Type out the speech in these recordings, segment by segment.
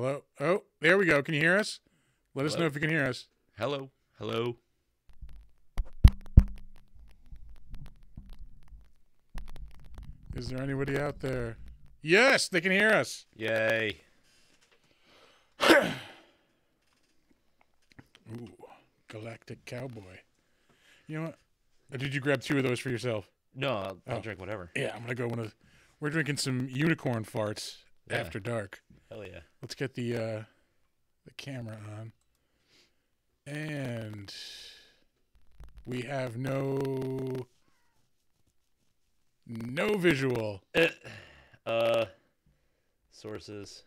Hello? Oh, there we go. Can you hear us? Let us know if you can hear us. Hello? Hello? Is there anybody out there? Yes, they can hear us. Yay. Ooh, Galactic Cowboy. You know what? Did you grab 2 of those for yourself? No, I'll drink whatever. Yeah, I'm going to go we're drinking some unicorn farts after dark. Hell yeah. Let's get the camera on. And we have no visual. Sources.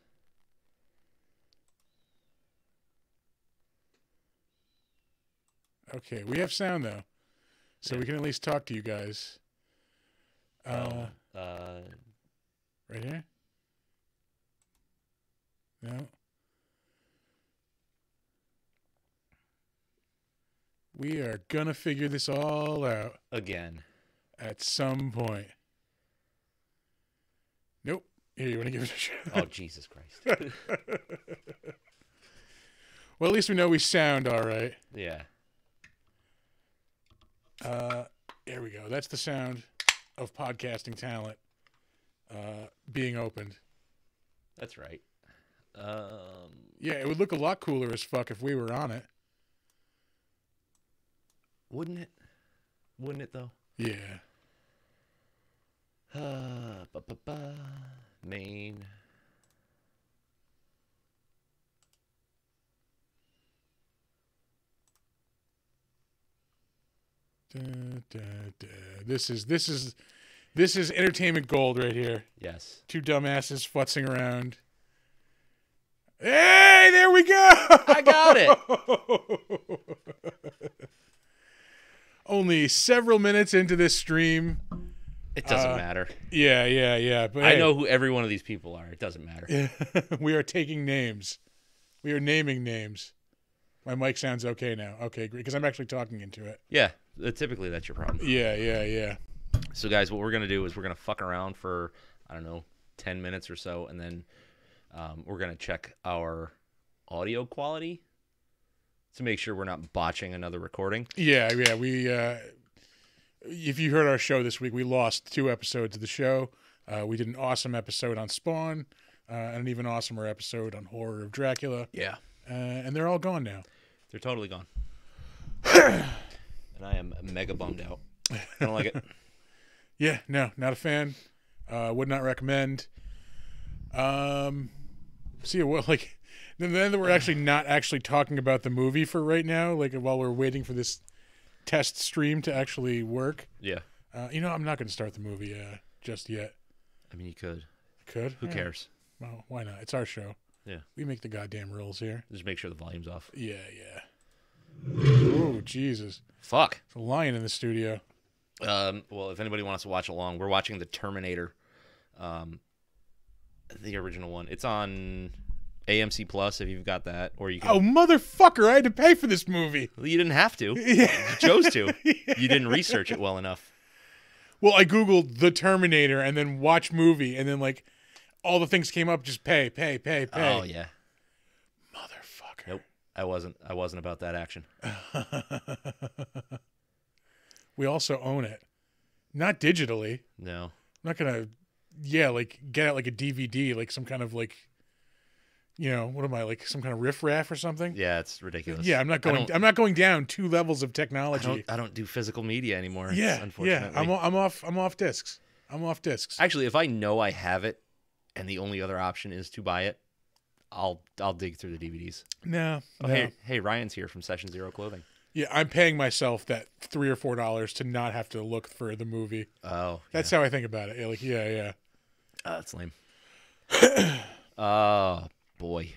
Okay, we have sound though. So we can at least talk to you guys. Right here? No. We are gonna figure this all out. Again. At some point. Nope. Here, you want to give it a shot? Oh, Jesus Christ. Well, at least we know we sound all right. Yeah. There we go. That's the sound of podcasting talent being opened. That's right. Yeah, it would look a lot cooler as fuck if we were on it. Wouldn't it? Wouldn't it, though? Yeah. Main. This is entertainment gold right here. Yes. 2 dumbasses futzing around. Hey, there we go. I got it. Only several minutes into this stream. It doesn't matter. Yeah. But I know who every one of these people are. It doesn't matter. We are taking names. We are naming names. My mic sounds okay now. Okay, great. Because I'm actually talking into it. Yeah. Typically, that's your problem. Yeah. So, guys, what we're going to do is we're going to fuck around for, 10 minutes or so, and then we're going to check our audio quality to make sure we're not botching another recording. Yeah. We, if you heard our show this week, we lost 2 episodes of the show. We did an awesome episode on Spawn, and an even awesomer episode on Horror of Dracula. Yeah. And they're all gone now. They're totally gone. And I am mega bummed out. I don't like it. Yeah, no, not a fan. Would not recommend. See, well, like, then we're actually not actually talking about the movie for right now, like, while we're waiting for this test stream to actually work. Yeah. I'm not going to start the movie just yet. I mean, you could. Could? Who cares? Well, why not? It's our show. Yeah. We make the goddamn rules here. Just make sure the volume's off. Yeah. Oh, Jesus. Fuck. There's a lion in the studio. Well, if anybody wants to watch along, we're watching the Terminator, the original one. It's on AMC Plus if you've got that, or you can. Oh, motherfucker! I had to pay for this movie. Well, you didn't have to. Yeah. You chose to. You didn't research it well enough. Well, I googled the Terminator and then watch movie, and then like all the things came up. Just pay. Oh yeah. Motherfucker. Nope. I wasn't about that action. We also own it. Not digitally. No. I'm not gonna, like get out like a DVD, like some kind of like, what am I, like some kind of riffraff or something? Yeah, it's ridiculous. Yeah, I'm not going down 2 levels of technology. I don't do physical media anymore. Yeah, unfortunately. I'm off discs. Actually, if I know I have it, and the only other option is to buy it, I'll dig through the DVDs. No. Hey, Ryan's here from Session Zero Clothing. Yeah, I'm paying myself that $3 or $4 to not have to look for the movie. Oh, that's how I think about it. Yeah. That's lame. Oh boy.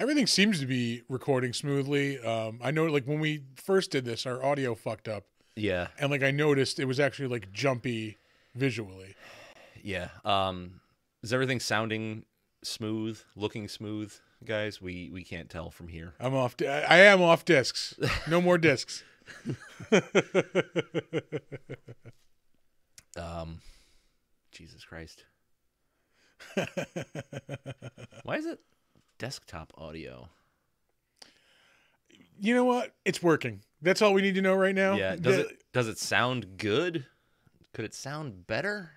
Everything seems to be recording smoothly. I know, like when we first did this, our audio fucked up. Yeah. And like I noticed it was actually like jumpy visually. Yeah. Is everything sounding smooth, looking smooth? Guys, we can't tell from here. I am off discs. No more discs. Jesus Christ. Why is it desktop audio? You know what? It's working. That's all we need to know right now. Yeah. Does it sound good? Could it sound better?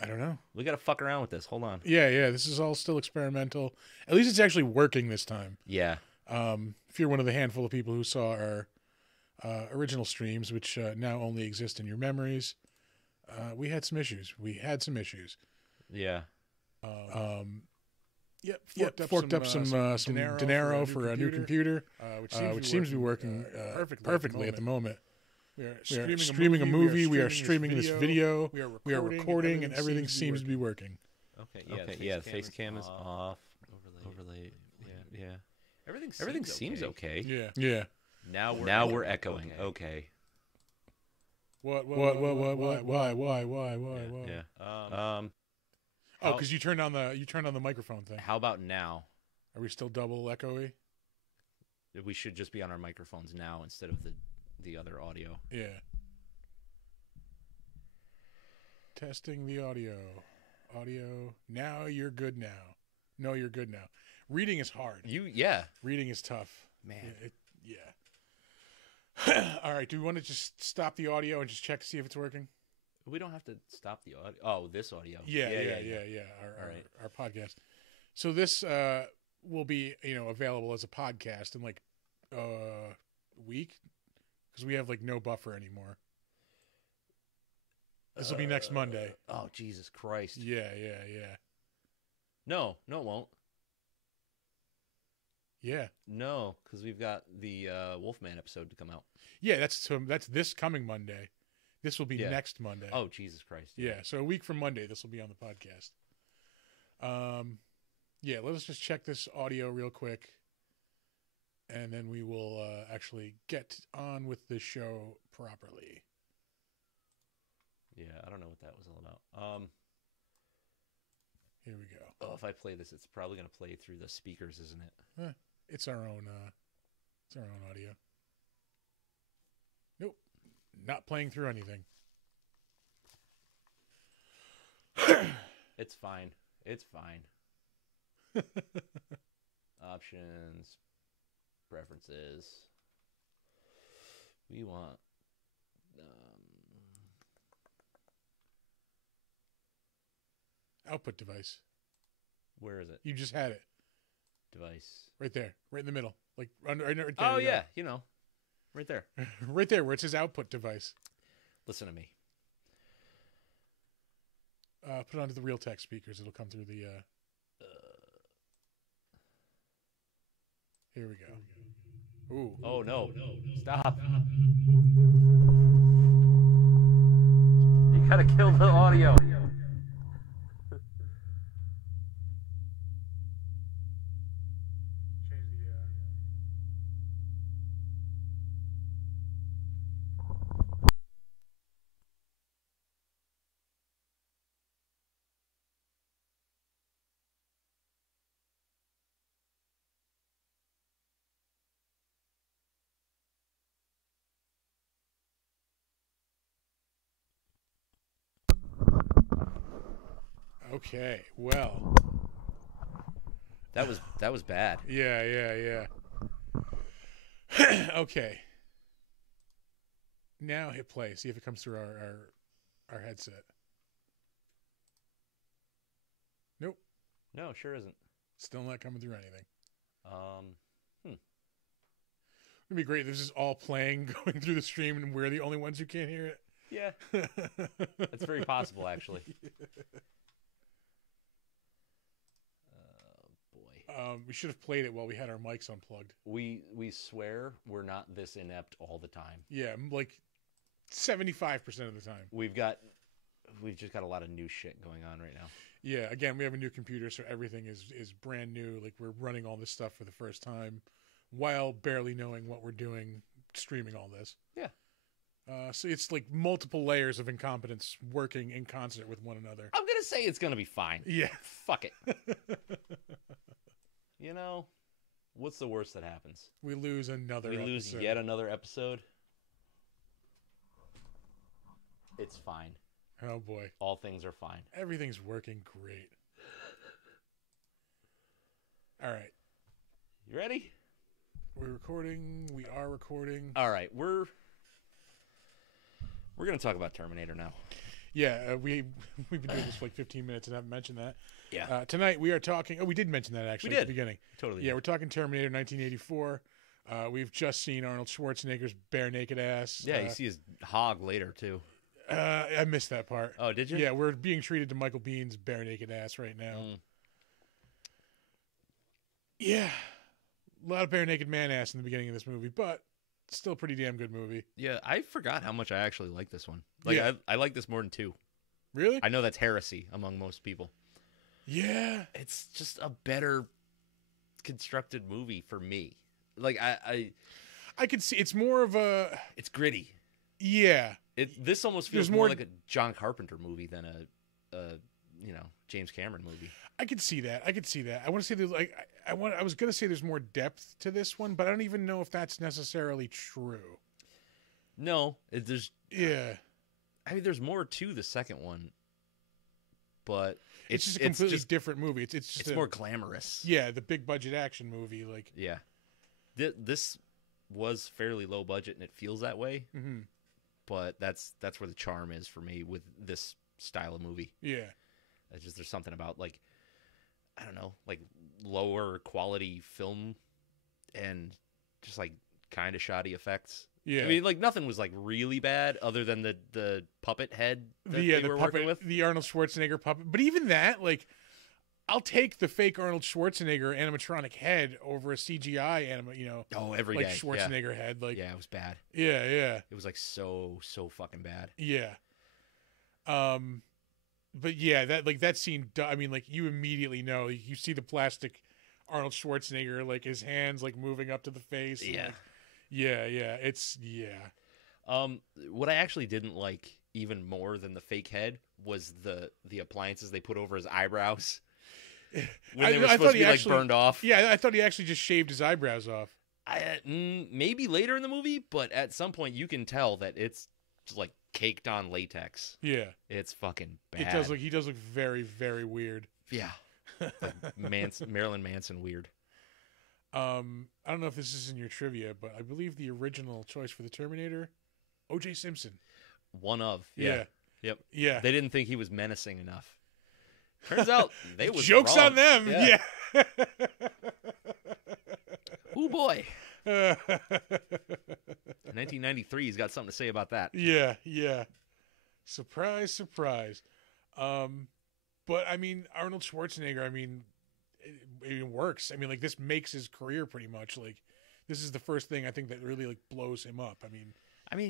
I don't know. We got to fuck around with this. Hold on. Yeah. This is all still experimental. At least it's actually working this time. Yeah. If you're one of the handful of people who saw our original streams, which now only exist in your memories, we had some issues. Yeah. Forked up some dinero for a new computer, which seems to be working perfectly at the moment. We are streaming a movie. We are streaming this video. We are recording, and everything seems to be working. Okay. Yeah. The face cam is off. Overlay. Yeah. Everything seems okay. Yeah. Now we're echoing. Okay. What? Why? Yeah. Oh, because you turned on the microphone thing. How about now? Are we still double echoey? We should just be on our microphones now instead of the other audio. Yeah. Testing the audio. Now you're good now. No, you're good now. Reading is hard. Reading is tough. Man. Yeah. All right. Do we want to just stop the audio and just check to see if it's working? We don't have to stop the audio. Oh, this audio. Yeah. Our podcast. So this will be available as a podcast in like a week because we have like no buffer anymore. This will be next Monday. Oh, Jesus Christ. Yeah. No, it won't. Yeah. No, because we've got the Wolfman episode to come out. Yeah, that's this coming Monday. This will be next Monday. Oh, Jesus Christ. Yeah, so a week from Monday, this will be on the podcast. Yeah, let us just check this audio real quick, and then we will actually get on with the show properly. Yeah, I don't know what that was all about. Here we go. Oh, if I play this, it's probably going to play through the speakers, isn't it? It's our own audio. Nope, not playing through anything. It's fine. Options, preferences. We want output device. Where is it? You just had it. Device. Right there, right in the middle, like under. Right there, oh yeah, right there. Right there, where it says output device. Listen to me. Put it onto the real text speakers. It'll come through the. Here we go. Ooh. Oh no! Stop! You gotta kill the audio. Okay, well. That was bad. Yeah. Okay. Now hit play. See if it comes through our headset. Nope. No, sure isn't. Still not coming through anything. It'd be great if this is all playing, going through the stream, and we're the only ones who can't hear it. Yeah. That's very possible, actually. We should have played it while we had our mics unplugged. We swear we're not this inept all the time. Yeah, like 75% of the time. We've just got a lot of new shit going on right now. Yeah, again, we have a new computer, so everything is brand new. Like, we're running all this stuff for the first time while barely knowing what we're doing, streaming all this. Yeah. So it's like multiple layers of incompetence working in concert with one another. I'm going to say it's going to be fine. Yeah. Fuck it. What's the worst that happens? We lose yet another episode. It's fine. Oh, boy. All things are fine. Everything's working great. All right. You ready? We're recording. We are recording. All right. We're going to talk about Terminator now. Yeah, we've been doing this for like 15 minutes and haven't mentioned that. Yeah. Tonight we are talking. Oh, we did mention that actually at the beginning. Totally. Yeah, we're talking Terminator 1984. We've just seen Arnold Schwarzenegger's bare naked ass. Yeah, you see his hog later too. I missed that part. Oh, did you? Yeah, we're being treated to Michael Bihn's bare naked ass right now. Yeah, a lot of bare naked man ass in the beginning of this movie, but still a pretty damn good movie. Yeah, I forgot how much I actually like this one. Like, yeah. I like this more than 2. Really? I know that's heresy among most people. Yeah. It's just a better constructed movie for me. Like, I could see it's more of a... It's gritty. Yeah. This almost feels more like a John Carpenter movie than a James Cameron movie. I could see that. I want to say there's like I was gonna say there's more depth to this one, but I don't even know if that's necessarily true. No, there's. Yeah. I mean, there's more to the second one, but it's just a completely different movie. It's just more glamorous. Yeah, the big budget action movie, like. Yeah, this was fairly low budget, and it feels that way. Mm-hmm. But that's where the charm is for me with this style of movie. Yeah. It's just there's something about like, I don't know, like lower quality film and just like kind of shoddy effects. Yeah. I mean, like nothing was like really bad other than the puppet head that they were working with. The Arnold Schwarzenegger puppet. But even that, like, I'll take the fake Arnold Schwarzenegger animatronic head over a CGI every like day. Schwarzenegger head. Like, yeah, it was bad. Yeah, yeah. It was like so fucking bad. Yeah. But yeah, that scene, I mean, like, you immediately know. You see the plastic Arnold Schwarzenegger, like, his hands, like, moving up to the face. Yeah. Like, yeah. What I actually didn't like even more than the fake head was the appliances they put over his eyebrows. When they were supposed to be, like, burned off. Yeah, I thought he actually just shaved his eyebrows off. Maybe later in the movie, but at some point you can tell that it's just, like, caked on latex. Yeah. It's fucking bad. He does look very, very weird. Yeah. Like Marilyn Manson weird. I don't know if this is in your trivia, but I believe the original choice for the Terminator, O.J. Simpson. One of. Yeah. Yep. Yeah. They didn't think he was menacing enough. Turns out they was Joke's wrong. on them. Yeah. Oh boy. 1993, he's got something to say about that. Yeah. Surprise. But I mean, Arnold Schwarzenegger, I mean, it works. I mean, like, this makes his career pretty much. Like, this is the first thing I think that really, like, blows him up. I mean,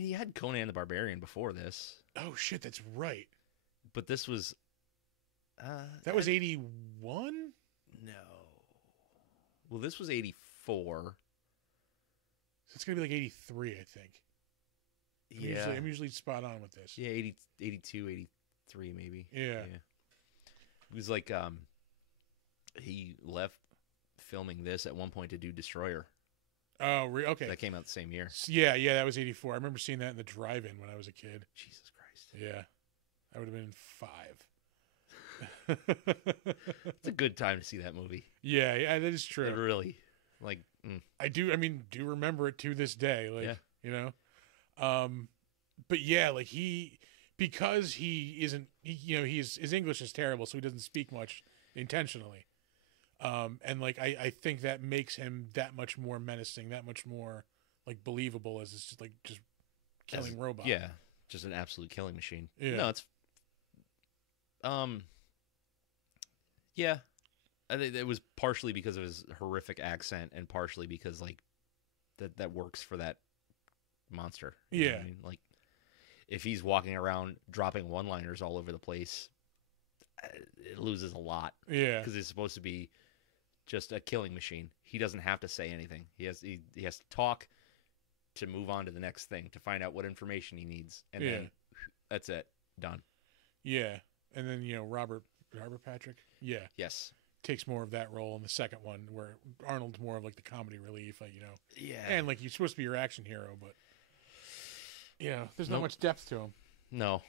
he had Conan the Barbarian before this. Oh shit, that's right. But this was that was 81? No. Well, this was 84. So it's going to be like 83, I think. I'm usually spot on with this. Yeah, 82, 83 maybe. Yeah. It was like he left filming this at one point to do Destroyer. Oh, okay. That came out the same year. Yeah, that was 84. I remember seeing that in the drive-in when I was a kid. Jesus Christ. Yeah. I would have been 5. It's a good time to see that movie. Yeah, that is true. It really, like, I do remember it to this day, like, yeah. You know. But yeah, like, because he isn't, his English is terrible, so he doesn't speak much intentionally. And like, I think that makes him that much more menacing, that much more, like, believable as it's just killing robot. Yeah, just an absolute killing machine. Yeah. No, it's yeah, I think it was partially because of his horrific accent, and partially because, like, that works for that monster. You know what I mean? Like, if he's walking around dropping one-liners all over the place, it loses a lot. Yeah, because he's supposed to be just a killing machine. He doesn't have to say anything. He has to talk to move on to the next thing, to find out what information he needs, and then that's it, done. Yeah, and then Robert Patrick. Yeah. Yes. Takes more of that role in the second one, where Arnold's more of, like, the comedy relief, like, Yeah. And, like, he's supposed to be your action hero, but there's not much depth to him. No,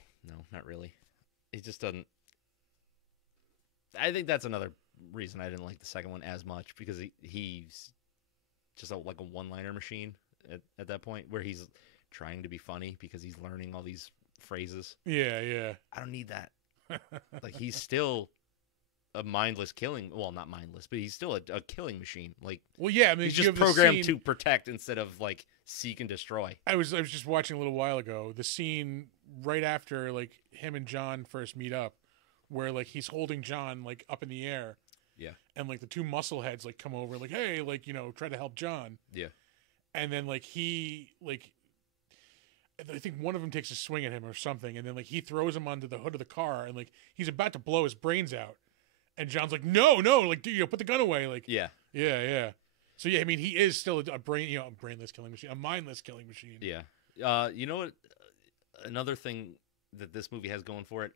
not really. He just doesn't. I think that's another reason I didn't like the second one as much, because he's just like a one-liner machine at that point, where he's trying to be funny because he's learning all these phrases. Yeah. I don't need that. Like, he's still a mindless killing. Well, not mindless, but he's still a killing machine. Like, well, yeah. I mean, he's just programmed to protect instead of like seek and destroy. I was just watching a little while ago the scene right after like him and John first meet up, where like he's holding John like up in the air. Yeah. And like the two muscle heads like come over like, hey, like, you know, try to help John. Yeah. And then like I think one of them takes a swing at him or something, and then like he throws him onto the hood of the car, and like he's about to blow his brains out, and John's like, no, like, dude, you know, put the gun away, like, yeah. So yeah, I mean, he is still a brainless killing machine, a mindless killing machine. Yeah. You know what? Another thing that this movie has going for it,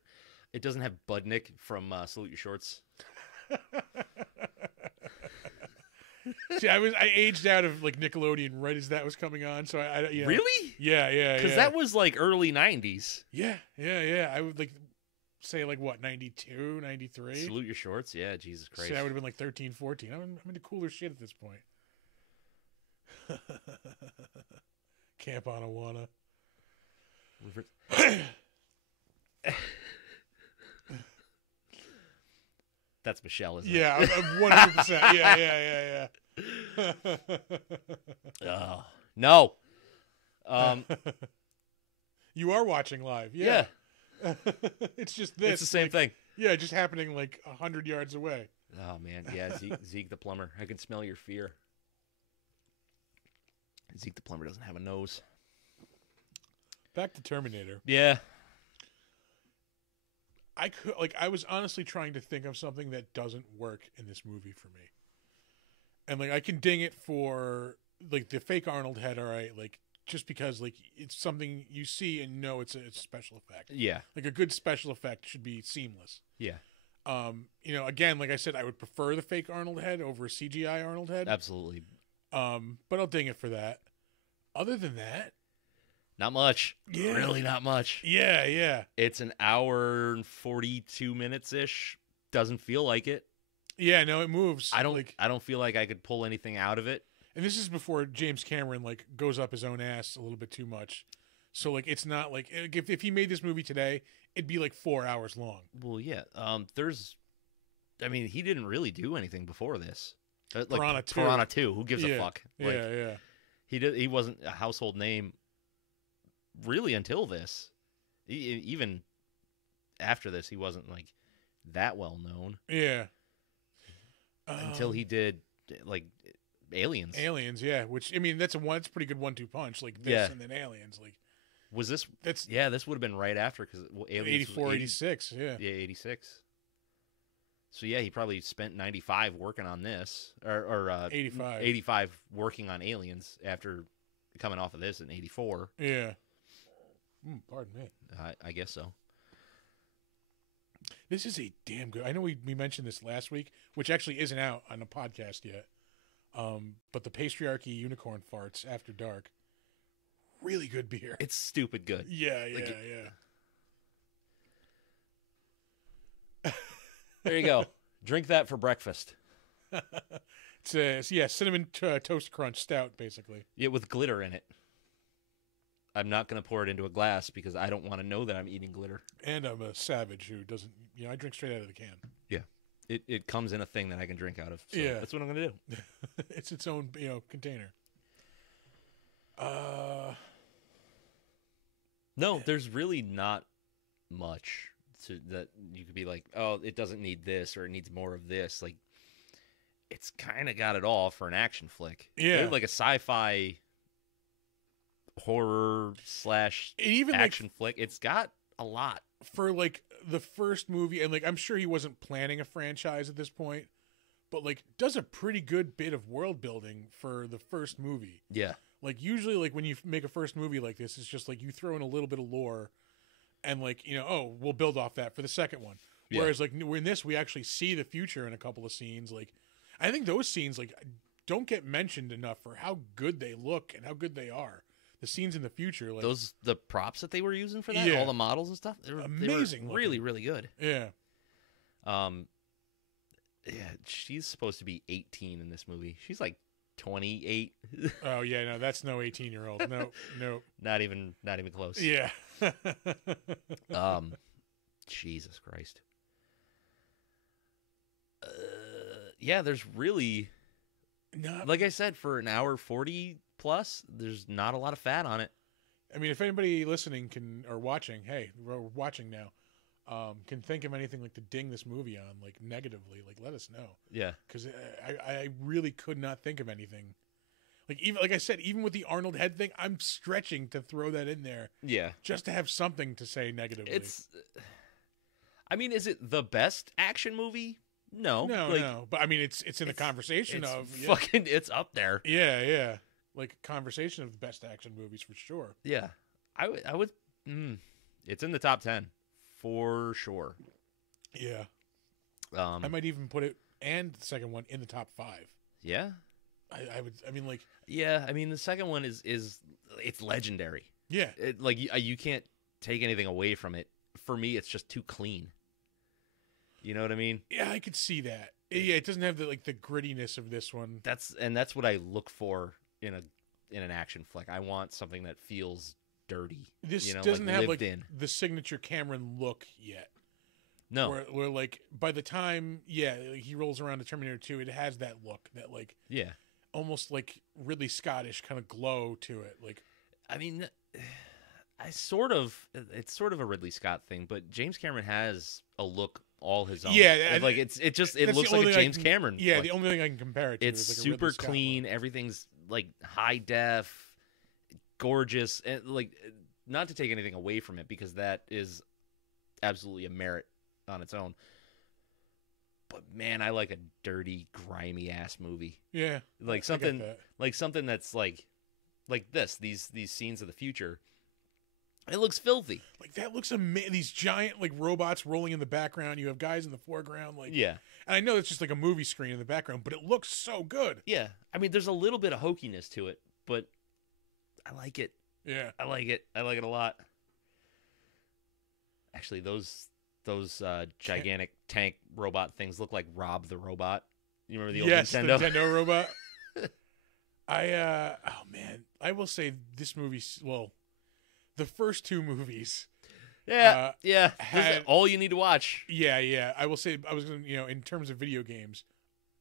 it doesn't have Budnick from Salute Your Shorts. See, I aged out of like Nickelodeon right as that was coming on, so I you know, really? Yeah. Because that was like early 90s. Yeah. I would like say like what, 92, 93? Salute Your Shorts? Yeah, Jesus Christ. See, I would have been like 13, 14. I'm into cooler shit at this point. Camp on Awana. That's Michelle, isn't it? Yeah, 100%. Yeah. No. You are watching live. Yeah. It's just this. It's the same thing. Yeah, just happening like 100 yards away. Oh, man. Yeah, Zeke the plumber. I can smell your fear. Zeke the plumber doesn't have a nose. Back to Terminator. Yeah. I was honestly trying to think of something that doesn't work in this movie for me. And like I can ding it for like the fake Arnold head, all right, like just because like it's something you see and know it's a special effect. Yeah. Like a good special effect should be seamless. Yeah. You know, again, like I said, I would prefer the fake Arnold head over a CGI Arnold head. Absolutely. But I'll ding it for that. Other than that, not much. Yeah. Really not much. Yeah. It's an hour and 42 minutes-ish. Doesn't feel like it. Yeah, no, it moves. I don't feel like I could pull anything out of it. And this is before James Cameron like goes up his own ass a little bit too much. So like it's not like if he made this movie today, it'd be like 4 hours long. Well, yeah. He didn't really do anything before this. Like Piranha 2. Who gives a fuck? Like, yeah. He wasn't a household name really until this. Even after this, he wasn't like that well known. Yeah. Until he did like Aliens. Aliens, yeah. Which I mean, that's a pretty good 1-2 punch. Like this and then Aliens. Like was this? This would have been right after because Aliens 84, 86. Yeah. Yeah, 86. So yeah, he probably spent 95 working on this, or 85 working on Aliens after coming off of this in 84. Yeah. Pardon me. I guess so. This is a damn good. I know we mentioned this last week, which actually isn't out on the podcast yet. But the Patriarchy Unicorn Farts After Dark, really good beer. It's stupid good. Yeah. There you go. Drink that for breakfast. It's a cinnamon toast crunch stout, basically. Yeah, with glitter in it. I'm not going to pour it into a glass because I don't want to know that I'm eating glitter. And I'm a savage who doesn't, I drink straight out of the can. Yeah. It comes in a thing that I can drink out of. So that's what I'm going to do. It's its own, container. No, there's really not much that you could be like, oh, it doesn't need this or it needs more of this. Like, it's kind of got it all for an action flick. Yeah. Like a sci-fi horror / even action flick. It's got a lot. For like the first movie, and like I'm sure he wasn't planning a franchise at this point, but like does a pretty good bit of world building for the first movie. Yeah. Like usually like when you make a first movie like this, it's just like you throw in a little bit of lore and like, we'll build off that for the second one. Yeah. Whereas like in this, we actually see the future in a couple of scenes. Like I think those scenes like don't get mentioned enough for how good they look and how good they are. The scenes in the future, like the props that they were using for that, all the models and stuff, they were amazing, really, really good. Yeah. Yeah, she's supposed to be 18 in this movie. She's like 28. Oh yeah, no, that's no 18-year-old. No, no, Not even close. yeah. Jesus Christ. Yeah, there's really, like I said, for an hour 40 plus, there's not a lot of fat on it. I mean, if anybody listening or watching, hey, we're watching now, can think of anything like to ding this movie on, like negatively, like let us know. Yeah, because I really could not think of anything. Like I said, even with the Arnold head thing, I'm stretching to throw that in there. Yeah, just to have something to say negatively. I mean, is it the best action movie? No, no. But I mean, it's in the conversation of fucking. It's up there. Yeah. Like a conversation of the best action movies for sure. Yeah, I would. It's in the top 10 for sure. Yeah. I might even put it and the second one in the top 5. Yeah. I would. I mean, like. Yeah, I mean the second one is it's legendary. Yeah. Like you can't take anything away from it. For me, it's just too clean. You know what I mean? Yeah, I could see that. Yeah, it doesn't have the grittiness of this one. That's what I look for in an action flick. I want something that feels dirty. This doesn't have the signature Cameron look yet. No, where like by the time he rolls around to Terminator 2, it has that look, that almost like Ridley Scottish kind of glow to it. Like, I mean, it's sort of a Ridley Scott thing, but James Cameron has a look all his own. Yeah, like it looks like a James Cameron. Yeah, look. The only thing I can compare it to it's is like super a Ridley Scott clean. look. Everything's like high def, gorgeous, and like not to take anything away from it because that is absolutely a merit on its own. But man, I like a dirty, grimy ass movie. Yeah, like something that's like these scenes of the future. It looks filthy. Like that looks amazing. These giant like robots rolling in the background. You have guys in the foreground. Like, yeah. And I know it's just like a movie screen in the background, but it looks so good. Yeah. I mean, there's a little bit of hokiness to it, but I like it. Yeah. I like it. I like it a lot. Actually, those gigantic tank robot things look like Rob the Robot. You remember the old Nintendo? The Nintendo robot. Oh man, I will say this movie. Well, the first 2 movies. Yeah. Had all you need to watch. Yeah. I will say I was gonna, in terms of video games,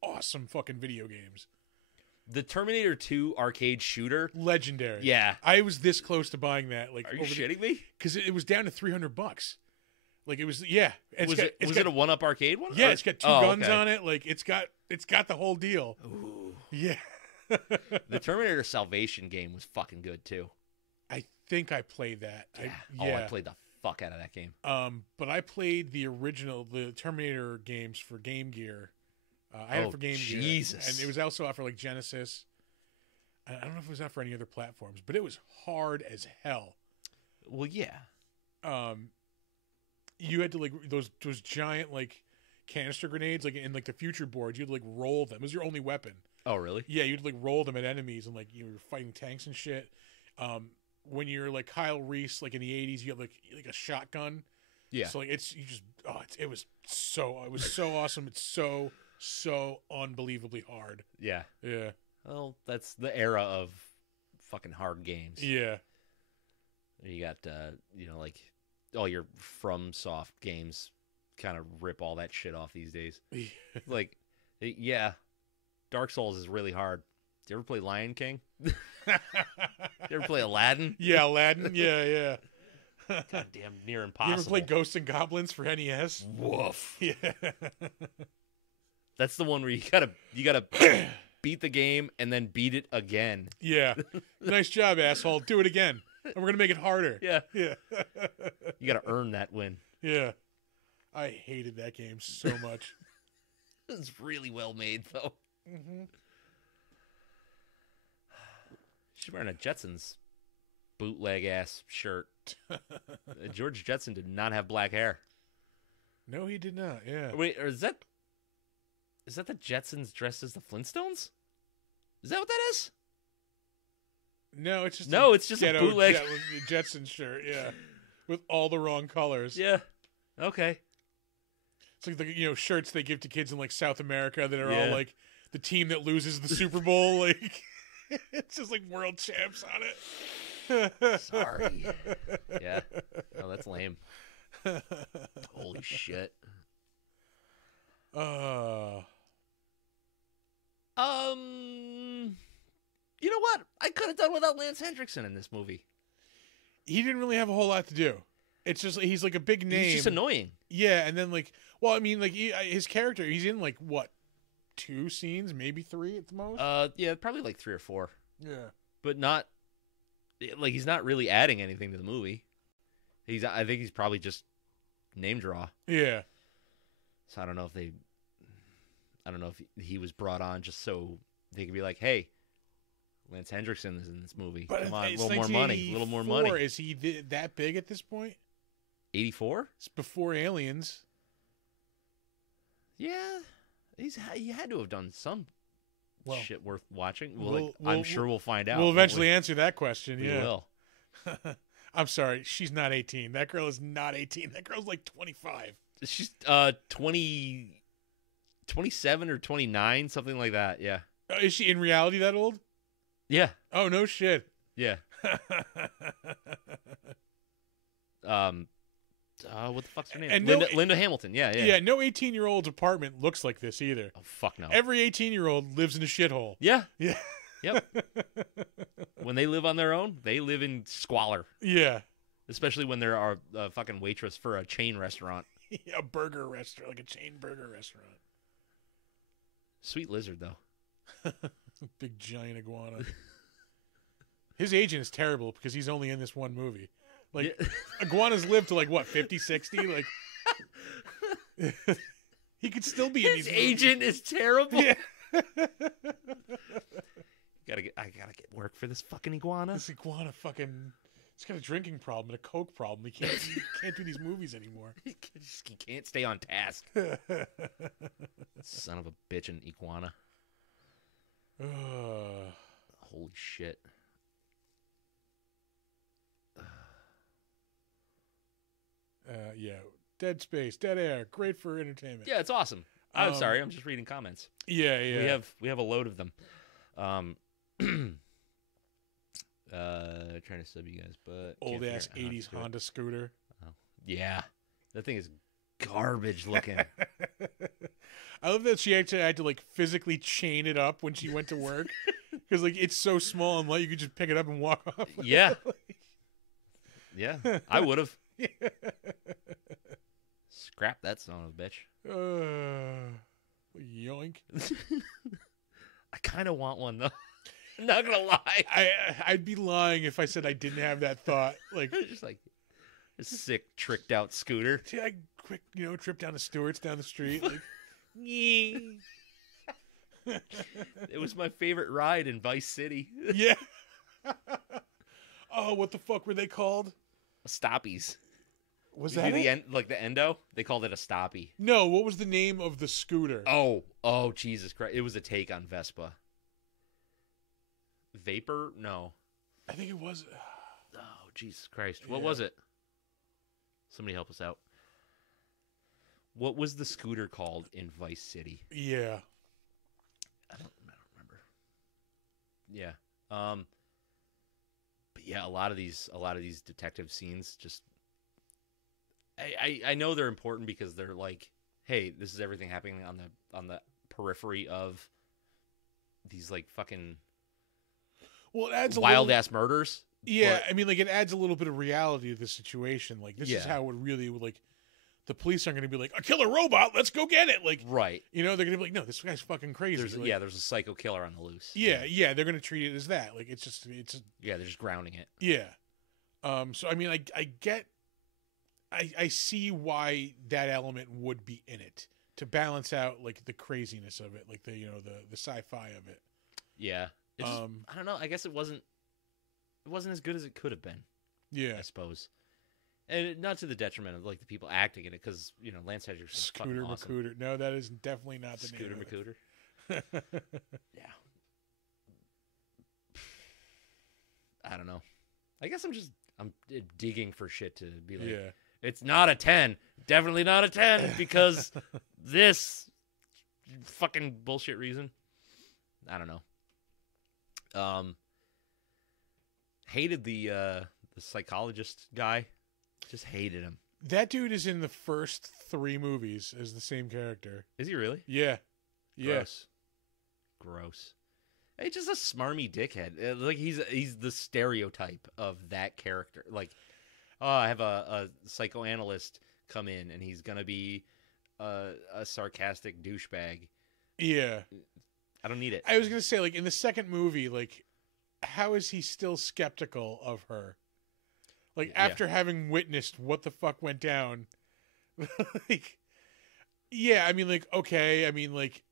awesome fucking video games. The Terminator 2 arcade shooter, legendary. Yeah, I was this close to buying that. Like, are you shitting me? Because it was down to $300. Like it was, yeah. Was it a 1-up arcade one? Yeah, it's got 2 guns on it. Like it's got the whole deal. Ooh. Yeah. The Terminator Salvation game was fucking good too. I think I played that. I played the fuck out of that game. But I played the Terminator games for Game Gear. I had it for Game Gear, and it was also out for like Genesis. I don't know if it was out for any other platforms, but it was hard as hell. Well, yeah. You had to like those giant like canister grenades, like in like the future boards. You'd like roll them. It was your only weapon. Oh, really? Yeah, you'd like roll them at enemies, and like you were fighting tanks and shit. When you're like Kyle Reese, like in the 80s, you have like a shotgun. Yeah. So like it was so awesome. It's so unbelievably hard. Yeah. Yeah. Well, that's the era of fucking hard games. Yeah. You got like all your FromSoft games kind of rip all that shit off these days. Like, yeah, Dark Souls is really hard. Do you ever play Lion King? You ever play Aladdin? Yeah, Aladdin. Yeah. Goddamn, near impossible. You ever play Ghosts and Goblins for NES? Woof. Yeah. That's the one where you gotta beat the game and then beat it again. Yeah. Nice job, asshole. Do it again. And we're gonna make it harder. Yeah. Yeah. You gotta earn that win. Yeah. I hated that game so much. It's really well made though. Mm-hmm. She's wearing a Jetsons bootleg ass shirt. George Jetson did not have black hair. No, he did not. Yeah. Wait, or is that the Jetsons dressed as the Flintstones? Is that what that is? No, it's just a bootleg Jetson shirt. Yeah, with all the wrong colors. Yeah. Okay. It's like the shirts they give to kids in like South America that are all like the team that loses the Super Bowl. Like it's just like world champs on it. Sorry. Yeah. Oh, that's lame. Holy shit. You know what? I could have done without Lance Hendrickson in this movie. He didn't really have a whole lot to do. It's just he's like a big name. He's just annoying. Yeah, and then like, well, I mean, like his character, he's in like what, 2 scenes, maybe 3 at the most. Yeah, probably like 3 or 4. Yeah, but not like he's not really adding anything to the movie. I think he's probably just name draw. Yeah. So I don't know if he was brought on just so they could be like, hey, Lance Hendrickson is in this movie. But come on, a little more money. A little more money. Is he that big at this point? 84? It's before Aliens. Yeah. He had to have done some shit worth watching. I'm sure we'll find out. We'll eventually answer that question. We will. I'm sorry. She's not 18. That girl is not 18. That girl's like 25. She's 27 or 29, something like that. Yeah. Is she in reality that old? Yeah. Oh, no shit. Yeah. What the fuck's her name? And Linda Hamilton. Yeah. Yeah, no 18-year-old's apartment looks like this either. Oh, fuck no. Every 18-year-old lives in a shithole. Yeah. Yeah. Yep. When they live on their own, they live in squalor. Yeah. Especially when they're a fucking waitress for a chain restaurant. A burger restaurant, like a chain burger restaurant. Sweet lizard, though. Big giant iguana. His agent is terrible because he's only in this one movie. Like, iguanas live to like, what, 50, 60? Like, he could still be in these movies. His agent is terrible. Yeah. I gotta get work for this fucking iguana. This iguana fucking... He's got a drinking problem and a coke problem. He can't do these movies anymore. He can't stay on task. Son of a bitch, an iguana. Holy shit. Yeah. Dead space, dead air, great for entertainment. Yeah, it's awesome. I'm sorry, I'm just reading comments. Yeah. We have a load of them. Trying to sub you guys, but old ass 80s Honda scooter. Oh, yeah, that thing is garbage looking. I love that she actually had to like physically chain it up when she went to work because like it's so small and light you could just pick it up and walk off. Yeah, yeah, I would have. Scrap that son of a bitch. Yoink. I kind of want one though. Not gonna lie, I'd be lying if I said I didn't have that thought. Like just like a sick, tricked out scooter. See, I quick, trip down to Stewart's down the street. Like, it was my favorite ride in Vice City. Yeah. Oh, what the fuck were they called? Stoppies. Was that the endo? They called it a stoppie. No, what was the name of the scooter? Oh, Jesus Christ! It was a take on Vespa. Vapor? No. I think it was. Oh, Jesus Christ! What was it? Somebody help us out. What was the scooter called in Vice City? Yeah. I don't remember. Yeah. But yeah, a lot of these detective scenes just. I know they're important because they're like, hey, this is everything happening on the periphery of these like fucking it adds wild ass murders. Yeah, I mean, like it adds a little bit of reality to the situation. Like this is how it really would like. The police aren't going to be like a killer robot. Let's go get it. Like right. They're going to be like, no, this guy's fucking crazy. There's a psycho killer on the loose. Yeah. They're going to treat it as that. Like it's they're just grounding it. Yeah. So I mean, I see why that element would be in it to balance out like the craziness of it, like the the sci-fi of it. Yeah. I don't know. I guess it wasn't as good as it could have been. Yeah, I suppose, and not to the detriment of like the people acting in it, because Lance Hendrickson is fucking awesome. McCooter. No, that is definitely not the Scooter name. McCooter. Yeah. I don't know. I guess I'm digging for shit to be like. Yeah. It's not a 10. definitely not a 10 because this fucking bullshit reason. I don't know. Hated the psychologist guy. Just hated him. That dude is in the first 3 movies as the same character. Is he really? Yeah. Gross. Gross. He's just a smarmy dickhead. Like he's the stereotype of that character. Like, oh, I have a psychoanalyst come in and he's gonna be a sarcastic douchebag. Yeah. I don't need it. I was gonna say, like, in the second movie, like, how is he still skeptical of her? Like, after having witnessed what the fuck went down. Like, yeah, I mean, like, okay, I mean, like,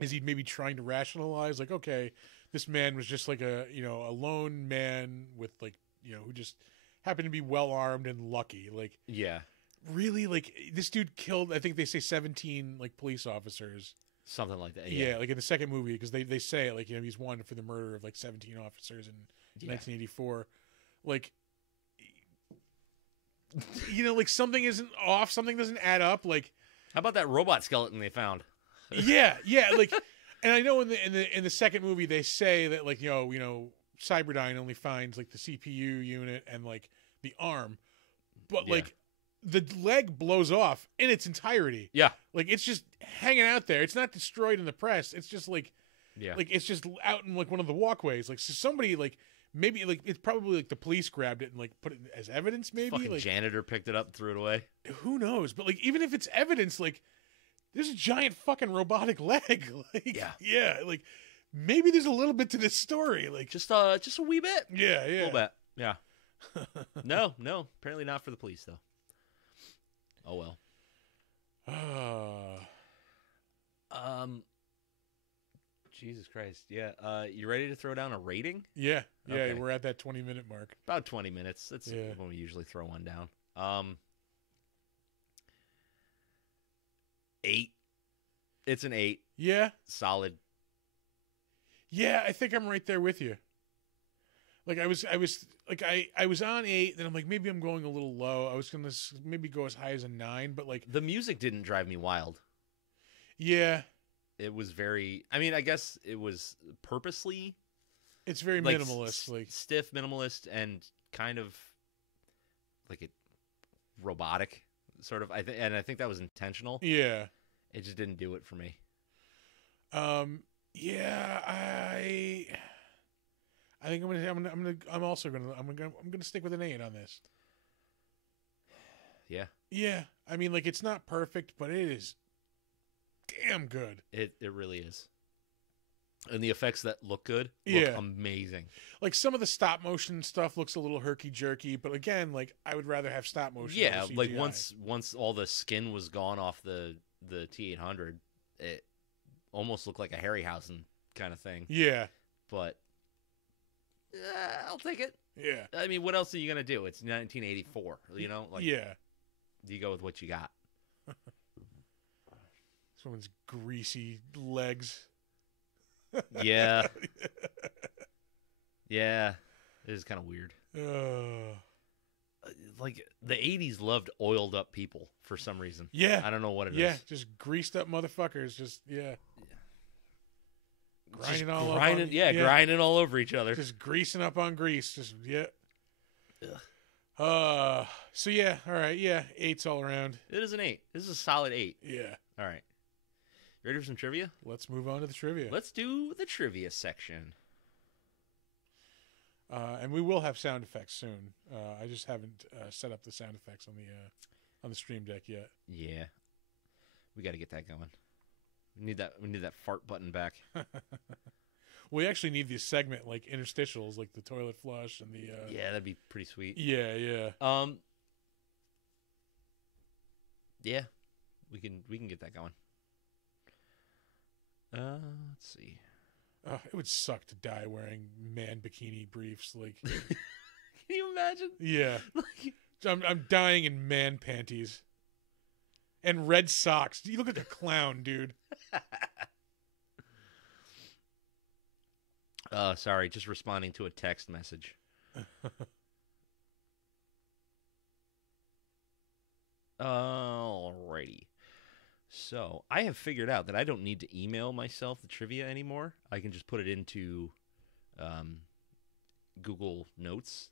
is he maybe trying to rationalize, like, okay, this man was just like a lone man with, like, who just happened to be well armed and lucky. Like, yeah, really, like, this dude killed, I think they say 17 like police officers, something like that. Yeah, like in the second movie, because they say, like, he's wanted for the murder of like 17 officers in 1984. Like, like, something isn't off, something doesn't add up. Like, how about that robot skeleton they found? yeah, like, and I know in the second movie they say that, like, Cyberdyne only finds like the CPU unit and like the arm, but like the leg blows off in its entirety. Yeah, like, it's just hanging out there. It's not destroyed in the press. It's just like, like, it's just out in like one of the walkways. Like, so somebody, like, maybe, like, it's probably like the police grabbed it and like put it as evidence. Maybe fucking like janitor picked it up and threw it away. Who knows? But like, even if it's evidence, like, there's a giant fucking robotic leg. Like, yeah, like, maybe there's a little bit to this story. Like, just a wee bit. Yeah. A little bit. Yeah. No. Apparently not for the police though. Oh well. Jesus Christ. Yeah. You ready to throw down a rating? Yeah. Okay. We're at that 20-minute mark. About 20 minutes. That's when we usually throw one down. 8. It's an 8. Yeah. Solid. Yeah, I think I'm right there with you. Like, I was like, I was on 8, then I'm like, maybe I'm going a little low. I was gonna maybe go as high as a 9, but like, the music didn't drive me wild. Yeah. It was very, I mean, I guess it was purposely. It's very like, minimalist, like stiff, minimalist, and kind of like it robotic, sort of. I think that was intentional. Yeah. It just didn't do it for me. Yeah, I think I'm also gonna stick with an 8 on this. Yeah. Yeah, I mean, like, it's not perfect, but it is damn good. It really is. And the effects that look good look amazing. Like, some of the stop motion stuff looks a little herky jerky, but again, like, I would rather have stop motion. Yeah, like once all the skin was gone off the T-800, it almost looked like a Harryhausen kind of thing. Yeah. But I'll take it. Yeah. I mean, what else are you going to do? It's 1984, Like, yeah. You go with what you got. Someone's greasy legs. Yeah. Yeah. It is kind of weird. Like, the 80s loved oiled up people for some reason. Yeah. I don't know what it is. Yeah, just greased up motherfuckers. Just, grinding grinding all over each other. Just greasing up on grease. Just, So, yeah, all right. Yeah, 8's all around. It is an 8. This is a solid 8. Yeah. All right. You ready for some trivia? Let's move on to the trivia. Let's do the trivia section. And we will have sound effects soon. I just haven't set up the sound effects on the Stream Deck yet. Yeah, we got to get that going. We need that fart button back. We actually need this segment, like interstitials, like the toilet flush and the. Yeah, that'd be pretty sweet. Yeah. Yeah, we can get that going. Let's see. It would suck to die wearing man bikini briefs. Like, can you imagine? Yeah, I'm dying in man panties and red socks. You look like a clown, dude. Sorry, just responding to a text message. Alrighty. So I have figured out that I don't need to email myself the trivia anymore. I can just put it into Google Notes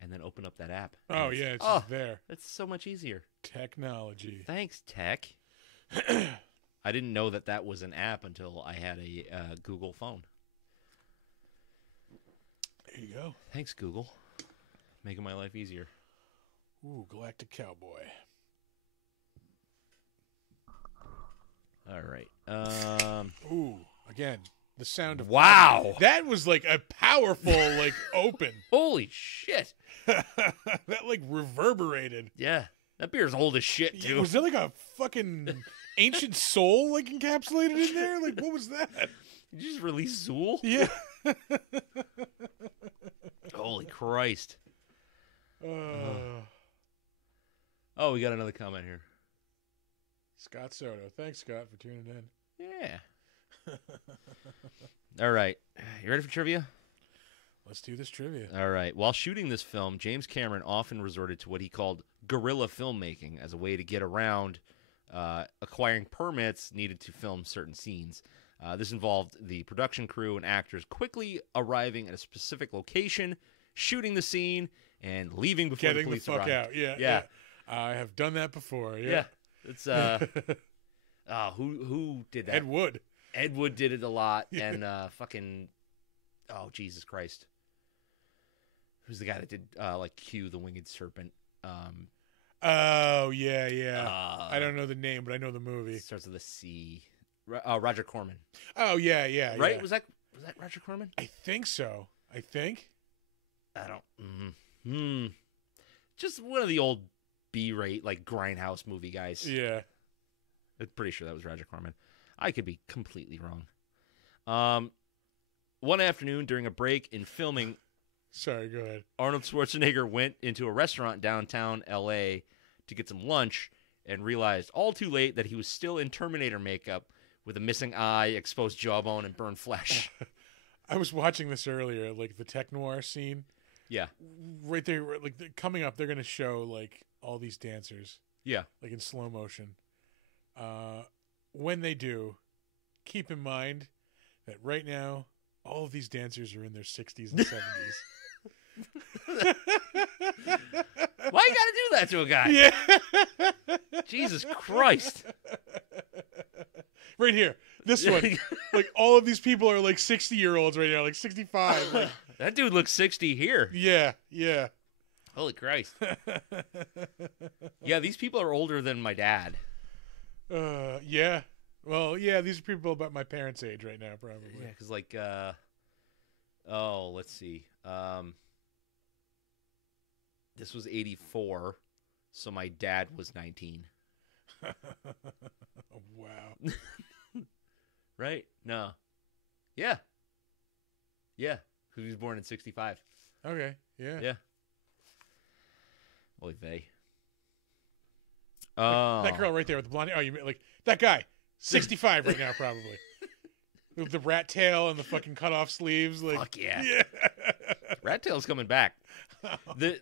and then open up that app. Oh, yeah, it's just there. It's so much easier. Technology. Thanks, tech. I didn't know that was an app until I had a Google phone. There you go. Thanks, Google. Making my life easier. Ooh, Galactic Cowboy. All right. Ooh, again, the sound of... Wow. That was like a powerful, like, open. Holy shit. That, like, reverberated. Yeah. That beer's old as shit, too. Was there, like, a fucking ancient soul, like, encapsulated in there? Like, what was that? Did you just release Zool? Yeah. Holy Christ. Oh, we got another comment here. Scott Soto. Thanks, Scott, for tuning in. Yeah. All right. You ready for trivia? Let's do this trivia. All right. While shooting this film, James Cameron often resorted to what he called guerrilla filmmaking as a way to get around acquiring permits needed to film certain scenes. This involved the production crew and actors quickly arriving at a specific location, shooting the scene, and leaving before the police arrived. Getting the fuck out. Yeah. I have done that before. Yeah. It's who did that? Ed Wood. Ed Wood did it a lot, and fucking Jesus Christ, who's the guy that did like Q, the Winged Serpent? Oh yeah. I don't know the name, but I know the movie. It starts with a C. Roger Corman. Oh yeah. Right? Yeah. Was that Roger Corman? I think so. I don't. Just one of the old B-rate like grindhouse movie guys. Yeah. I'm pretty sure that was Roger Corman. I could be completely wrong. One afternoon during a break in filming, sorry, go ahead. Arnold Schwarzenegger went into a restaurant downtown L.A. to get some lunch and realized all too late that he was still in Terminator makeup with a missing eye, exposed jawbone, and burned flesh. I was watching this earlier, like the tech noir scene. Yeah. Right there, like coming up, they're going to show like all these dancers. Yeah. Like in slow motion. When they do, keep in mind that right now, all of these dancers are in their 60s and 70s. Why you gotta do that to a guy? Yeah. Jesus Christ. Right here. This one. Like, all of these people are like 60-year-olds right now, like 65. Like, that dude looks 60 here. Yeah. Holy Christ. Yeah, these people are older than my dad. Yeah. Well, yeah, these are people about my parents' age right now, probably. Yeah, because like, let's see. This was 84, so my dad was 19. Wow. Right? No. Yeah. Yeah, because he was born in 65. Okay, yeah. Yeah. Oy vey. That girl right there with the blonde. Oh, you mean like that guy? 65 right now, probably. With the rat tail and the fucking cut off sleeves. Like, fuck yeah. Yeah. Rat tail's coming back. The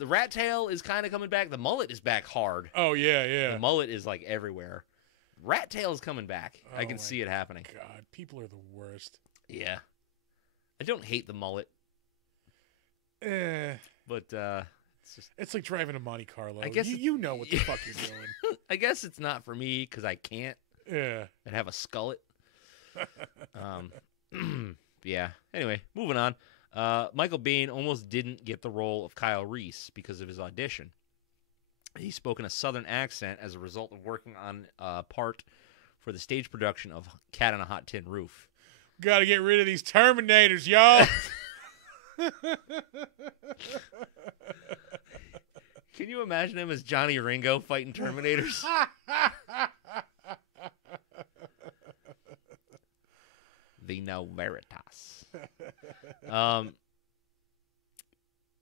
rat tail is kind of coming back. The mullet is back hard. Oh yeah. The mullet is like everywhere. Rat tail is coming back. I can see it happening. God, people are the worst. Yeah. I don't hate the mullet. But it's like driving a Monte Carlo. I guess you know what the fuck you're doing. I guess it's not for me because I can't. Yeah. And have a skullet. Yeah. Anyway, moving on. Michael Biehn almost didn't get the role of Kyle Reese because of his audition. He spoke in a southern accent as a result of working on a part for the stage production of Cat on a Hot Tin Roof. Got to get rid of these Terminators, y'all. Can you imagine him as Johnny Ringo fighting Terminators? Vino Veritas.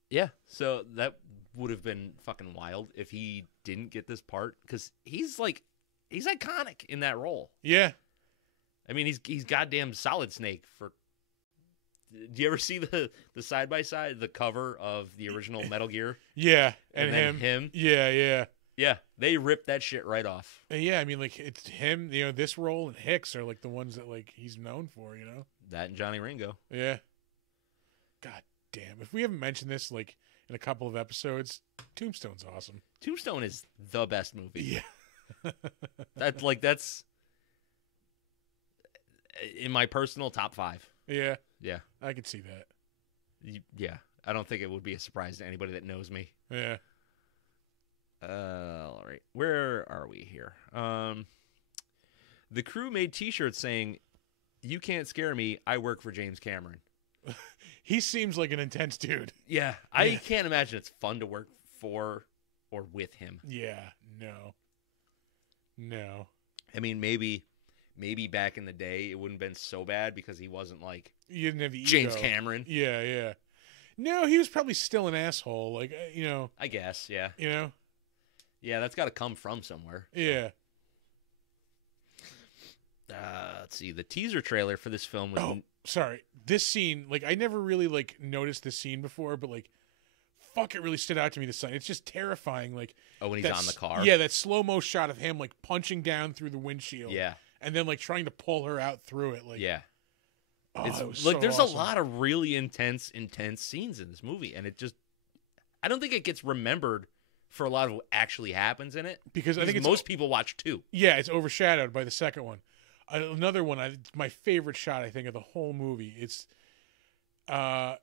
Yeah, so that would have been fucking wild if he didn't get this part, because he's iconic in that role. Yeah. I mean, he's goddamn Solid Snake for. Do you ever see the side by side, the cover of the original Metal Gear? Yeah, and then him. Yeah. Yeah, they ripped that shit right off. Yeah, I mean, like, it's him, this role and Hicks are, like, the ones that, like, he's known for, That and Johnny Ringo. Yeah. God damn. If we haven't mentioned this, like, in a couple of episodes, Tombstone's awesome. Tombstone is the best movie. Yeah. That's in my personal top 5. Yeah. Yeah. I could see that. Yeah. I don't think it would be a surprise to anybody that knows me. Yeah. All right. Where are we here? The crew made T-shirts saying, "You can't scare me. I work for James Cameron." He seems like an intense dude. Yeah. I can't imagine it's fun to work for or with him. Yeah. No. I mean, maybe back in the day it wouldn't have been so bad because he wasn't like you didn't have the James ego. Cameron. Yeah. No, he was probably still an asshole. Like, I guess, yeah. Yeah, that's got to come from somewhere. Yeah. Let's see. The teaser trailer for this film was... Oh, sorry. This scene, like, I never really, like, noticed this scene before, but, like, fuck, it really stood out to me this time. It's just terrifying. Like, when he's on the car? Yeah, that slow-mo shot of him, like, punching down through the windshield. Yeah. And then, like, trying to pull her out through it. Like, yeah. Oh, it's it was like so there's awesome. a lot of really intense scenes in this movie, and it just... I don't think it gets remembered for a lot of what actually happens in it. Because I think most people watch 2. Yeah, it's overshadowed by the second one. Another one, my favorite shot, I think, of the whole movie. It's, I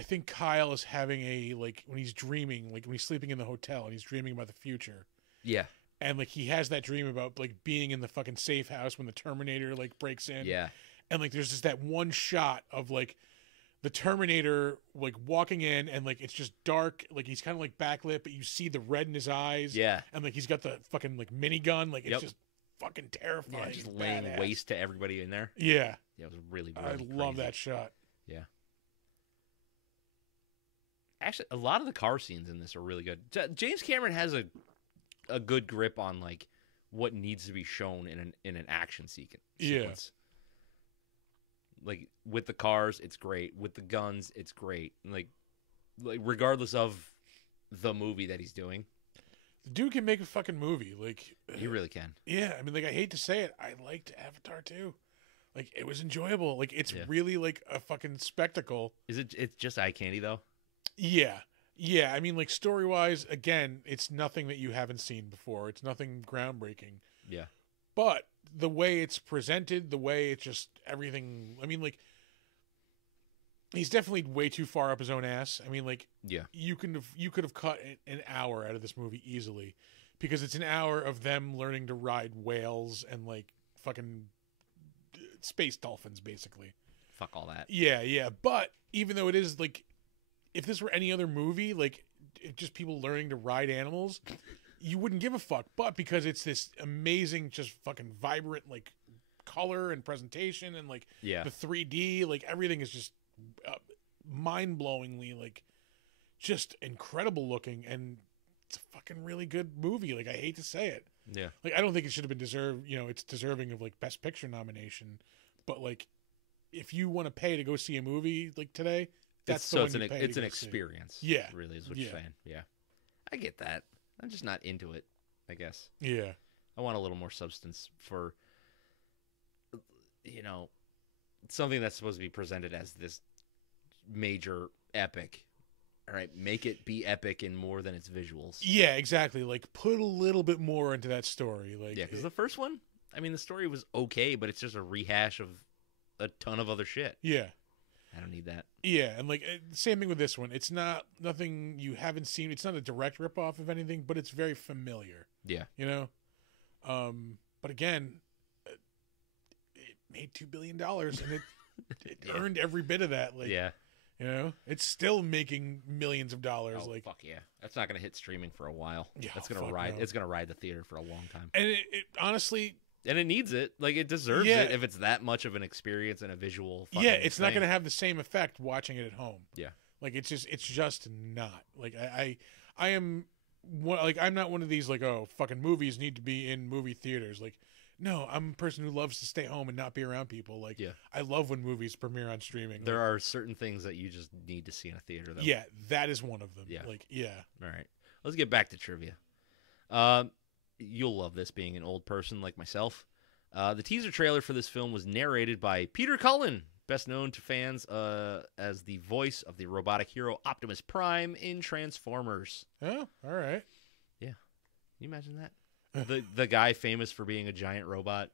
think Kyle is having when he's dreaming, like when he's sleeping in the hotel and he's dreaming about the future. Yeah. And like he has that dream about like being in the fucking safe house when the Terminator like breaks in. Yeah. And like there's just that one shot of like the Terminator like walking in and like it's just dark, like he's kind of like backlit, but you see the red in his eyes. Yeah. And like he's got the fucking like minigun, like it's just fucking terrifying. Yeah, just laying waste to everybody in there. Yeah. Yeah, it was really, I really love crazy. that shot. Yeah. Actually, a lot of the car scenes in this are really good. James Cameron has a good grip on like what needs to be shown in an action sequence. Yeah. Like with the cars, it's great. With the guns, it's great. Like regardless of the movie that he's doing, the dude can make a fucking movie. Like he really can. Yeah, I mean, like I hate to say it, I liked Avatar too. Like it was enjoyable. Like it's really like a fucking spectacle. It's just eye candy though? Yeah. I mean, like story wise, again, it's nothing that you haven't seen before. It's nothing groundbreaking. Yeah. But the way it's presented, the way it's just everything. I mean, like he's definitely way too far up his own ass. I mean, like you could have cut an hour out of this movie easily, because it's an hour of them learning to ride whales and like fucking space dolphins, basically. Fuck all that. Yeah. But even though it is like, if this were any other movie, like just people learning to ride animals, you wouldn't give a fuck. But because it's this amazing, just fucking vibrant, like color and presentation and like the 3D, like everything is just mind-blowingly like just incredible looking, and it's a fucking really good movie. Like I hate to say it. Yeah. Like I don't think it should have been it's deserving of like Best Picture nomination, but like if you want to pay to go see a movie like today, that's it's an experience. Yeah. Really is what you're saying. Yeah. I get that. I'm just not into it, I guess. Yeah. I want a little more substance for something that's supposed to be presented as this major epic. All right, make it be epic in more than its visuals. Yeah, exactly. Like put a little bit more into that story. Like because the first one, I mean, the story was okay, but it's just a rehash of a ton of other shit. Yeah. I don't need that. Yeah, and like same thing with this one. It's nothing you haven't seen. It's not a direct ripoff of anything, but it's very familiar. Yeah. But again, it made $2 billion, and it earned every bit of that. Like, it's still making millions of dollars. Oh, like, fuck yeah, that's not gonna hit streaming for a while. Yeah, that's gonna ride. No. It's gonna ride the theater for a long time. And it honestly. And it needs it. Like, it deserves it if it's that much of an experience and a visual fucking it's not going to have the same effect watching it at home. Yeah. Like, it's just not. Like, I am, like, I'm not one of these, like, oh, fucking movies need to be in movie theaters. Like, no, I'm a person who loves to stay home and not be around people. Like, I love when movies premiere on streaming. There are certain things that you just need to see in a theater, though. Yeah, that is one of them. Yeah. Like, All right. Let's get back to trivia. You'll love this being an old person like myself. The teaser trailer for this film was narrated by Peter Cullen, best known to fans as the voice of the robotic hero Optimus Prime in Transformers. Oh, all right. Yeah. Can you imagine that? The guy famous for being a giant robot.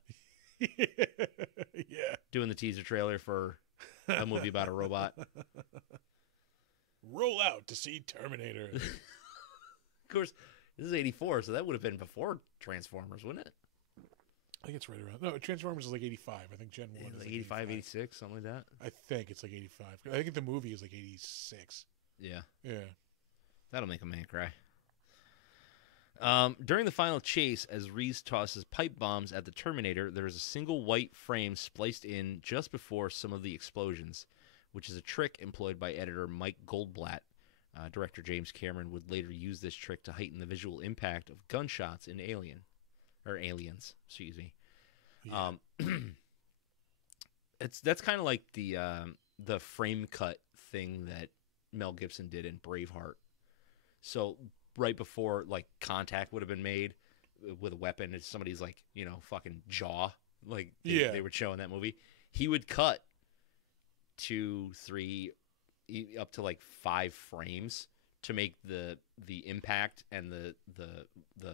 Yeah. Doing the teaser trailer for a movie about a robot. Roll out to see Terminator. Of course, this is 84, so that would have been before Transformers, wouldn't it? I think it's right around. No, Transformers is like 85. I think Gen 1 is like 85, 86, something like that. I think it's like 85. I think the movie is like 86. Yeah. Yeah. That'll make a man cry. During the final chase, as Reese tosses pipe bombs at the Terminator, there is a single white frame spliced in just before some of the explosions, which is a trick employed by editor Mike Goldblatt. Director James Cameron would later use this trick to heighten the visual impact of gunshots in Aliens. Excuse me. Yeah. That's kind of like the frame cut thing that Mel Gibson did in Braveheart. So right before like contact would have been made with a weapon, it's somebody's like fucking jaw, like they would show in that movie. He would cut 2, 3, up to like 5 frames to make the impact and the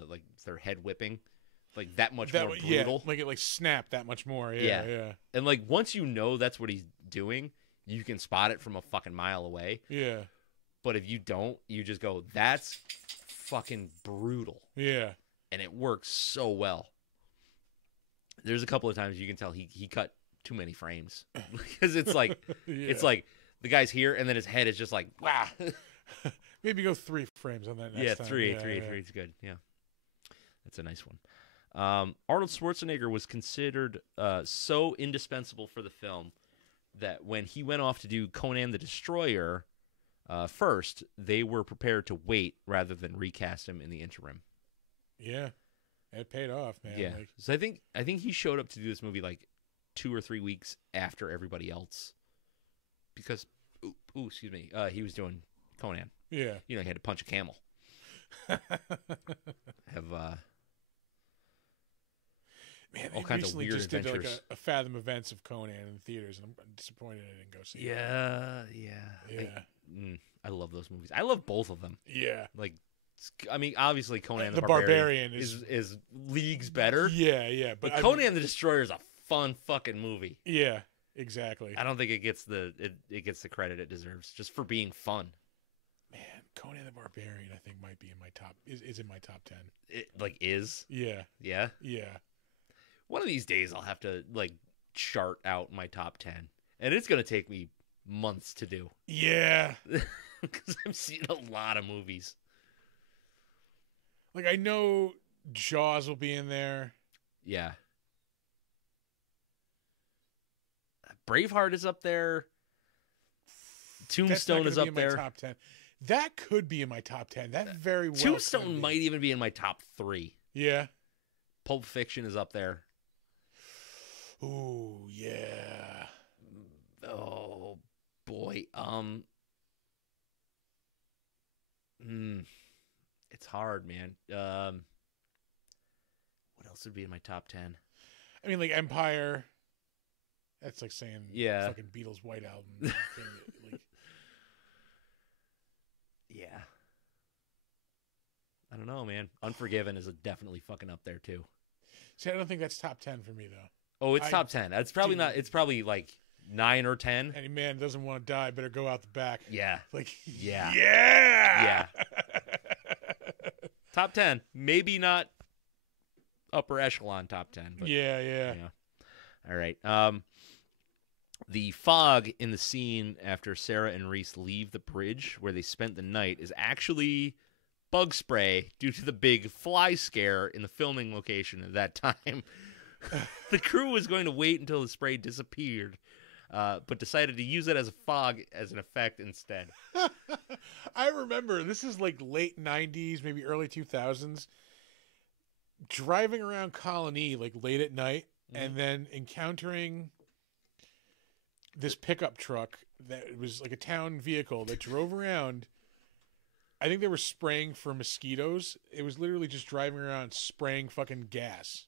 like their head whipping like that much more brutal. Yeah, like it like snapped that much more. Yeah. And like once you know that's what he's doing, you can spot it from a fucking mile away. Yeah. But if you don't, you just go, that's fucking brutal. Yeah. And it works so well. There's a couple of times you can tell he cut too many frames because it's like it's like the guy's here and then his head is just like wow. Maybe go 3 frames on that next time. Three is good. Yeah, that's a nice one. Arnold Schwarzenegger was considered so indispensable for the film that when he went off to do Conan the Destroyer first, they were prepared to wait rather than recast him in the interim. Yeah, it paid off, man. Yeah, so I think he showed up to do this movie like 2 or 3 weeks after everybody else because, excuse me, he was doing Conan. Yeah, he had to punch a camel. Man, all kinds of weird just adventures. Did like a Fathom Events of Conan in theaters, and I'm disappointed I didn't go see it. Yeah. I love those movies. I love both of them. Yeah. Like, I mean, obviously Conan the Barbarian is leagues better. Yeah. But Conan the Destroyer is a fun fucking movie. Yeah, exactly. I don't think it gets the credit it deserves just for being fun. Man, Conan the Barbarian I think might be in my top is in my top 10. It is? Yeah. Yeah? Yeah. One of these days I'll have to like chart out my top 10. And it's going to take me months to do. Yeah. Because I'm seeing a lot of movies. Like I know Jaws will be in there. Yeah. Braveheart is up there. Tombstone is up there. My top 10. That could be in my top 10. That very well. Tombstone might even be in my top 3. Yeah. Pulp Fiction is up there. Ooh, yeah. Oh boy. It's hard, man. What else would be in my top 10? I mean, like Empire. That's like saying fucking Beatles' White Album. Like, yeah. I don't know, man. Unforgiven is definitely fucking up there too. See, I don't think that's top 10 for me though. Oh, it's top 10. It's probably not. It's probably like 9 or 10. Any man doesn't want to die, better go out the back. Yeah. Like, yeah. Yeah. Top 10. Maybe not upper echelon top 10. But, yeah. All right. The fog in the scene after Sarah and Reese leave the bridge where they spent the night is actually bug spray due to the big fly scare in the filming location at that time. The crew was going to wait until the spray disappeared, but decided to use it as a fog as an effect instead. I remember, this is like late 90s, maybe early 2000s, driving around Colony like late at night and then encountering this pickup truck that was like a town vehicle that drove around I think they were spraying for mosquitoes. It was literally just driving around spraying fucking gas.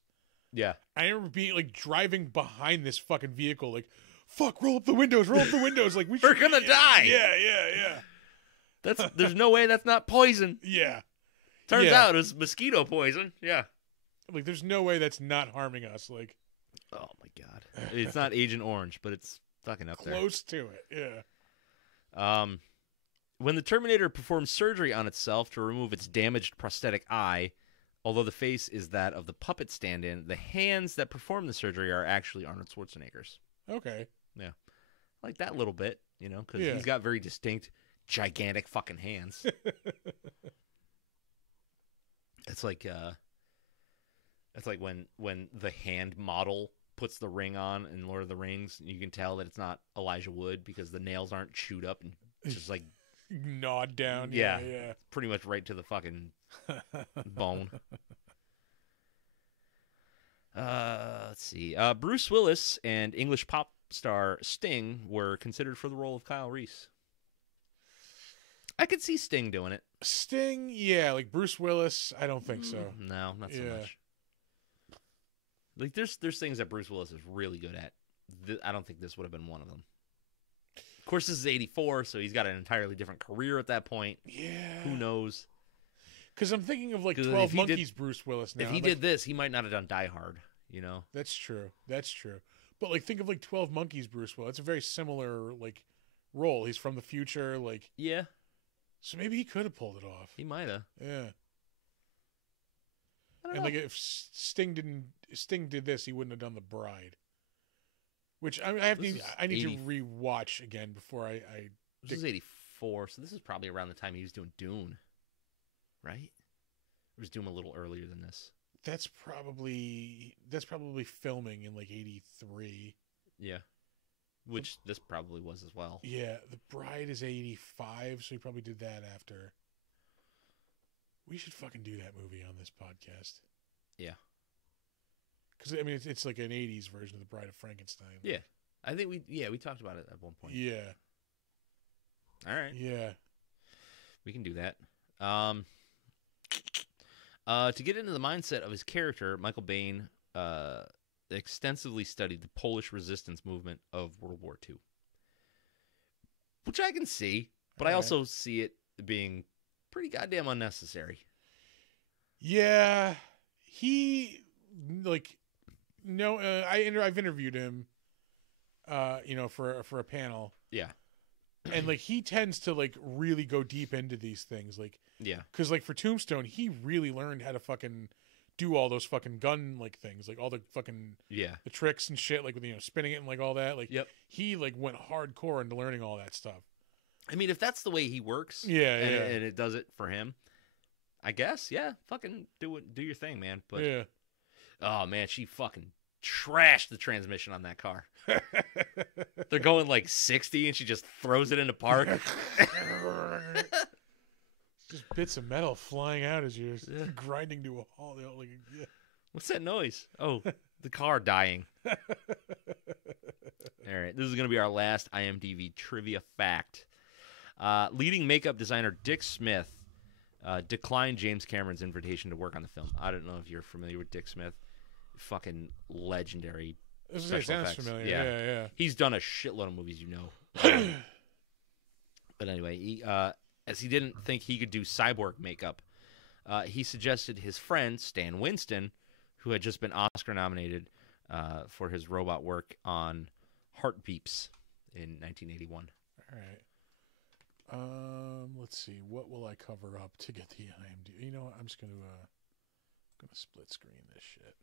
Yeah. I remember being like driving behind this fucking vehicle, like, fuck, roll up the windows. Like we're gonna die. Yeah. There's no way that's not poison. Yeah. Turns out it was mosquito poison. Yeah. Like, there's no way that's not harming us. Like, oh my god, it's not Agent Orange, but it's fucking up there. Close to it. Yeah. When the Terminator performs surgery on itself to remove its damaged prosthetic eye, although the face is that of the puppet stand-in, the hands that perform the surgery are actually Arnold Schwarzenegger's. Okay. Yeah. I like that little bit, because he's got very distinct, gigantic fucking hands. It's like when the hand model puts the ring on in Lord of the Rings, you can tell that it's not Elijah Wood because the nails aren't chewed up and just like gnawed down. Yeah. Pretty much right to the fucking bone. Let's see. Bruce Willis and English pop star Sting were considered for the role of Kyle Reese. I could see Sting doing it. Sting, yeah. Like Bruce Willis, I don't think so. No, not so much. Like there's things that Bruce Willis is really good at. I don't think this would have been one of them. Of course, this is 84, so he's got an entirely different career at that point. Yeah. Who knows? Because I'm thinking of like 12 Monkeys Bruce Willis now. If he did this, he might not have done Die Hard, That's true. But like think of like 12 Monkeys Bruce Willis. It's a very similar like role. He's from the future. Like yeah. So maybe he could have pulled it off. He might have. Yeah. And like if Sting did this, he wouldn't have done The Bride. Which I need to rewatch again before I This is 84, so this is probably around the time he was doing Dune. Right? Or was Dune a little earlier than this? That's probably filming in like 83. Yeah. Which this probably was as well. Yeah, The Bride is 85, so he probably did that after. We should fucking do that movie on this podcast. Yeah. Because, I mean, it's like an 80s version of The Bride of Frankenstein. Yeah. I think we talked about it at one point. Yeah. All right. Yeah. We can do that. To get into the mindset of his character, Michael Biehn extensively studied the Polish resistance movement of World War II. Which I can see, but I also see it being pretty goddamn unnecessary. Yeah. I've interviewed him, for a panel. Yeah. And like he tends to like really go deep into these things, like because like for Tombstone, he really learned how to fucking do all those fucking gun like things, like all the fucking the tricks and shit, like with spinning it and like all that. Like he like went hardcore into learning all that stuff. I mean, if that's the way he works, and it does it for him, I guess, fucking do your thing, man. But oh man, she fucking trashed the transmission on that car. They're going like 60 and she just throws it into park. Just bits of metal flying out as you're grinding to a halt. What's that noise? Oh, the car dying. All right, this is going to be our last IMDb trivia fact. Leading makeup designer Dick Smith declined James Cameron's invitation to work on the film. I don't know if you're familiar with Dick Smith. Fucking legendary. This sounds familiar. Yeah. He's done a shitload of movies, But anyway, as he didn't think he could do cyborg makeup, he suggested his friend Stan Winston, who had just been Oscar nominated for his robot work on Heart Beeps in 1981. All right. Let's see. What will I cover up to get the IMDb? You know what? I'm just gonna split screen this shit.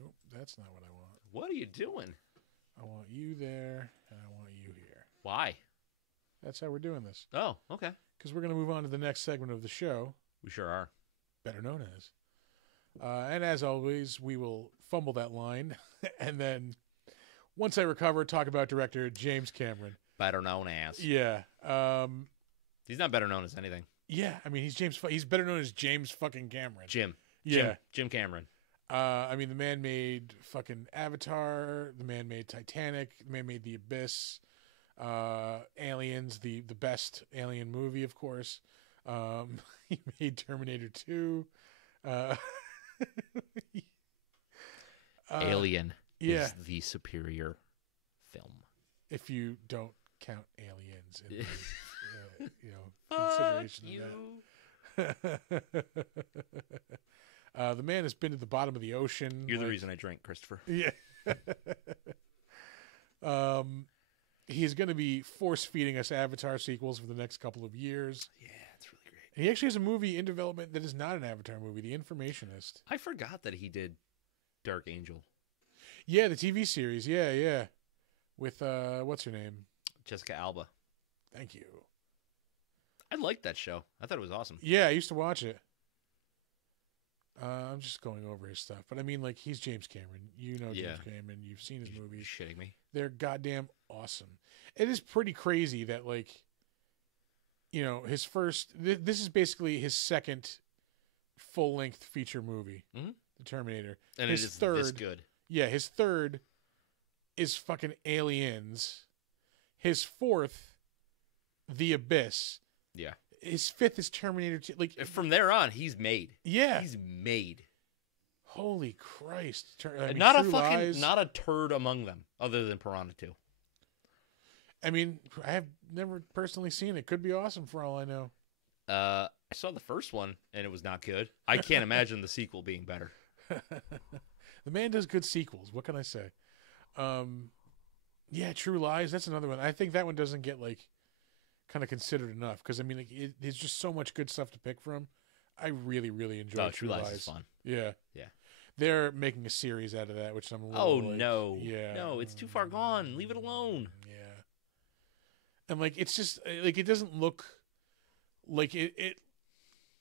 Nope, that's not what I want. What are you doing? I want you there, and I want you here. Why? That's how we're doing this. Oh, okay. Because we're going to move on to the next segment of the show. We sure are. Better known as. And as always, we will fumble that line, and then once I recover, talk about director James Cameron. Better known as. Yeah. He's not better known as anything. Yeah, I mean, he's better known as James fucking Cameron. Jim. Yeah. Jim Cameron. I mean, the man made fucking Avatar. The man made Titanic. The man made The Abyss. Aliens, the best alien movie, of course. He made Terminator 2. Alien is the superior film. If you don't count Aliens in the, consideration of that. The man has been to the bottom of the ocean. You're the reason I drank, Christopher. Yeah. He's going to be force feeding us Avatar sequels for the next couple of years. Yeah, it's really great. And he actually has a movie in development that is not an Avatar movie, The Informationist. I forgot that he did Dark Angel. Yeah, the TV series. Yeah. With, what's her name? Jessica Alba. Thank you. I liked that show. I thought it was awesome. Yeah, I used to watch it. I'm just going over his stuff. But I mean, like, he's James Cameron. You know James Cameron. You've seen his movies. You're shitting me. They're goddamn awesome. It is pretty crazy that, like, his first... This is basically his second full-length feature movie, The Terminator. And his it is third, this good. Yeah, his third is fucking Aliens. His fourth, The Abyss. Yeah. His fifth is Terminator 2. Like, from there on, he's made. Yeah. He's made. Holy Christ. Not a turd among them, other than Piranha 2. I mean, I have never personally seen it. Could be awesome for all I know. I saw the first one, and it was not good. I can't imagine the sequel being better. The man does good sequels. What can I say? Yeah, True Lies. That's another one. I think that one doesn't get, like, kind of considered enough. Because, I mean, like, there's just so much good stuff to pick from. I really, really enjoy True Lies. Is fun. Yeah. Yeah. They're making a series out of that, which I'm a little no. Yeah. No, it's too far gone. Leave it alone. Yeah. And, like, it's just, like, it doesn't look like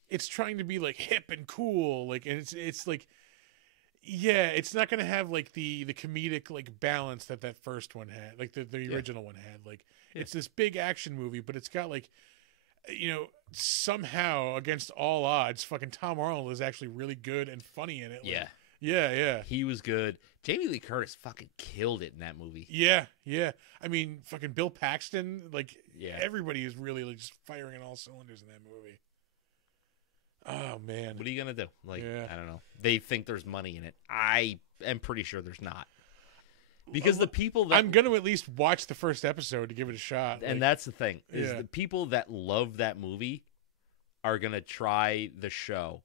it's trying to be, like, hip and cool. Like, and it's like, yeah, it's not going to have, like, the comedic, like, balance that first one had. Like, the original one had. Like, it's this big action movie, but it's got, like, somehow, against all odds, fucking Tom Arnold is actually really good and funny in it. Like, yeah. He was good. Jamie Lee Curtis fucking killed it in that movie. Yeah. I mean, fucking Bill Paxton, like, everybody is really, like, just firing on all cylinders in that movie. Oh, man. What are you going to do? Like, I don't know. They think there's money in it. I am pretty sure there's not. Because the people that... I'm going to at least watch the first episode to give it a shot. And that's the thing. Is the people that love that movie are going to try the show.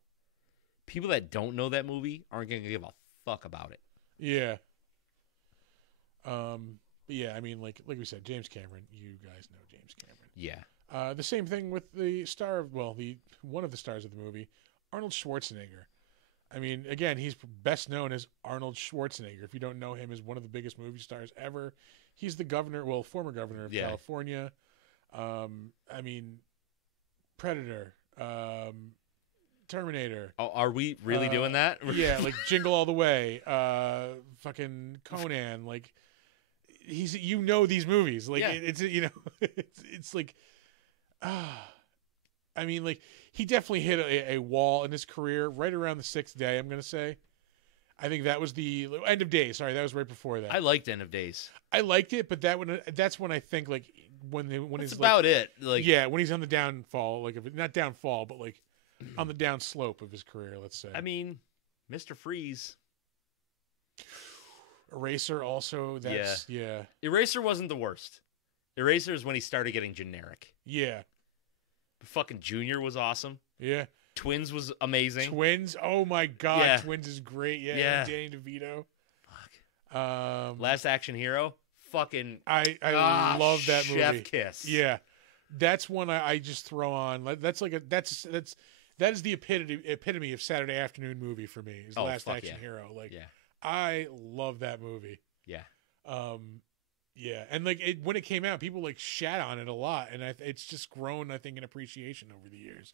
People that don't know that movie aren't going to give a fuck about it. Yeah. Yeah, I mean, like we said, James Cameron. You guys know James Cameron. Yeah. The same thing with the star of, one of the stars of the movie, Arnold Schwarzenegger. I mean, again, he's best known as Arnold Schwarzenegger. If you don't know him as one of the biggest movie stars ever, he's the former governor of California. I mean, Predator, Terminator. Oh, are we really doing that? Yeah, like Jingle All the Way, fucking Conan, like these movies. Like it's it's like I mean, like, he definitely hit a wall in his career right around the 6th day, I'm going to say. I think that was the End of Days. Sorry, that was right before that. I liked End of Days. I liked it, but that's when I think, like, when he's about it. Like, yeah, when he's on the downfall, like, not downfall, but, like, on the down slope of his career, let's say. I mean, Mr. Freeze. Eraser also, yeah. Eraser wasn't the worst. Eraser is when he started getting generic. Yeah. But fucking Junior was awesome. Yeah. Twins was amazing. Twins, oh my god, yeah. Twins is great. Yeah. Danny DeVito. Fuck. Last Action Hero. Fucking. I love that movie. Chef kiss. Yeah. That's one I just throw on. That's like that is the epitome of Saturday afternoon movie for me. Is Last Action Hero. Like, I love that movie. Yeah. Yeah, and like when it came out, people like shat on it a lot, and it's just grown, I think, in appreciation over the years.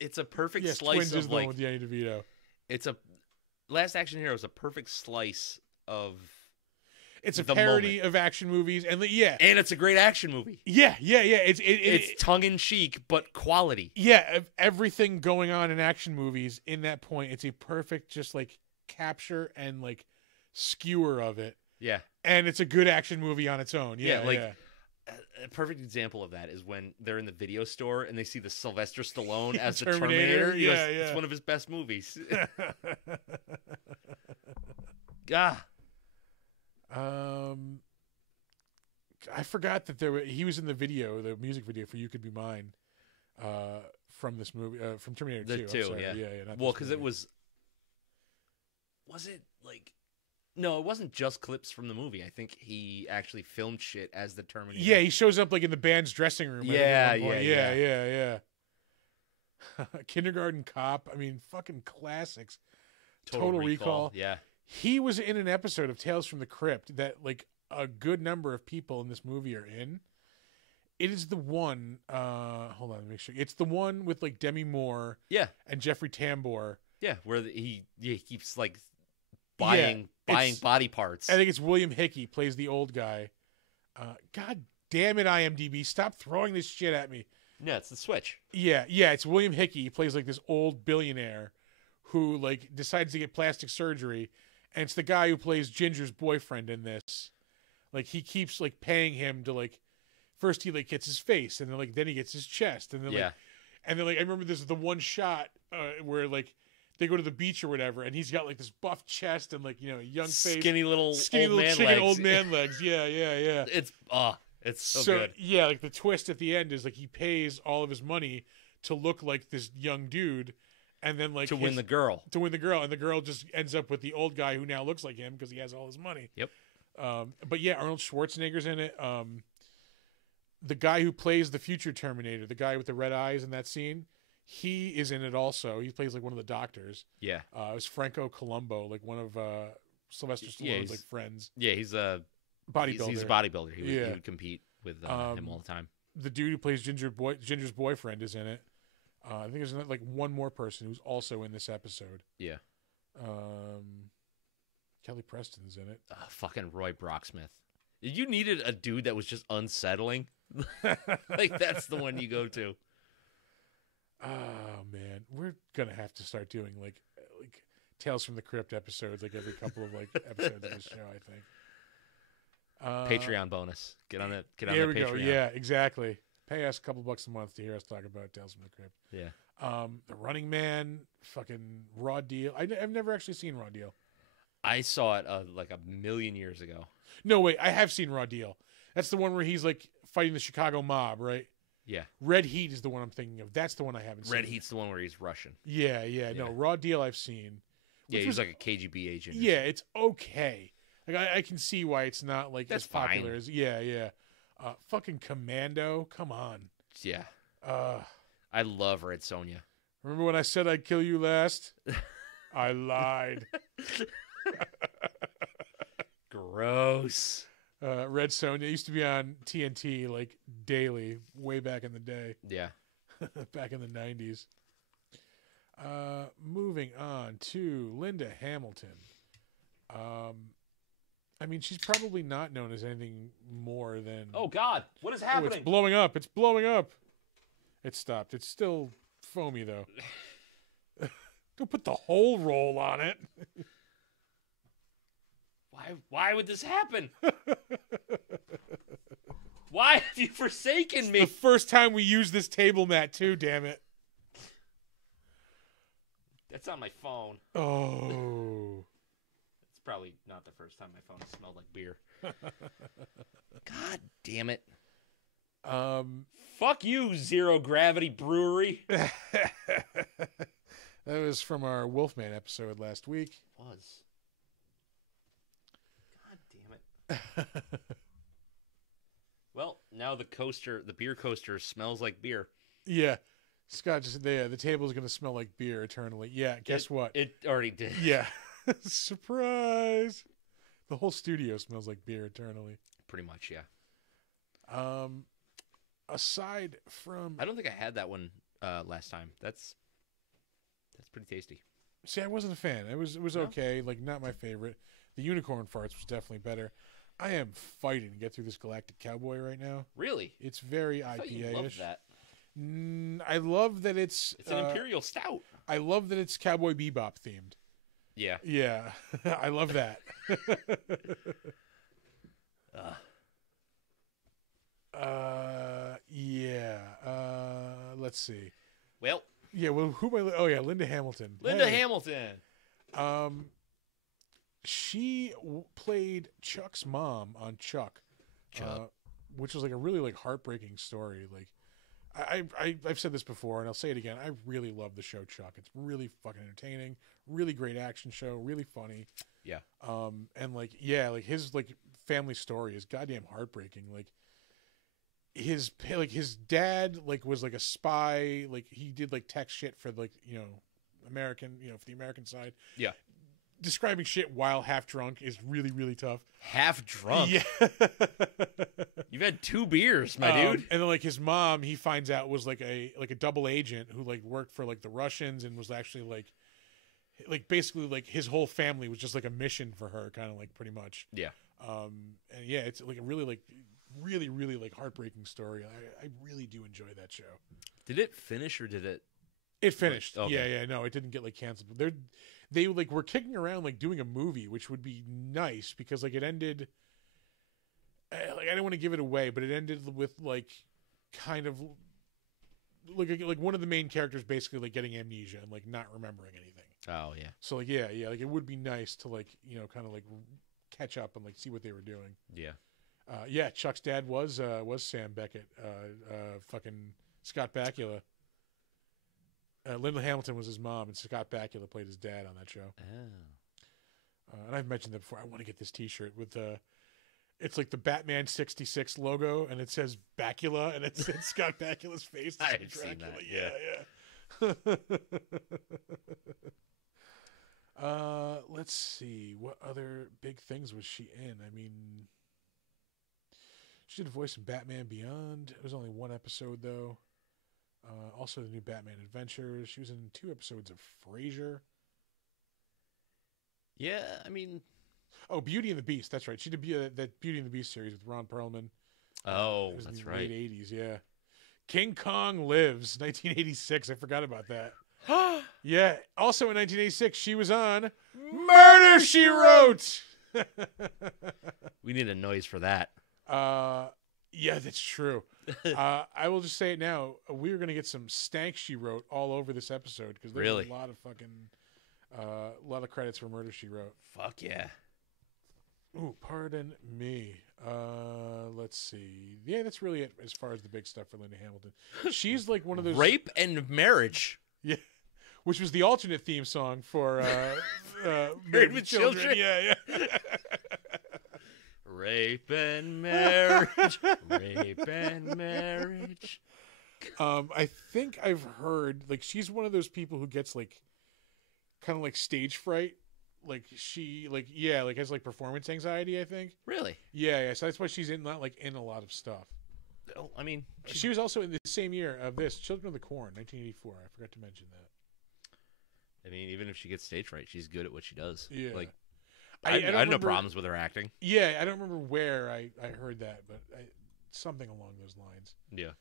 It's a perfect slice Twins of is the one with Danny DeVito. It's a Last Action Hero is a perfect slice of. It's a parody of action movies, and and it's a great action movie. Yeah. It's tongue in cheek, but quality. Yeah, everything going on in action movies in that point, it's a perfect just like capture and like skewer of it. Yeah. And it's a good action movie on its own. a perfect example of that is when they're in the video store and they see the Sylvester Stallone as the Terminator. Terminator. Yeah, It's one of his best movies. Ah. I forgot that he was in the music video for "You Could Be Mine," from this movie, from Terminator 2. I'm sorry. Yeah. Well, because it was it like? No, it wasn't just clips from the movie. I think he actually filmed shit as the Terminator. Yeah, he shows up like in the band's dressing room. Yeah. Kindergarten Cop. I mean, fucking classics. Total Recall. Yeah. He was in an episode of Tales from the Crypt that like a good number of people in this movie are in. It is the one. Hold on, let me make sure. It's the one with like Demi Moore. Yeah. And Jeffrey Tambor. Yeah, where he keeps like buying body parts. I think it's William Hickey plays the old guy. God damn it, IMDb! Stop throwing this shit at me. Yeah, it's the Switch. Yeah, it's William Hickey. He plays like this old billionaire who like decides to get plastic surgery, and it's the guy who plays Ginger's boyfriend in this. Like he keeps like paying him to like, first he like gets his face, and then he gets his chest, and then I remember this is the one shot where like they go to the beach or whatever, and he's got like this buff chest and like young face, skinny little old man legs. Yeah. It's so good. Yeah, like the twist at the end is like he pays all of his money to look like this young dude, and then like to win the girl, and the girl just ends up with the old guy who now looks like him because he has all his money. Yep. But yeah, Arnold Schwarzenegger's in it. The guy who plays the future Terminator, the guy with the red eyes in that scene, he is in it also. He plays like one of the doctors. Yeah. It was Franco Columbo, like one of Sylvester Stallone's like friends. Yeah, he's a bodybuilder. He's a bodybuilder. He would compete with him all the time. The dude who plays Ginger's boyfriend is in it. I think there's like one more person who's also in this episode. Yeah. Kelly Preston's in it. Fucking Roy Brocksmith. You needed a dude that was just unsettling. Like that's the one you go to. Oh man, we're gonna have to start doing like Tales from the Crypt episodes, like every couple of like episodes of this show. I think. Patreon bonus. Get on that. There we Patreon. go. Yeah, exactly. Pay us a couple bucks a month to hear us talk about Tales from the Crypt. Yeah. The Running Man, fucking Raw Deal. I've never actually seen Raw Deal. I saw it like a million years ago. No, wait, I have seen Raw Deal. That's the one where he's like fighting the Chicago mob, right? Yeah. Red Heat is the one I'm thinking of. That's the one I haven't seen. Red Heat's the one where he's Russian. Yeah. No, Raw Deal I've seen. Yeah, he's like a KGB agent. Yeah, it's okay. Like I can see why it's not like That's as popular fine. as yeah. Fucking Commando, come on. Yeah. I love Red Sonja. Remember when I said I'd kill you last? I lied. Gross. Red Sonja used to be on TNT like daily, way back in the day. Yeah. Back in the 90s. Moving on to Linda Hamilton. I mean, she's probably not known as anything more than... Oh, God. What is happening? It's blowing up. It's blowing up. It stopped. It's still foamy, though. Don't put the whole roll on it. Why would this happen? Why have you forsaken me? The first time we used this table mat, too, damn it. That's on my phone. Oh. It's probably not the first time my phone smelled like beer. God damn it. Fuck you, Zero Gravity Brewery. That was from our Wolfman episode last week. God damn it. Well, now the beer coaster smells like beer. Yeah. Scott just the table's going to smell like beer eternally. Yeah, guess what? It already did. Yeah. Surprise. The whole studio smells like beer eternally. Pretty much, yeah. Aside from... I don't think I had that one last time. That's pretty tasty. See, I wasn't a fan. It was okay. Like, not my favorite. The Unicorn Farts was definitely better. I am fighting to get through this Galactic Cowboy right now. Really? It's very IPA-ish. I thought you loved that. I love that it's... It's an Imperial Stout. I love that it's Cowboy Bebop themed. Yeah. Yeah. I love that. Yeah. Let's see. Well. Yeah. Well, who am I? Oh yeah, Linda Hamilton. Linda Hamilton. She played Chuck's mom on Chuck. Which was like a really like heartbreaking story. Like, I've said this before, and I'll say it again. I really love the show Chuck. It's really fucking entertaining. Really great action show. Really funny. Yeah. And like, yeah, like his like family story is goddamn heartbreaking. Like his dad like was like a spy. Like he did like tech shit for like American for the American side. Yeah. Describing shit while half drunk is really, really tough. Half drunk? Yeah. You've had 2 beers, my dude. And then like his mom, he finds out was like a double agent who like worked for like the Russians and was actually like basically like his whole family was just like a mission for her, kind of like pretty much. Yeah. And yeah, it's like a really really like heartbreaking story. I really do enjoy that show. Did it finish or did it? It finished. Okay. Yeah, no, it didn't get like canceled. But they like were kicking around like doing a movie, which would be nice because like it ended. Like I don't want to give it away, but it ended with like kind of like one of the main characters basically like getting amnesia and like not remembering anything. Oh yeah. So like yeah, like it would be nice to like kind of like catch up and like see what they were doing. Yeah. Yeah, Chuck's dad was Sam Beckett, fucking Scott Bakula. Linda Hamilton was his mom, and Scott Bakula played his dad on that show. Oh. And I've mentioned that before. I want to get this T-shirt with it's like the Batman '66 logo, and it says Bakula, and it's Scott Bakula's face. I've seen that. Yeah. Let's see. What other big things was she in? I mean, she did a voice in Batman Beyond. It was only 1 episode, though. Also, the new Batman Adventures. She was in 2 episodes of Frasier. Yeah, I mean... Oh, Beauty and the Beast. That's right. She did that Beauty and the Beast series with Ron Perlman. Oh, that's in the right. Late 80s, yeah. King Kong Lives, 1986. I forgot about that. Yeah. Also in 1986, she was on Murder, She Wrote. We need a noise for that. Yeah, that's true. I will just say it now. We're going to get some stank she wrote all over this episode because there's really? a lot of fucking, a lot of credits for Murder, She Wrote. Fuck yeah. Ooh, pardon me. Let's see. Yeah, that's really it as far as the big stuff for Linda Hamilton. She's like one of those... Rape and Marriage. Yeah. Which was the alternate theme song for Married with Children. Yeah. Rape and marriage. Rape and marriage. I think I've heard, like, she's one of those people who gets, like, kind of like stage fright. Like, she, like, yeah, like, has, like, performance anxiety, I think. Really? Yeah. So that's why she's not, like, in a lot of stuff. Oh, I mean... She was also in the same year of this, Children of the Corn, 1984. I forgot to mention that. I mean, even if she gets stage fright, she's good at what she does. Yeah. Like, I had no problems with her acting. Yeah, I don't remember where I heard that, but something along those lines. Yeah.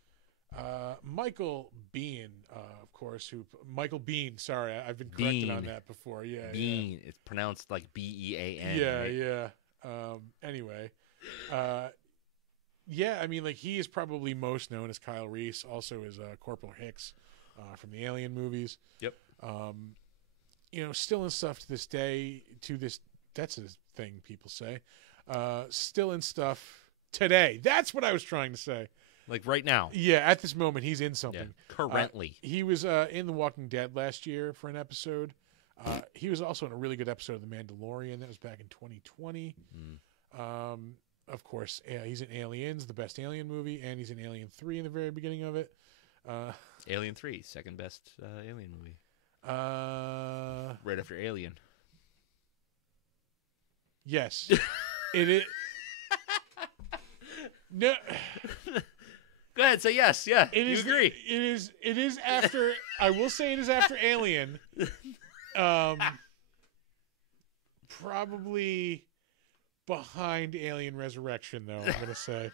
Michael Biehn, of course, Michael Biehn, sorry, I've been corrected on that before. Yeah. Biehn. Yeah. It's pronounced like B-E-A-N. Yeah, right? yeah. Anyway. Yeah, I mean, like, he is probably most known as Kyle Reese, also as Corporal Hicks from the Alien movies. Yep. Still in stuff to this day, that's a thing people say. Still in stuff today. That's what I was trying to say. Like right now. Yeah, at this moment, he's in something. Yeah, currently. He was in The Walking Dead last year for an episode. He was also in a really good episode of The Mandalorian. That was back in 2020. Of course, he's in Aliens, the best Alien movie, and he's in Alien 3 in the very beginning of it. Alien 3, second best Alien movie. Right after Alien. Yes. It is. No. Go ahead, say yes. Yeah, you agree. It is after, I will say it is after Alien. Probably behind Alien Resurrection, though, I'm going to say.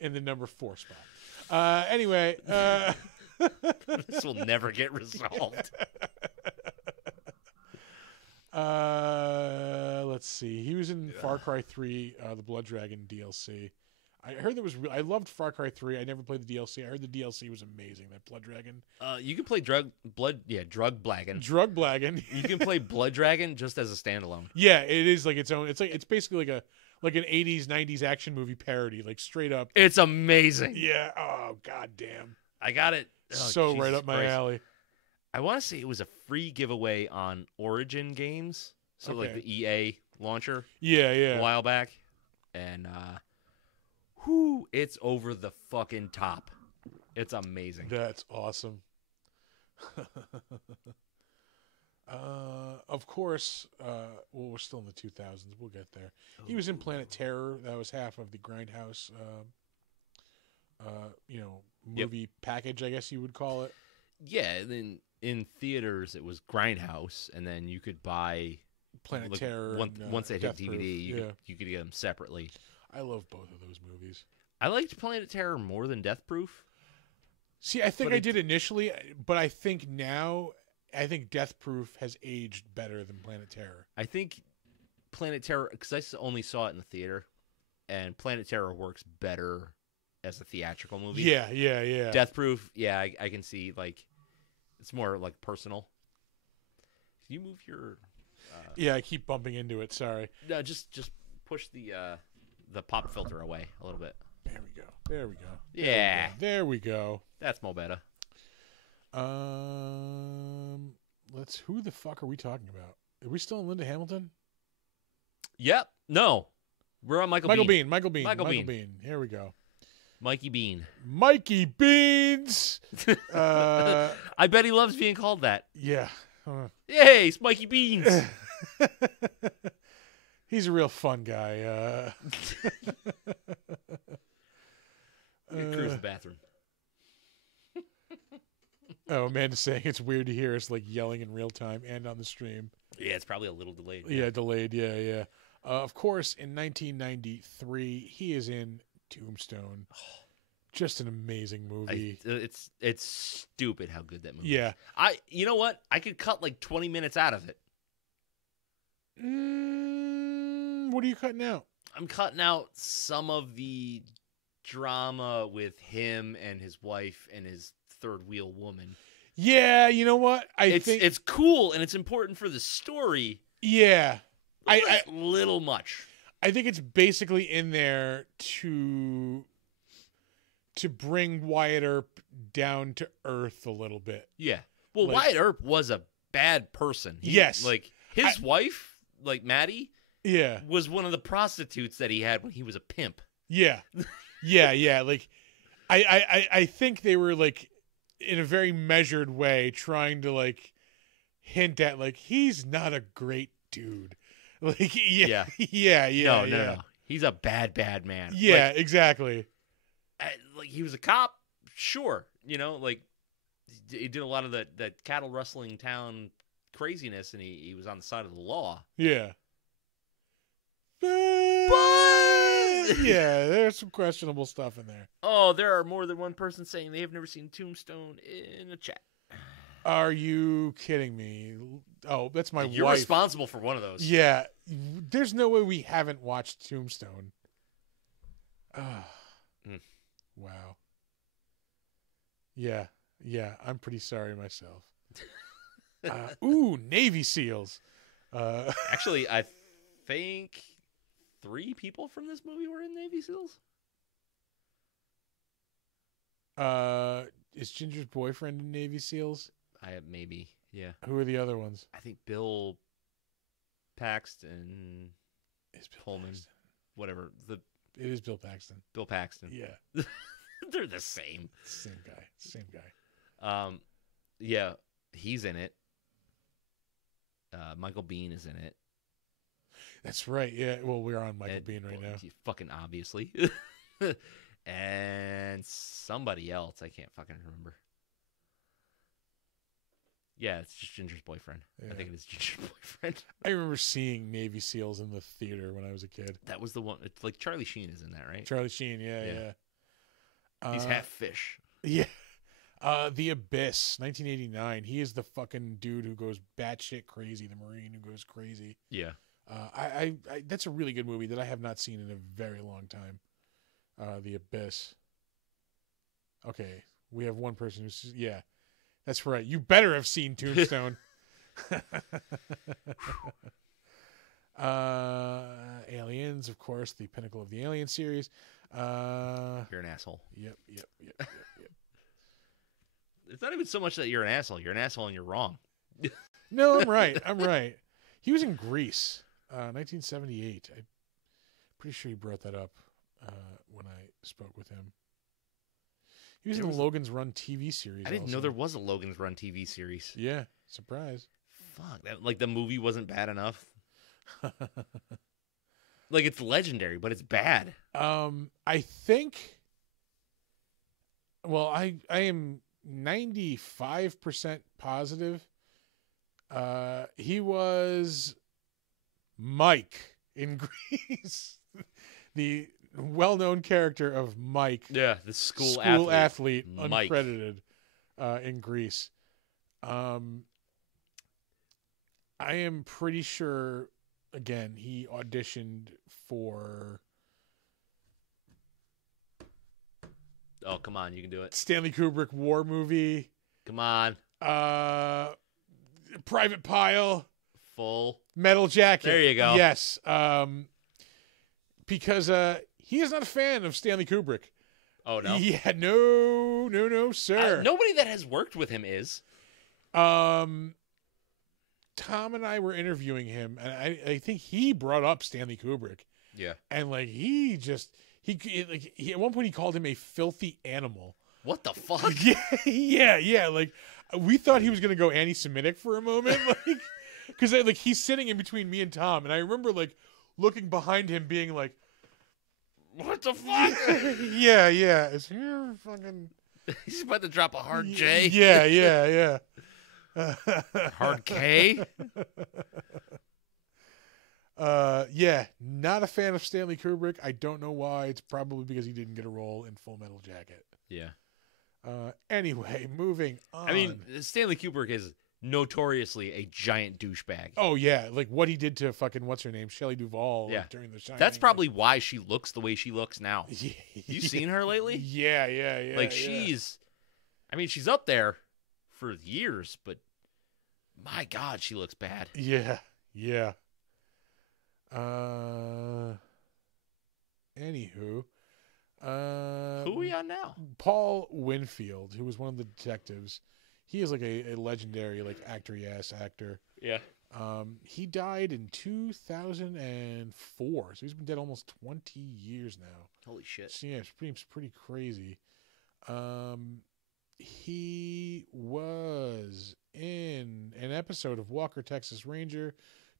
In the number 4 spot. Anyway. This will never get resolved. Let's see. He was in Far Cry 3, the Blood Dragon DLC. I heard there was. I loved Far Cry 3. I never played the DLC. I heard the DLC was amazing. That Blood Dragon. You can play Drug Blagon. Drug Blagon. You can play Blood Dragon just as a standalone. Yeah, it is like its own. It's basically like an 80s 90s action movie parody, like straight up. It's amazing. Yeah. Oh goddamn. I got it. Oh, so Jesus right up my Christ. alley. I want to say it was a free giveaway on Origin Games, so like the EA launcher. Yeah. A while back, and it's over the fucking top. It's amazing. That's awesome. Of course, well, we're still in the 2000s. We'll get there. He was in Planet Terror. That was half of the Grindhouse, movie package, I guess you would call it. Yeah, then in theaters it was Grindhouse, and then you could buy Planet Terror. Once they hit DVD, you could get them separately. I love both of those movies. I liked Planet Terror more than Death Proof. See, I think I did initially, but I think now, Death Proof has aged better than Planet Terror. I think Planet Terror, because I only saw it in the theater, and Planet Terror works better as a theatrical movie. Yeah. Death Proof, yeah, I can see, like, it's more, like, personal. Can you move your... yeah, I keep bumping into it, sorry. No, just push the pop filter away a little bit. There we go. Yeah. There we go. That's more better. Who the fuck are we talking about? Are we still in Linda Hamilton? Yep. No. We're on Michael Bean. Michael Bean. Here we go. Mikey Bean. Mikey Beans. I bet he loves being called that. Yeah. Yay, it's Mikey Beans. He's a real fun guy. Cruise the bathroom. Oh, Amanda's saying it's weird to hear us like yelling in real time and on the stream. Yeah, it's probably a little delayed. Yeah, delayed. Yeah. Of course, in 1993, he is in Tombstone. Just an amazing movie. It's stupid how good that movie is. You know what? I could cut like 20 minutes out of it. What are you cutting out? I'm cutting out some of the drama with him and his wife and his third wheel woman. Yeah, you know what? I think it's cool and it's important for the story. Yeah. A little much. I think it's basically in there to bring Wyatt Earp down to earth a little bit. Yeah. Well, like, Wyatt Earp was a bad person. Yes. Like his wife, like Maddie, yeah, was one of the prostitutes that he had when he was a pimp. Yeah. Yeah. Like I think they were like in a very measured way trying to like hint at like he's not a great dude. Like yeah. No. He's a bad man. Yeah, like, exactly. Like he was a cop, sure. You know, like he did a lot of that cattle rustling town craziness, and he was on the side of the law. Yeah. But yeah, there's some questionable stuff in there. Oh, there are more than one person saying they have never seen Tombstone in a chat. Are you kidding me? Oh, that's my wife. You're responsible for one of those. Yeah. There's no way we haven't watched Tombstone. Wow. Yeah. I'm pretty sorry myself. Navy SEALs. Actually, I think 3 people from this movie were in Navy SEALs. Is Ginger's boyfriend in Navy SEALs? Maybe, yeah. Who are the other ones? I think Bill Paxton. Pullman. Paxton? Whatever. It is Bill Paxton. Bill Paxton. Yeah. They're the same. Same guy. Yeah, he's in it. Michael Biehn is in it. That's right. Yeah. Well, we're on Michael Biehn right now. Fucking obviously. And somebody else. I can't fucking remember. Yeah, it's just Ginger's boyfriend. Yeah. I think it is Ginger's boyfriend. I remember seeing Navy SEALs in the theater when I was a kid. That was the one. It's like Charlie Sheen is in that, right? Charlie Sheen, yeah. He's half fish. Yeah. The Abyss, 1989. He is the fucking dude who goes batshit crazy. The Marine who goes crazy. Yeah. I that's a really good movie that I have not seen in a very long time. The Abyss. Okay, we have one person who's that's right. You better have seen Tombstone. Aliens, of course, the pinnacle of the Alien series. You're an asshole. Yep. It's not even so much that you're an asshole. You're an asshole and you're wrong. No, I'm right. He was in Grease, 1978. I'm pretty sure he brought that up when I spoke with him. He was in the Logan's Run TV series. I didn't know there was a Logan's Run TV series. Yeah, surprise. Fuck, the movie wasn't bad enough. Like, it's legendary, but it's bad. I think. Well, I am 95% positive. He was Mike in Grease, the well-known character of Mike. Yeah, the school athlete Mike. Uncredited in Grease. I am pretty sure. Again, he auditioned for. Oh, come on, you can do it. Stanley Kubrick war movie. Come on. Private Pile. Full Metal Jacket. There you go. Yes. Because he is not a fan of Stanley Kubrick. Oh, no? Yeah, no, sir. Nobody that has worked with him is. Tom and I were interviewing him, and I think he brought up Stanley Kubrick. Yeah. And, like, he at one point he called him a filthy animal. What the fuck? Yeah. Like, we thought he was going to go anti-Semitic for a moment. Like, because, like, he's sitting in between me and Tom, and I remember, like, looking behind him being like, what the fuck? Yeah. Is here fucking... He's about to drop a hard J. Yeah. Hard K? Yeah, not a fan of Stanley Kubrick. I don't know why. It's probably because he didn't get a role in Full Metal Jacket. Yeah. Anyway, moving on. I mean, Stanley Kubrick is notoriously a giant douchebag. Oh, yeah. Like what he did to fucking, what's her name? Shelley Duvall. Yeah. Like, during The Shining. That's probably why she looks the way she looks now. Yeah. You seen her lately? Yeah. Like, she's up there for years, but my God, she looks bad. Yeah. Anywho. Who are we on now? Paul Winfield, who was one of the detectives. He is like a legendary, like, actor-ass actor. Yeah. He died in 2004, so he's been dead almost 20 years now. Holy shit. So, yeah, it's pretty crazy. He was in an episode of Walker, Texas Ranger,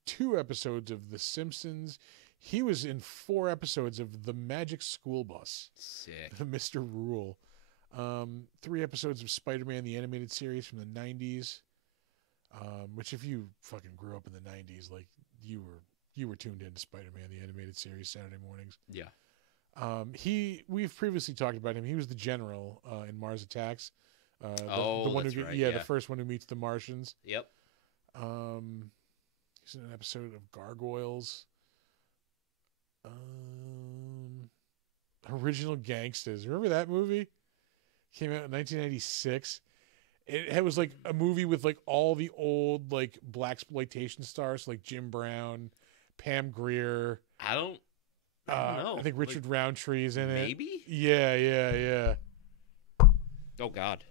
2 episodes of The Simpsons. He was in 4 episodes of The Magic School Bus. Sick. Mr. Rule. 3 episodes of Spider-Man, the animated series from the 90s. Which, if you fucking grew up in the 90s, like, you were tuned into Spider-Man, the animated series, Saturday mornings. Yeah. We've previously talked about him. He was the general in Mars Attacks. That's right. Yeah, the first one who meets the Martians. Yep. He's in an episode of Gargoyles. Original Gangsters. Remember that movie? Came out in 1996. It was like a movie with like all the old like blaxploitation stars, like Jim Brown, Pam Grier. I don't know. I think Richard Roundtree's in it. Maybe? Yeah. Oh, God.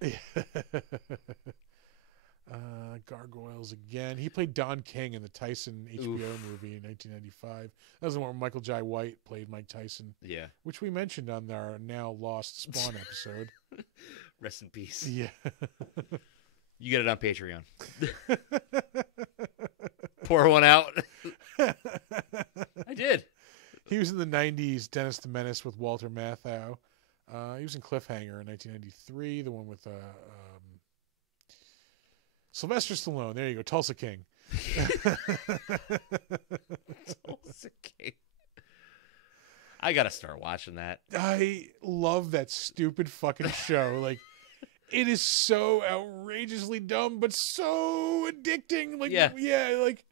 Gargoyles again. He played Don King in the Tyson HBO movie in 1995. That was the one where Michael Jai White played Mike Tyson. Yeah. Which we mentioned on our now lost Spawn episode. Rest in peace. Yeah. You get it on Patreon. Pour one out. I did. He was in the 90s Dennis the Menace with Walter Matthau. He was in Cliffhanger in 1993, the one with Sylvester Stallone. There you go, Tulsa King. Tulsa King. I gotta start watching that. I love that stupid fucking show. Like, it is so outrageously dumb, but so addicting. Like, yeah, like,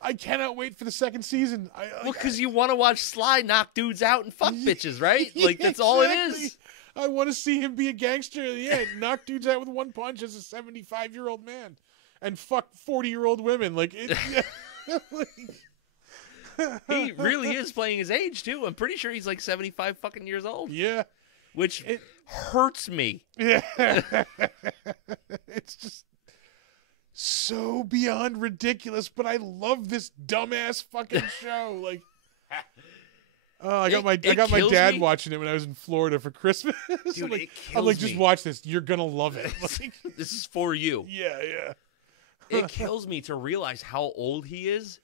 I cannot wait for the second season. Well, because you want to watch Sly knock dudes out and fuck bitches, right? Like, that's all it is. I want to see him be a gangster at the end, knock dudes out with one punch as a 75-year-old man, and fuck 40-year-old women. Like, he really is playing his age, too. I'm pretty sure he's like 75 fucking years old. Yeah. Which hurts me. Yeah. It's just so beyond ridiculous, but I love this dumbass fucking show. Like, I got my dad watching it when I was in Florida for Christmas. Dude, I'm like, just watch this. You're gonna love it. Like, this is for you. Yeah. It kills me to realize how old he is,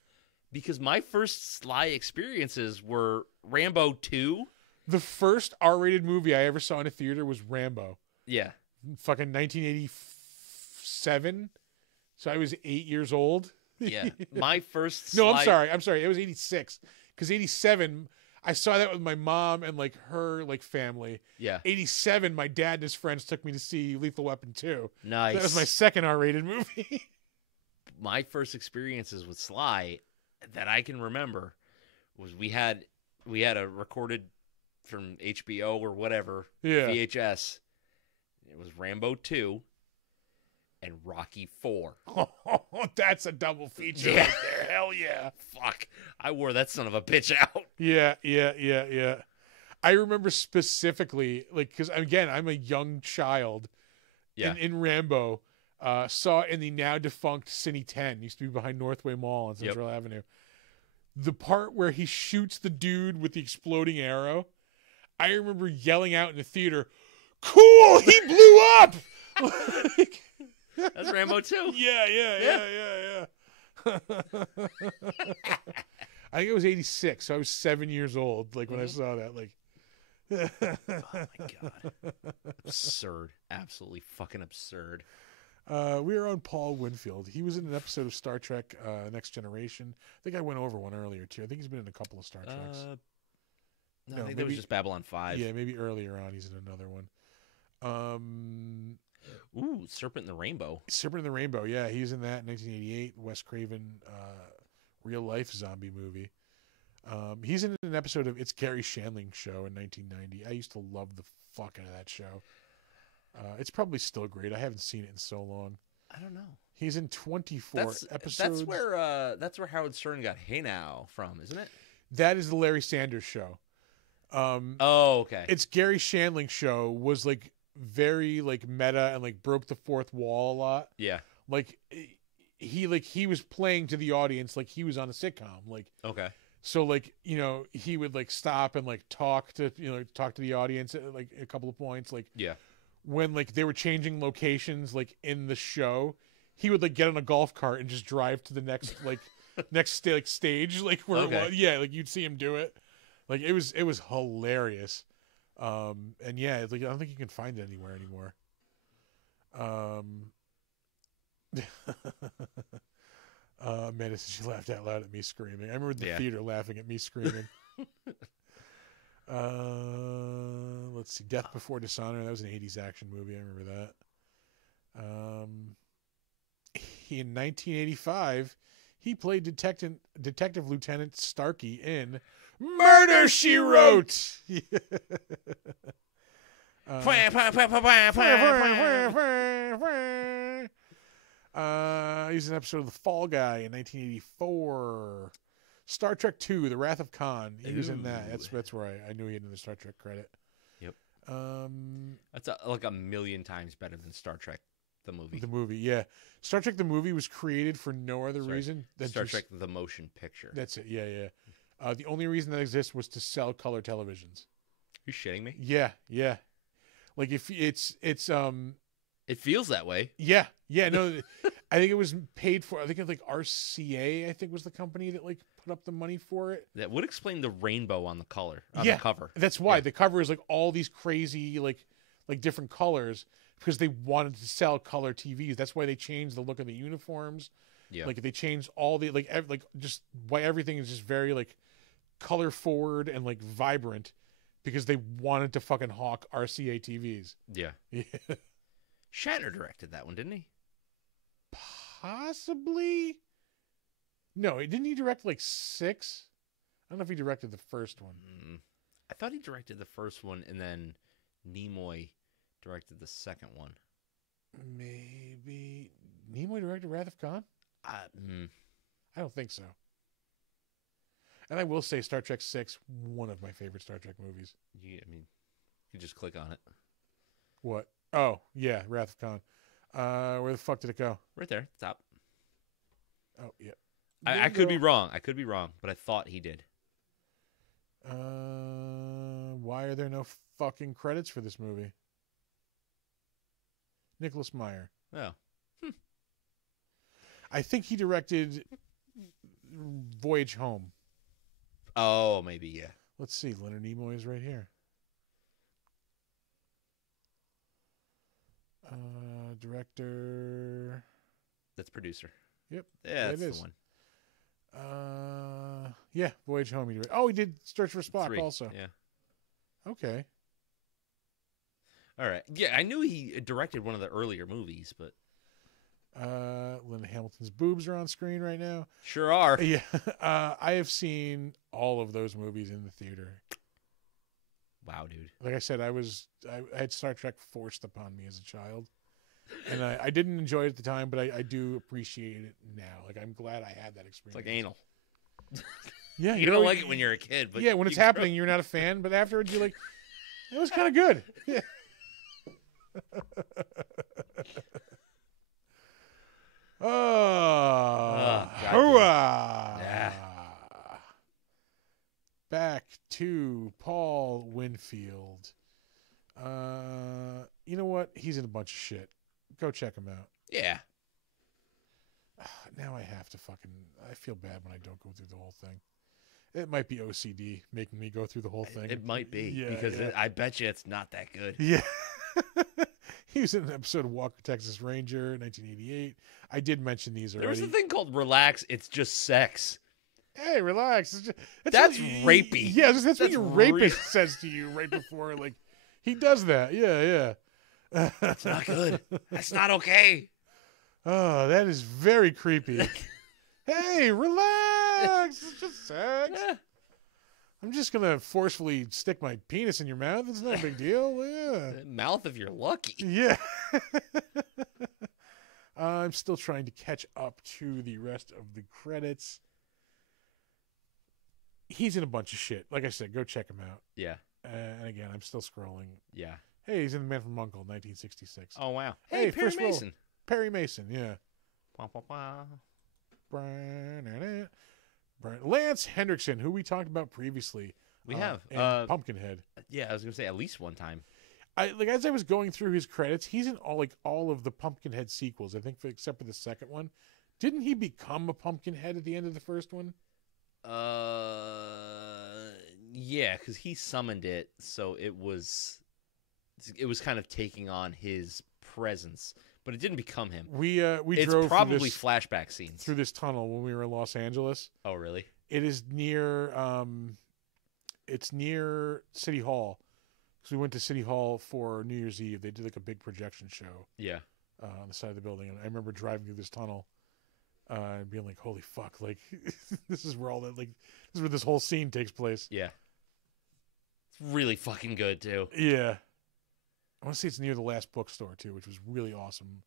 because my first Sly experiences were Rambo 2. The first R-rated movie I ever saw in a theater was Rambo. Yeah. Fucking 1987. So I was 8 years old. Yeah. My first No, I'm sorry. It was 86. Because 87, I saw that with my mom and like her like family. Yeah. 87, my dad and his friends took me to see Lethal Weapon 2. Nice. That was my second R-rated movie. My first experiences with Sly that I can remember was we had a recorded from HBO or whatever, VHS. It was Rambo 2 and Rocky 4. Oh, that's a double feature right there. Hell yeah. Fuck. I wore that son of a bitch out. Yeah. I remember specifically, like, because, again, I'm a young child. Yeah. In Rambo, saw in the now defunct Cine 10, used to be behind Northway Mall on Central Avenue. The part where he shoots the dude with the exploding arrow, I remember yelling out in the theater, "Cool, he blew up!" Like, that's Rambo 2. Yeah. I think it was 86, so I was 7 years old, like, when I saw that. Like, oh my God. Absurd. Absolutely fucking absurd. We were on Paul Winfield. He was in an episode of Star Trek Next Generation. I think I went over one earlier, too. I think he's been in a couple of Star Treks. No, I think that was just Babylon 5. Yeah, maybe earlier on he's in another one. Ooh, Serpent in the Rainbow. Serpent in the Rainbow, yeah. He was in that in 1988, Wes Craven real-life zombie movie. He's in an episode of It's Gary Shandling's Show in 1990. I used to love the fuck out of that show. It's probably still great. I haven't seen it in so long. I don't know. He's in 24 episodes. That's where Howard Stern got Hey Now from, isn't it? That is the Larry Sanders Show. Okay. It's Gary Shandling's Show was like very like meta and like broke the fourth wall a lot. Yeah. Like he was playing to the audience like he was on a sitcom. Like, okay. So like, you know, he would like stop and like talk to the audience at like a couple of points. Like, yeah. When like they were changing locations like in the show, he would like get on a golf cart and just drive to the next like stage like where it was. Yeah, like you'd see him do it. Like it was hilarious. And yeah, like I don't think you can find it anywhere anymore. Amanda said she laughed out loud at me screaming. I remember the theater laughing at me screaming. Let's see, Death Before Dishonor. That was an 80s action movie. I remember that. In 1985, he played Detective Lieutenant Starkey in Murder, She Wrote. He's an episode of The Fall Guy in 1984. Star Trek II, The Wrath of Khan. He was in that. That's where I knew he had another Star Trek credit. Yep. That's like a million times better than Star Trek the movie. The movie, yeah. Star Trek the movie was created for no other reason than Star Trek the motion picture. That's it. Yeah. The only reason that exists was to sell color televisions. Are you shitting me? Yeah. Like if it's it feels that way. Yeah. No, I think it was paid for. I think it's like RCA. I think was the company that like put up the money for it. That would explain the rainbow on the the cover. That's why the cover is like all these crazy like different colors because they wanted to sell color TVs. That's why they changed the look of the uniforms. Yeah, like they changed all the like just why everything is just very like color forward and like vibrant because they wanted to fucking hawk RCA TVs. Yeah. Shatner directed that one, didn't he? Possibly. No, didn't he direct like 6? I don't know if he directed the first one. I thought he directed the first one, and then Nimoy directed the second one. Maybe Nimoy directed Wrath of Khan? I don't think so. And I will say Star Trek 6, one of my favorite Star Trek movies. You just click on it. What? Oh, yeah, Wrath of Khan. Where the fuck did it go? Right there, top. Oh, yeah. I could be wrong. But I thought he did. Why are there no fucking credits for this movie? Nicholas Meyer. Oh. I think he directed Voyage Home. Oh, maybe, yeah. Let's see. Leonard Nimoy is right here. Director. That's producer. Yep. Yeah, that's the one. Yeah, Voyage Home. He did Search for Spock 3. also. Yeah. Okay. All right. Yeah, I knew he directed one of the earlier movies, but Linda Hamilton's boobs are on screen right now. Sure are. Yeah. I have seen all of those movies in the theater. Wow, dude. Like I said, I had Star Trek forced upon me as a child. And I didn't enjoy it at the time, but I do appreciate it now. Like, I'm glad I had that experience. It's like anal. Yeah. You don't like it when you're a kid. But yeah, when it's happening, you're not a fan. But afterwards, you're like, it was kind of good. Yeah. Hurrah! Yeah. Back to Paul Winfield. You know what? He's in a bunch of shit. Go check him out. Yeah. Now I have to I feel bad when I don't go through the whole thing. It might be OCD making me go through the whole thing. It might be. Because I bet you it's not that good. Yeah. He was in an episode of Walker, Texas Ranger, 1988. I did mention these already. There was a thing called Relax, It's Just Sex. Hey, relax. That's rapey. Yeah, that's what your rapist says to you right before. Like, he does that. Yeah. That's not good. That's not okay. Oh, that is very creepy. Hey, relax. It's just sex. Yeah. I'm just going to forcefully stick my penis in your mouth. It's not a big deal. Yeah. Mouth if you're lucky. Yeah. I'm still trying to catch up to the rest of the credits. He's in a bunch of shit. Like I said, go check him out. Yeah. And again, I'm still scrolling. Yeah. Hey, he's in The Man from U.N.C.L.E. 1966. Oh, wow. Hey, Perry Mason. Perry Mason, yeah. Lance Hendrickson, who we talked about previously. We have. And Pumpkinhead. Yeah, I was going to say at least one time. As I was going through his credits, he's in all of the Pumpkinhead sequels, I think, except for the second one. Didn't he become a Pumpkinhead at the end of the first one? Yeah, because he summoned it, so it was kind of taking on his presence, but it didn't become him. We it's drove probably flashback scenes through this tunnel when we were in Los Angeles. Oh, really? It is near it's near City Hall. So we went to City Hall for New Year's Eve. They did like a big projection show. Yeah. On the side of the building, and I remember driving through this tunnel. And being like, holy fuck, like, this is where this is where this whole scene takes place. Yeah. It's really fucking good, too. Yeah. I want to say it's near the Last Bookstore, too, which was really awesome.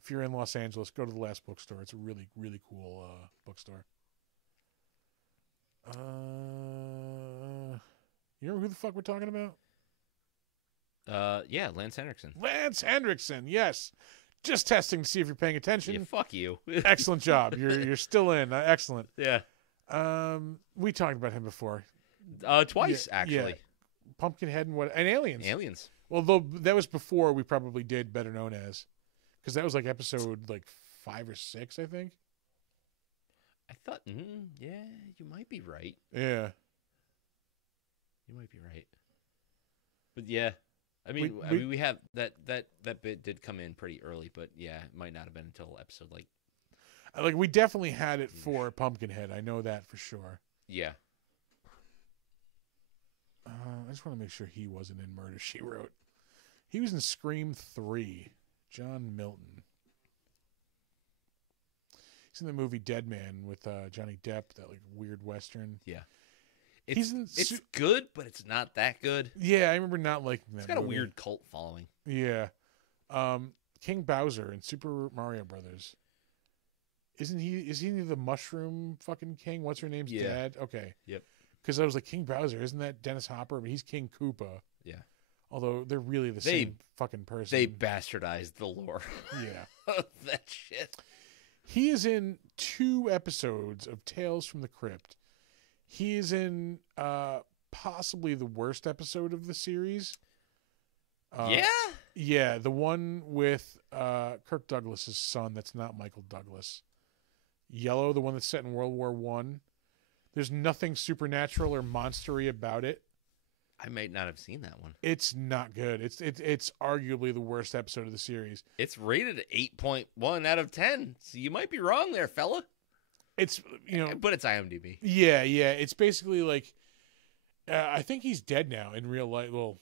If you're in Los Angeles, go to the Last Bookstore. It's a really, really cool bookstore. You remember who the fuck we're talking about? Yeah, Lance Hendrickson. Lance Hendrickson, yes. Just testing to see if you're paying attention. Yeah, fuck you. Excellent job. You're still in. Excellent. Yeah. We talked about him before. Twice, actually. Yeah. Pumpkinhead and Aliens. Aliens. Well, though that was before we probably did Better Known As, because that was like episode 5 or 6, I think. I thought, yeah, you might be right. Yeah. You might be right. But yeah. I mean, we have that bit did come in pretty early, but yeah, it might not have been until episode we definitely had it for Pumpkinhead. I know that for sure. Yeah. I just want to make sure he wasn't in Murder, She Wrote. He was in Scream 3. John Milton. He's in the movie Dead Man with Johnny Depp, that like weird Western. Yeah. It's good, but it's not that good. Yeah, I remember not liking that. It's got a weird cult following. Yeah. King Bowser in Super Mario Brothers. Is he the mushroom fucking king? What's her name's dad? Okay. Yep. Because I was like, King Bowser, isn't that Dennis Hopper? But he's King Koopa. Yeah. Although they're really the same fucking person. They bastardized the lore. Yeah. That shit. He is in 2 episodes of Tales from the Crypt. He is in possibly the worst episode of the series. Yeah, the one with Kirk Douglas's son that's not Michael Douglas. Yellow, the one that's set in World War I. There's nothing supernatural or monstery about it. I might not have seen that one. It's not good. It's arguably the worst episode of the series. It's rated 8.1 out of 10. So you might be wrong there, fella. It's, but it's IMDb. Yeah. It's basically like, I think he's dead now in real life. Well,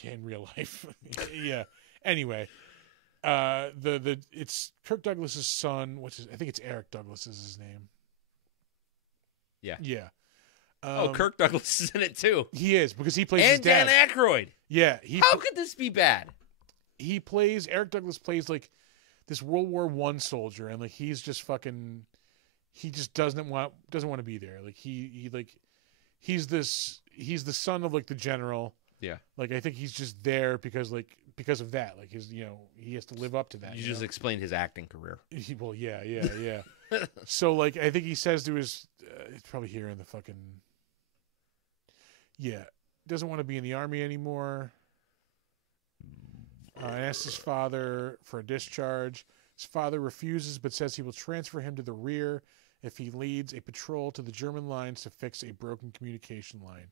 yeah, in real life. Yeah. Anyway, it's Kirk Douglas's son, I think it's Eric Douglas is his name. Yeah. Yeah. Kirk Douglas is in it too. He is, because he plays his dad. And Dan Aykroyd. Yeah. How could this be bad? Eric Douglas plays like this World War I soldier, and like he's just fucking, he just doesn't want to be there. Like he's the son of like the general. Yeah. Like I think he's just there because of that. Like his, he has to live up to that. You just explained his acting career. Well, yeah. So like I think he says to his, it's probably here in the fucking. Yeah, doesn't want to be in the army anymore. Asks his father for a discharge. His father refuses, but says he will transfer him to the rear if he leads a patrol to the German lines to fix a broken communication line.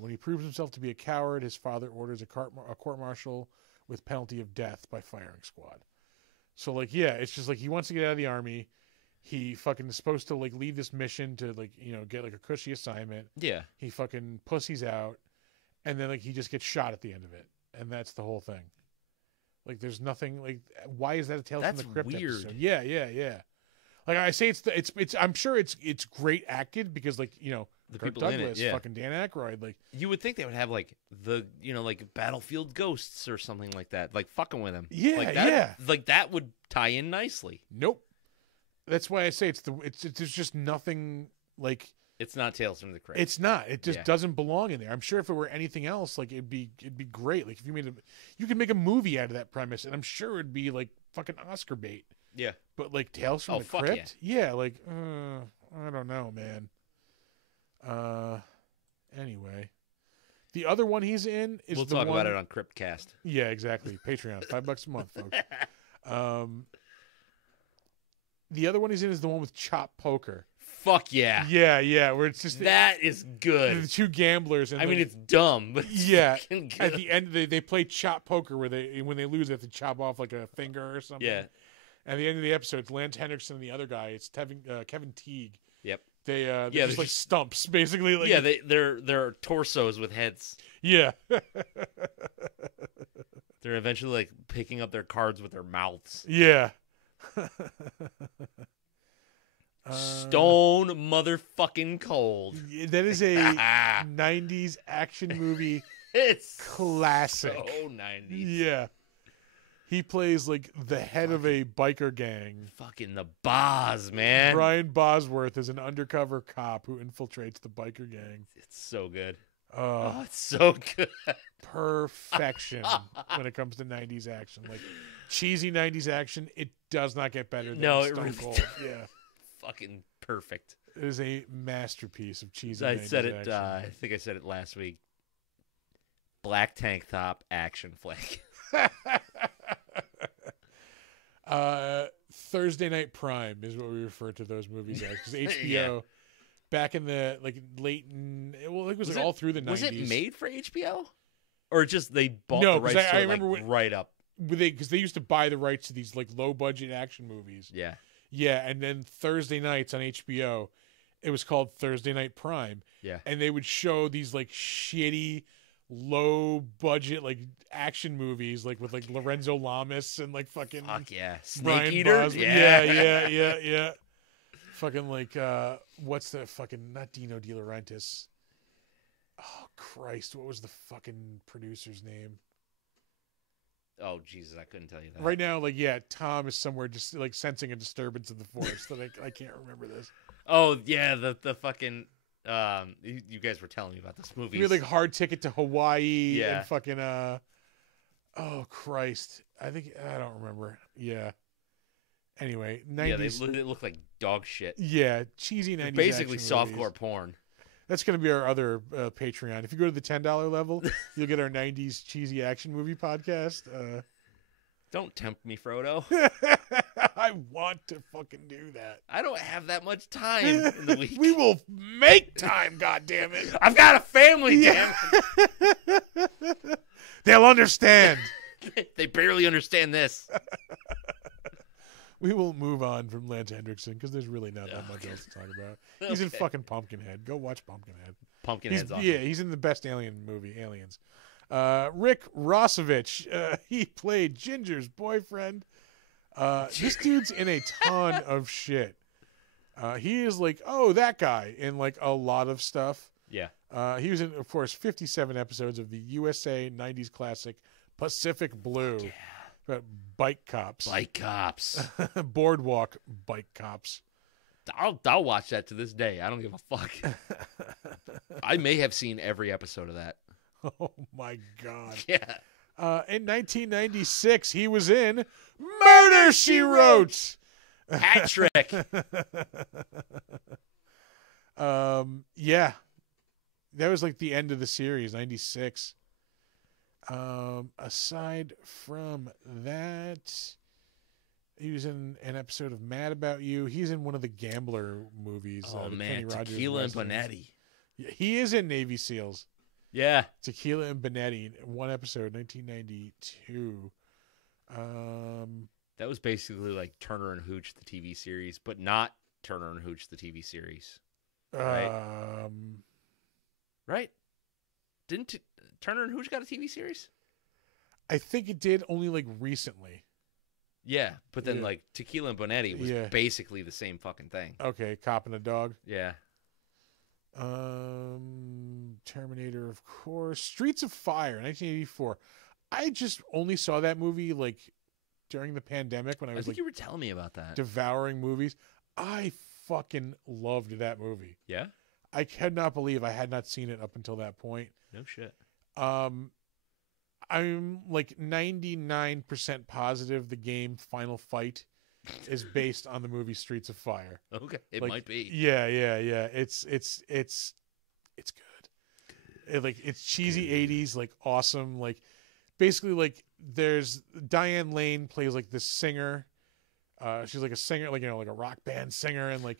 When he proves himself to be a coward, his father orders a court-martial with penalty of death by firing squad. So, like, yeah, it's just like he wants to get out of the army. He fucking is supposed to, like, lead this mission to, like, get, like, a cushy assignment. Yeah. He fucking pussies out, and then, like, he just gets shot at the end of it. And that's the whole thing. Like, there's nothing, like, why is that a Tales from the Crypt weird. episode? Yeah. Like, I say it's I'm sure it's great acted because, like, The Kirk people Douglas, in it, yeah. fucking Dan Aykroyd, like, you would think they would have like like Battlefield Ghosts or something like that, like fucking with him. Yeah, like that, yeah. Like that would tie in nicely. Nope. That's why I say there's just nothing like. It's not Tales from the Crypt. It's not. It just doesn't belong in there. I'm sure if it were anything else, like it'd be great. Like if you could make a movie out of that premise, and I'm sure it'd be like fucking Oscar bait. Yeah. But like Tales from the Crypt, yeah. Like I don't know, man. Anyway, the other one he's in is we'll talk about it on Cryptcast. Yeah, exactly. Patreon, $5 a month, folks. The other one he's in is the one with Chop Poker. Fuck yeah. Yeah. Where it's just that is good. The 2 gamblers. And I mean, it's dumb, but it's good. At the end, they play Chop Poker where when they lose, they have to chop off like a finger or something. Yeah. At the end of the episode, it's Lance Henriksen and the other guy. It's Kevin Teague. Yep. They're just like stumps, basically. Like, yeah, they're torsos with heads. Yeah. They're eventually like picking up their cards with their mouths. Yeah. Stone motherfucking cold. That is a 90s action movie. It's classic. So 90s. Yeah. He plays like the head of a biker gang. Fucking the Boz, man. Brian Bosworth is an undercover cop who infiltrates the biker gang. It's so good. Oh, it's so good. Perfection when it comes to 90s action. Like cheesy 90s action, it does not get better than Stone Cold. Yeah. Fucking perfect. It is a masterpiece of cheesy 90s I said it, action. I think I said it last week. Black tank top action flick. Thursday Night Prime is what we refer to those movies as, because HBO back in the like late, it was like all through the 90s. Was it made for HBO, or just they bought the rights to it, like, right up? Because they used to buy the rights to these like low budget action movies. Yeah, and then Thursday nights on HBO, it was called Thursday Night Prime. Yeah, and they would show these like shitty, low budget like action movies, like with like Lorenzo Lamas and like fucking Fuck yeah, Snake Brian Eater. Bosworth. Yeah. Fucking like what's the fucking not Dino De Laurentiis? Oh Christ, what was the fucking producer's name? Oh Jesus, I couldn't tell you that. Right now, like Tom is somewhere just like sensing a disturbance in the forest that I can't remember this. Oh yeah, the fucking you guys were telling me about this movie. You like Hard Ticket to Hawaii Yeah. and fucking oh Christ. I don't remember. Yeah. Anyway, 90s. Yeah, they look like dog shit. Yeah, cheesy 90s. Basically action softcore movies. porn. That's going to be our other Patreon. If you go to the $10 level, you'll get our 90s cheesy action movie podcast. Don't tempt me, Frodo. I want to fucking do that. I don't have that much time in the week. We will make time, goddammit. I've got a family, damn it. They'll understand. They barely understand this. We will move on from Lance Hendrickson because there's really not that much else to talk about. He's in fucking Pumpkinhead. Go watch Pumpkinhead. Pumpkinhead's awesome. Yeah, he's in the best alien movie, Aliens. Rick Rossovich, he played Ginger's boyfriend. This dude's in a ton of shit. He is like, that guy in like a lot of stuff. Yeah. He was in, of course, 57 episodes of the USA 90s classic Pacific Blue. Yeah. About bike cops. Bike cops. Boardwalk bike cops. I'll watch that to this day. I don't give a fuck. I may have seen every episode of that. Oh my God. Yeah. In 1996, he was in Murder, She Wrote. Hat trick. Yeah. That was like the end of the series, 96. Aside from that, he was in an episode of Mad About You. He's in one of the Gambler movies. Oh the man, Kenny Rogers Tequila and Westerns. Bonetti. Yeah, he is in Navy SEALs. Yeah. Tequila and Bonetti, one episode, 1992. That was basically like Turner and Hooch, the TV series, but not Turner and Hooch, the TV series. Right? Right? Didn't Turner and Hooch got a TV series? I think it did only like recently. Yeah, but then like Tequila and Bonetti was basically the same fucking thing. Okay, Cop and a Dog. Yeah. Terminator, of course. Streets of Fire, 1984. I just only saw that movie like during the pandemic when I was think you were telling me about that. Devouring movies. I fucking loved that movie. Yeah? I cannot believe I had not seen it up until that point. No shit. I'm like 99% positive the game Final Fight is based on the movie Streets of Fire. Okay, it like, might be. Yeah. It's good. It's cheesy 80s, like awesome. Like basically, like there's Diane Lane plays like this singer. She's like a singer, like like a rock band singer, and like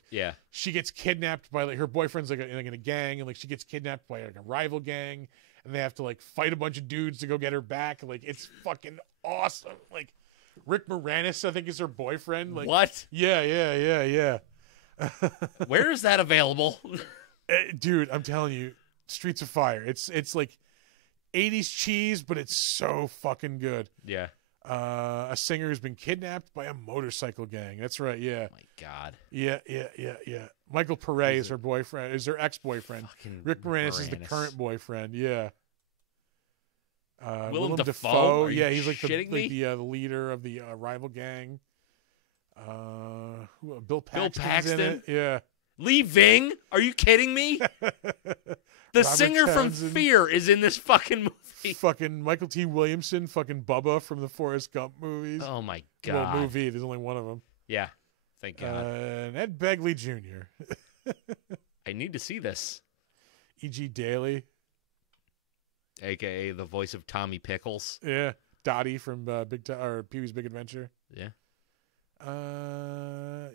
she gets kidnapped by like her boyfriend's like in a gang, and like she gets kidnapped by like a rival gang, and they have to like fight a bunch of dudes to go get her back. Like it's fucking awesome. Like Rick Moranis, I think, is her boyfriend. Like what? Yeah. Where is that available? Dude, I'm telling you, Streets of Fire. It's like 80s cheese, but it's so fucking good. Yeah. A singer who's been kidnapped by a motorcycle gang. That's right. Yeah. Oh my God. Yeah. Michael Pere is her boyfriend. Is her ex-boyfriend. Rick Moranis is the current boyfriend. Yeah. Willem Dafoe. Yeah, he's like the leader of the rival gang. Bill Paxton's Bill Paxton. in it. Yeah. Lee Ving? Are you kidding me? The singer from Fear is in this fucking movie. Fucking Michael T. Williamson, fucking Bubba from the Forrest Gump movies. Oh my God. Well, movie. There's only one of them. Yeah. Thank God. And Ed Begley Jr. I need to see this. E.G. Daily. AKA the voice of Tommy Pickles. Yeah. Dottie from Pee-wee's Big Adventure. Yeah.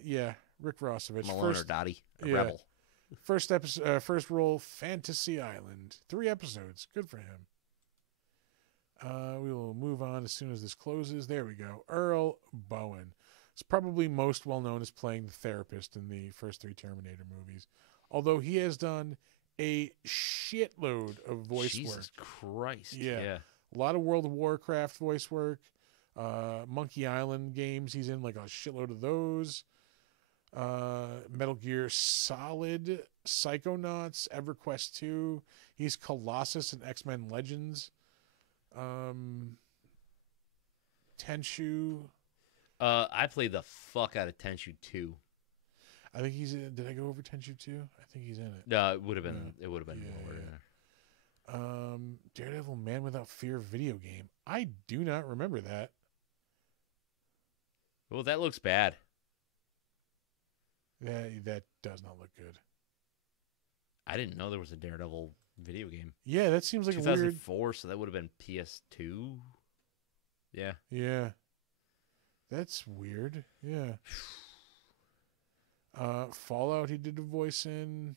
Yeah. Rick Rossovich. Malone or Dottie. Rebel. First episode, first role, Fantasy Island. 3 episodes. Good for him. We will move on as soon as this closes. There we go. Earl Bowen. He's probably most well known as playing the therapist in the first 3 Terminator movies. Although he has done a shitload of voice work. Jesus Christ. Yeah. A lot of World of Warcraft voice work. Monkey Island games, he's in like a shitload of those. Metal Gear Solid, Psychonauts, EverQuest 2. He's Colossus in X-Men Legends. Tenchu. I played the fuck out of Tenchu 2. I think he's in. Did I go over Tenchu 2? I think he's in it. No, it would have been. Yeah. It would have been more. Yeah. Daredevil Man Without Fear video game. I do not remember that. Well, that looks bad. That does not look good. I didn't know there was a Daredevil video game. Yeah, that seems like 2004, weird... so that would have been PS2. Yeah. Yeah. That's weird. Yeah. Fallout he did a voice in.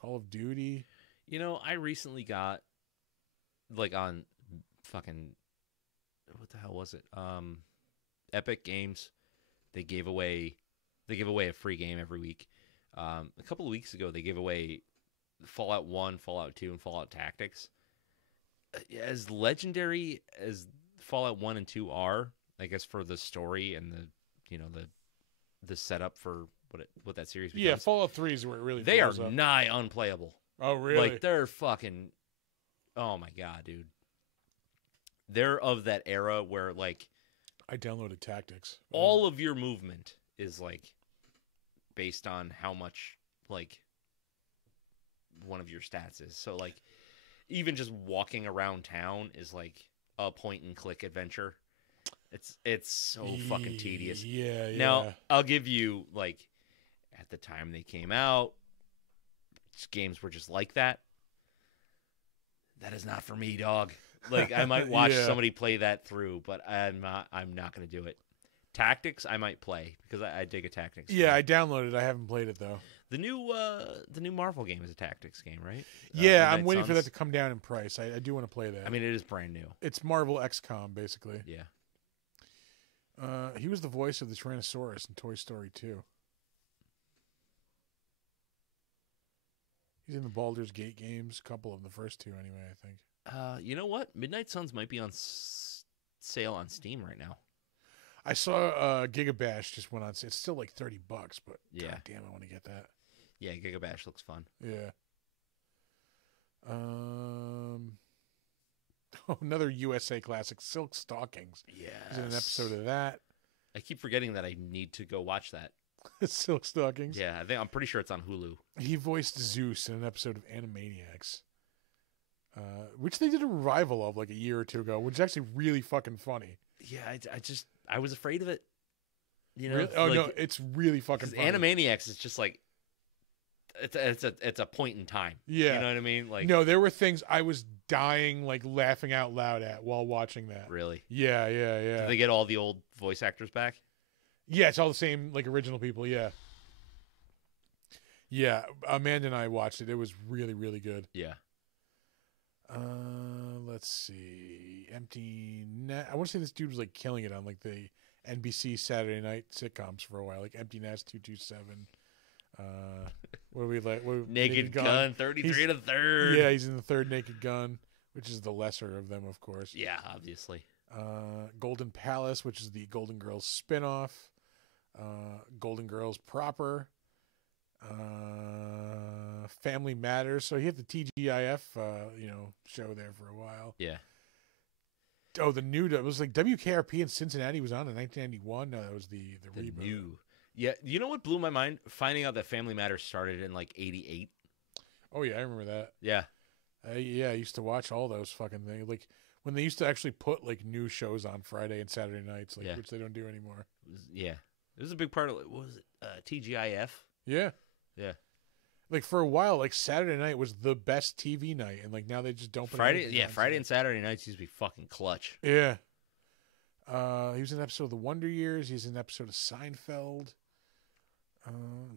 Call of Duty. You know, I recently got like on fucking what the hell was it? Epic Games. They gave away a free game every week. A couple of weeks ago they gave away Fallout 1, Fallout 2, and Fallout Tactics. As legendary as Fallout 1 and 2 are, I guess for the story and the setup for what that series becomes. Yeah, Fallout 3 is where it really they are up. nigh unplayable. Oh, really? Like, they're fucking... Oh, my God, dude. They're of that era where, like... I downloaded Tactics. All of your movement is, like, based on how much, like, one of your stats is. So, like, even just walking around town is, like, a point-and-click adventure. It's so fucking tedious. Yeah. Now, I'll give you, like, at the time they came out, games were just like that. That is not for me, dog. Like, I might watch somebody play that through, but I'm not going to do it. Tactics, I might play because I dig a tactics. Yeah, I downloaded it. I haven't played it though. The new Marvel game is a tactics game, right? Yeah, I'm waiting for that to come down in price. I do want to play that. I mean, it is brand new. It's Marvel XCOM, basically. Yeah. He was the voice of the Tyrannosaurus in Toy Story 2. He's in the Baldur's Gate games, a couple of them, the first two anyway, I think. You know what? Midnight Suns might be on sale on Steam right now. I saw Gigabash just went on. It's still like $30, but yeah, God damn, I want to get that. Yeah, Gigabash looks fun. Yeah. Another USA classic, Silk Stockings. Yeah. He's in an episode of that. I keep forgetting that I need to go watch that. Silk Stockings. Yeah, I'm pretty sure it's on Hulu. He voiced Zeus in an episode of Animaniacs, which they did a revival of like a year or two ago, which is actually really fucking funny. Yeah, I was afraid of it. You know? Really? Oh, like, no, it's really fucking funny. Animaniacs is just like it's a point in time. Yeah, you know what I mean. Like, no, there were things I was dying, like laughing out loud at while watching that. Really? Yeah. Did they get all the old voice actors back? Yeah, it's all the same, like original people. Yeah. Amanda and I watched it. It was really, really good. Yeah. Let's see. Empty Net. I want to say this dude was like killing it on like the NBC Saturday night sitcoms for a while, like Empty Nest 227. What are we like? Naked Gun 33 and a third. Yeah, he's in the third Naked Gun, which is the lesser of them, of course. Yeah, obviously. Golden Palace, which is the Golden Girls spinoff. Golden Girls proper. Family Matters. So he had the TGIF, show there for a while. Yeah. Oh, it was like WKRP in Cincinnati was on in 1991. No, that was the reboot. Yeah, you know what blew my mind? Finding out that Family Matters started in like 88. Oh yeah, I remember that. Yeah. I used to watch all those fucking things. Like when they used to actually put like new shows on Friday and Saturday nights, which they don't do anymore. It was a big part of it. What was it? TGIF? Yeah. Yeah. Like for a while, like Saturday night was the best TV night, and like now they just don't. Friday and Saturday nights used to be fucking clutch. Yeah. He was in an episode of The Wonder Years. He's in an episode of Seinfeld.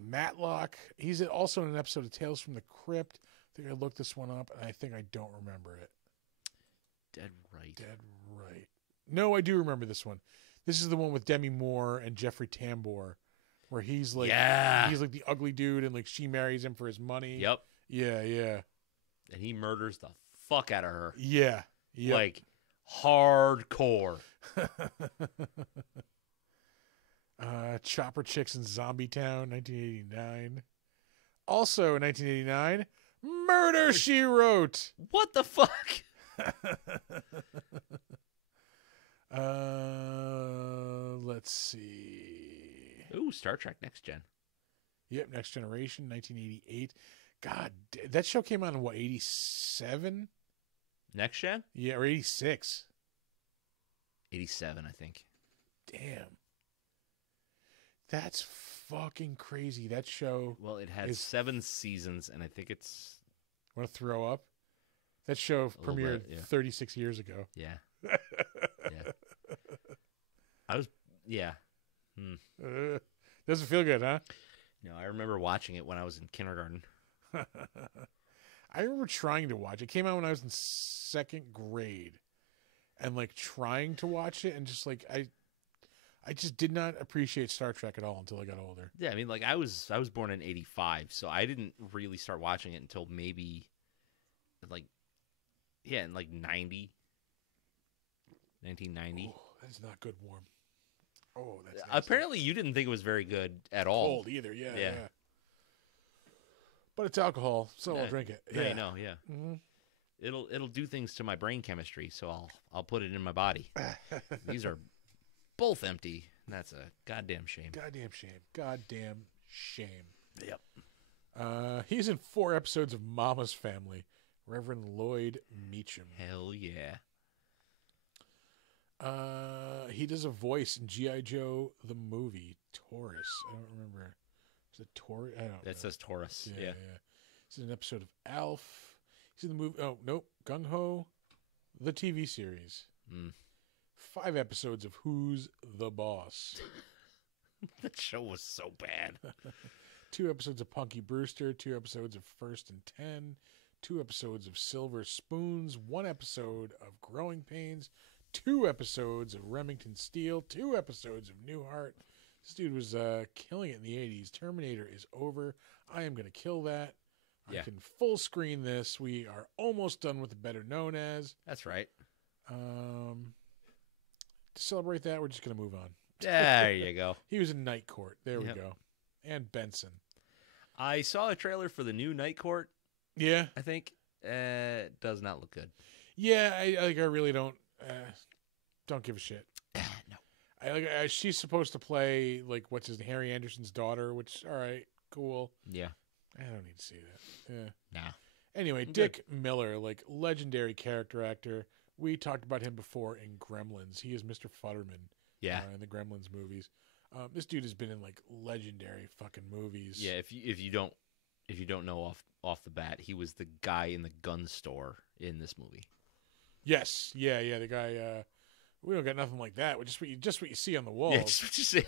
Matlock. He's also in an episode of Tales from the Crypt. I think I looked this one up, and I think I don't remember it. Dead right. No, I do remember this one. This is the one with Demi Moore and Jeffrey Tambor, where he's like, he's like the ugly dude, and like she marries him for his money. Yep. Yeah, yeah. And he murders the fuck out of her. Yeah. Yep. Like, hardcore. Chopper Chicks in Zombie Town, 1989. Also in 1989, Murder, She Wrote. What the fuck? Let's see. Ooh, Star Trek Next Gen. Yep, Next Generation, 1988. God, that show came out in what, 87? Next Gen? Yeah, or 86. 87, I think. Damn. That's fucking crazy. That show. Well, it had 7 seasons, and I think it's. Want to throw up? That show premiered 36 years ago. Yeah. Yeah. I was. Yeah. Doesn't feel good, huh? No, I remember watching it when I was in kindergarten. I remember trying to watch it. It came out when I was in 2nd grade, and like trying to watch it, and just like I just did not appreciate Star Trek at all until I got older. Yeah, I mean, like I was born in 85, so I didn't really start watching it until maybe like in like 1990. Oh, that's not good warm. Oh, that's nasty. Apparently you didn't think it was very good at all. Cold either, yeah. But it's alcohol, so I'll drink it. Yeah, I know, yeah. Mm-hmm. It'll do things to my brain chemistry, so I'll put it in my body. These are both empty. That's a goddamn shame. Goddamn shame. Yep. He's in 4 episodes of Mama's Family. Reverend Lloyd Meacham. Hell yeah. He does a voice in G.I. Joe the movie Taurus. I don't remember. Is it Taurus? I don't know. That says Taurus. Yeah. He's in an episode of Alf. He's in the movie. Oh nope, Gung Ho, the TV series. 5 episodes of Who's the Boss. That show was so bad. 2 episodes of Punky Brewster. 2 episodes of First and 10. 2 episodes of Silver Spoons. 1 episode of Growing Pains. 2 episodes of Remington Steele. 2 episodes of Newhart. This dude was killing it in the 80s. Terminator is over. I am going to kill that. Yeah. I can full screen this. We are almost done with the Better Known As. That's right. To celebrate that, we're just going to move on. There you go. He was in Night Court. There we go. And Benson. I saw a trailer for the new Night Court. Yeah. I think it does not look good. Yeah, I really don't give a shit. No. She's supposed to play like Harry Anderson's daughter, which all right, cool. Yeah. I don't need to see that. Yeah. Nah. Anyway, Dick Miller, like legendary character actor. We talked about him before in Gremlins. He is Mr. Futterman. Yeah. In the Gremlins movies. This dude has been in like legendary fucking movies. Yeah. If you don't know off the bat, he was the guy in the gun store in this movie. Yes. Yeah. The guy. We don't got nothing like that. Just what you see on the walls. Yeah, just what you see.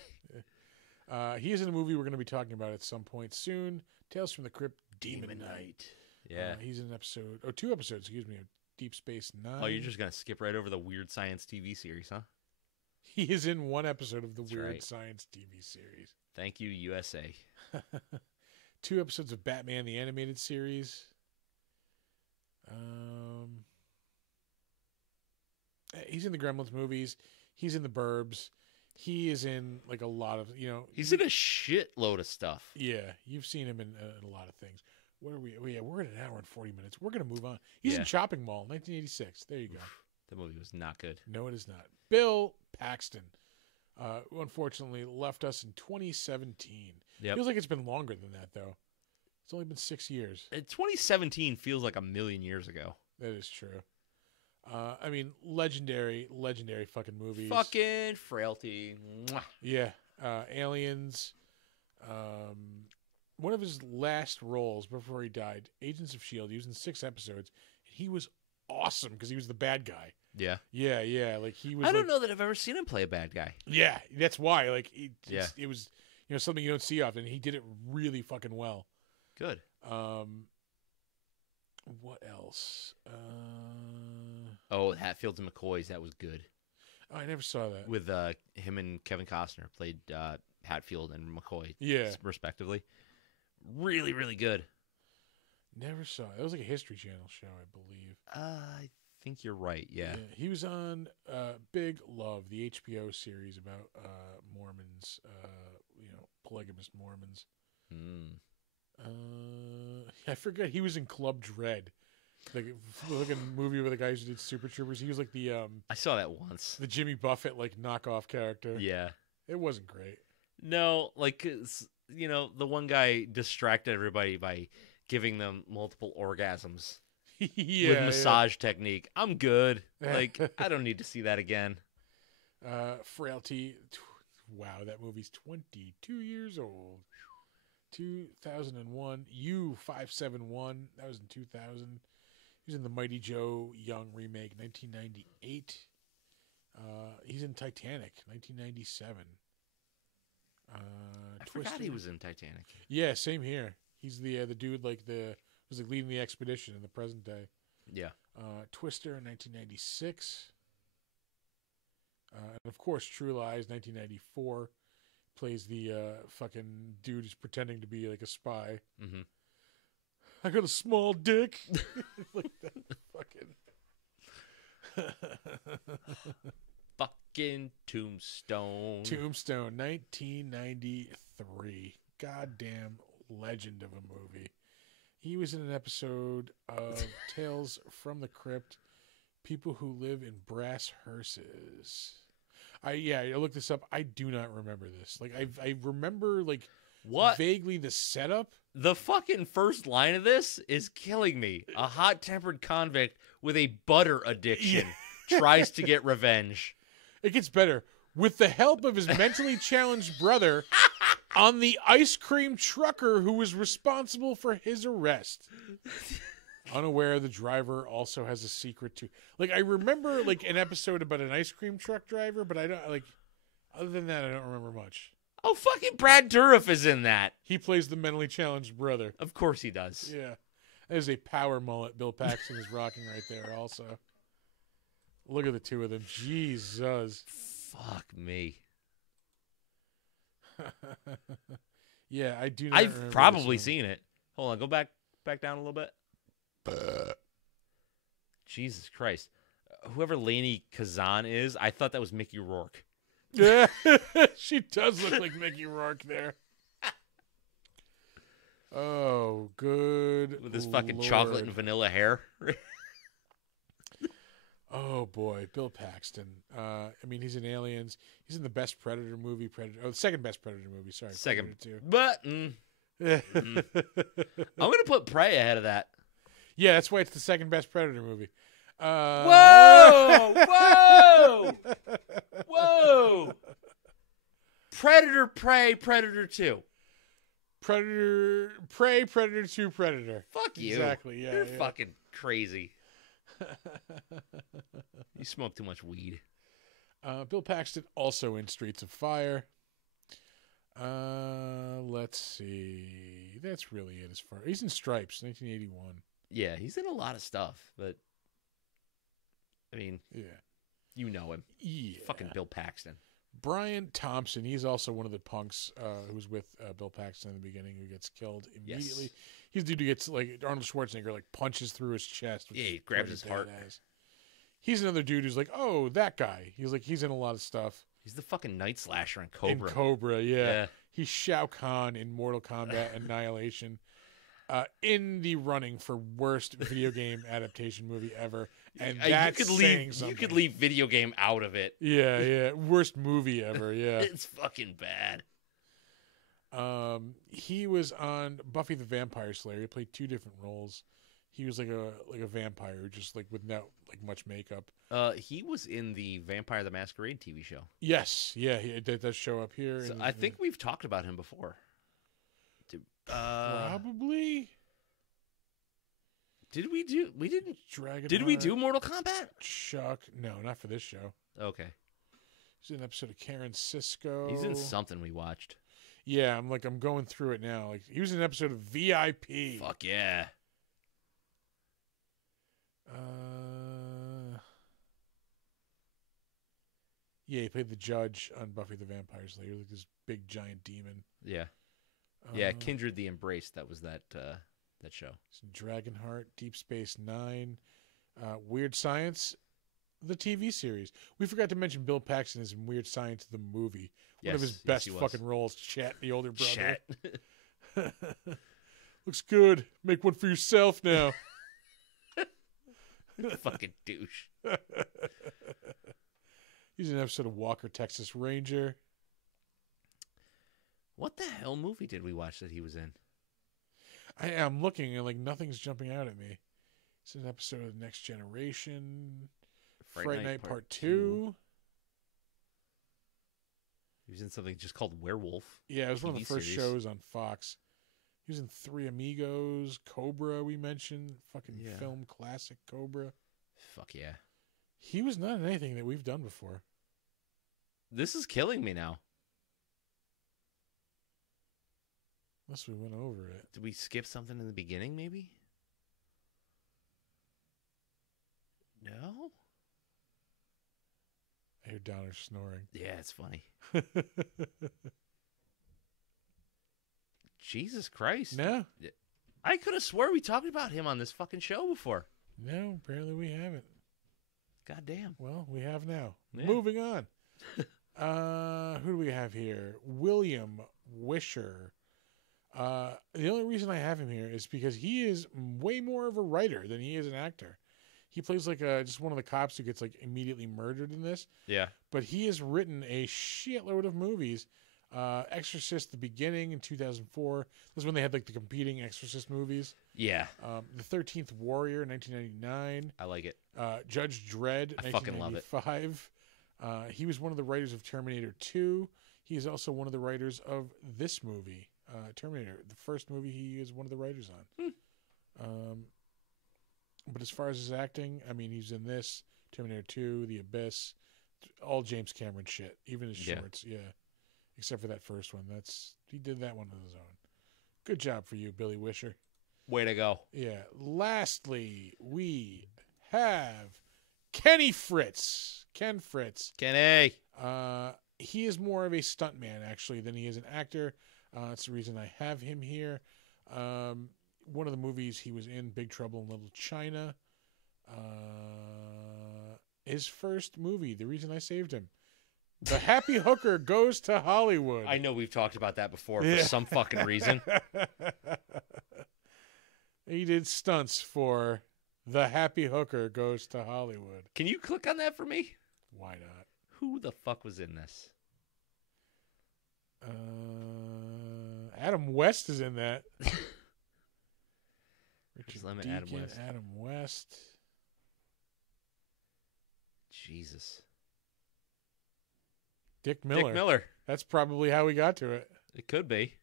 He is in a movie we're going to be talking about at some point soon. Tales from the Crypt, Demon Knight. Yeah. He's in 2 episodes, of Deep Space Nine. Oh, you're just going to skip right over the Weird Science TV series, huh? He is in 1 episode of the Weird Science TV series. Thank you, USA. 2 episodes of Batman the Animated Series. He's in the Gremlins movies. He's in the Burbs. He is in like a lot of, He's in a shitload of stuff. Yeah, you've seen him in a lot of things. What are we? Oh, yeah, we're at an hour and 40 minutes. We're gonna move on. He's in Chopping Mall, 1986. There you go. The movie was not good. No, it is not. Bill Paxton, who unfortunately left us in 2017. Feels like it's been longer than that though. It's only been 6 years. 2017 feels like a million years ago. That is true. I mean, legendary fucking movies. Fucking Frailty. Mwah. Yeah. Aliens. One of his last roles before he died, Agents of S.H.I.E.L.D. He was in 6 episodes. He was awesome because he was the bad guy. Yeah. Yeah. Like he was. I don't know that I've ever seen him play a bad guy. Yeah, that's why. Like, it was something you don't see often. He did it really fucking well. Good. What else? Hatfields and McCoys. That was good. Oh, I never saw that. With him and Kevin Costner played Hatfield and McCoy, respectively. Really, really good. Never saw it. That was like a History Channel show, I believe. I think you're right. Yeah. He was on Big Love, the HBO series about Mormons, polygamous Mormons. I forget. He was in Club Dread, like a movie with the guys who did Super Troopers. He was like the I saw that once. the Jimmy Buffett like knockoff character. Yeah. It wasn't great. No, like the one guy distracted everybody by giving them multiple orgasms with massage technique. I'm good. Like I don't need to see that again. Frailty. Wow, that movie's 22 years old. 2001. U-571. That was in 2000. He was in the Mighty Joe Young remake, 1998. He's in Titanic, 1997. I forgot he was in Titanic. Yeah, same here. He's the dude was leading the expedition in the present day. Yeah. Twister in 1996. And of course, True Lies, 1994. Plays the fucking dude who's pretending to be like a spy. Mm-hmm. I got a small dick. Like that fucking. Fucking Tombstone. Tombstone, 1993. Goddamn legend of a movie. He was in an episode of Tales from the Crypt, People Who Live in Brass Hearses. I looked this up. I do not remember this. Like I remember like what vaguely the setup. The fucking first line of this is killing me. A hot-tempered convict with a butter addiction tries to get revenge. It gets better. With the help of his mentally challenged brother on the ice cream trucker who was responsible for his arrest. Unaware the driver also has a secret too. Like I remember like an episode about an ice cream truck driver, but I don't like other than that I don't remember much. Oh, fucking Brad Dourif is in that. He plays the mentally challenged brother. Of course he does. Yeah. There's a power mullet Bill Paxton is rocking right there also. Look at the two of them. Jesus. Fuck me. Yeah, I do not I've probably seen it. Hold on, go back down a little bit. Jesus Christ. Whoever Lainey Kazan is, I thought that was Mickey Rourke. Yeah, she does look like Mickey Rourke there. Oh, good. With his fucking chocolate and vanilla hair. Oh, boy. Bill Paxton. I mean, he's in Aliens. He's in the best Predator movie. The second best Predator movie. Sorry. Second. Predator 2. But I'm going to put Prey ahead of that. Yeah, that's why it's the second best Predator movie. Whoa! Whoa! Whoa! Predator, Prey, Predator 2. Predator, Prey, Predator 2, Predator. Fuck you. Exactly, yeah. You're fucking crazy. You smoke too much weed. Bill Paxton also in Streets of Fire. Let's see. That's really it as far. He's in Stripes, 1981. Yeah, he's in a lot of stuff, but I mean, yeah, you know him. Yeah, fucking Bill Paxton. Brian Thompson. He's also one of the punks who was with Bill Paxton in the beginning, who gets killed immediately. Yes. He's the dude who gets like Arnold Schwarzenegger like punches through his chest. Yeah, he grabs his heart. He's another dude who's like, oh, that guy. He's in a lot of stuff. He's the fucking Night Slasher in Cobra. In Cobra, yeah. He's Shao Kahn in Mortal Kombat Annihilation. In the running for worst video game adaptation movie ever, and that's saying something. You could leave video game out of it. Yeah, worst movie ever. Yeah, it's fucking bad. He was on Buffy the Vampire Slayer. He played two different roles. He was like a vampire, just like without like much makeup. He was in the Vampire the Masquerade TV show. Yes, yeah, he does show up here. So I think we've talked about him before. Probably. Did we do? We didn't. Dragon. Did we do Mortal Kombat? Chuck. No, not for this show. Okay. He's in an episode of Karen Cisco. He's in something we watched. Yeah, I'm going through it now. Like he was in an episode of VIP. Fuck yeah. Yeah, he played the judge on Buffy the Vampire Slayer. Like this big giant demon. Yeah. Yeah, Kindred the Embrace. That was that that show. Dragonheart, Deep Space Nine, Weird Science, the TV series. We forgot to mention Bill Paxton is in Weird Science, the movie. One of his best fucking roles, Chet, the older brother. Chet. Looks good. Make one for yourself now. Fucking douche. He's in an episode of Walker, Texas Ranger. What the hell movie did we watch that he was in? I'm looking and like nothing's jumping out at me. It's an episode of Next Generation. Fright Night Part 2. He was in something just called Werewolf. Yeah, it was one of the first shows on Fox. He was in Three Amigos, Cobra we mentioned. Fucking film classic Cobra. Fuck yeah. He was not in anything that we've done before. This is killing me now. Unless we went over it. Did we skip something in the beginning, maybe? No? I hear Donner snoring. Yeah, it's funny. Jesus Christ. No. I could have swore we talked about him on this fucking show before. No, apparently we haven't. God damn. Well, we have now. Yeah. Moving on. Who do we have here? William Wisher. The only reason I have him here is because he is way more of a writer than he is an actor. He plays like just one of the cops who gets like immediately murdered in this. Yeah. But he has written a shitload of movies. Exorcist, the beginning in 2004. This is when they had like the competing Exorcist movies. Yeah. The 13th Warrior, 1999. I like it. Judge Dredd, I fucking love it. 1995. He was one of the writers of Terminator 2. He is also one of the writers of this movie, Terminator, the first movie he is one of the writers on. But as far as his acting, I mean, he's in this, Terminator 2, The Abyss, all James Cameron shit, even his shorts, yeah. Except for that first one. He did that one on his own. Good job for you, Billy Wisher. Way to go. Yeah. Lastly, we have Kenny Fritz. Ken Fritz. Kenny. He is more of a stuntman, actually, than he is an actor. That's the reason I have him here. One of the movies he was in, Big Trouble in Little China. His first movie, the reason I saved him. The Happy Hooker Goes to Hollywood. I know we've talked about that before for some fucking reason. He did stunts for The Happy Hooker Goes to Hollywood. Can you click on that for me? Why not? Who the fuck was in this? Adam West is in that. Richard Lemon, Deacon, Adam West. Jesus. Dick Miller. Dick Miller. That's probably how we got to it. It could be.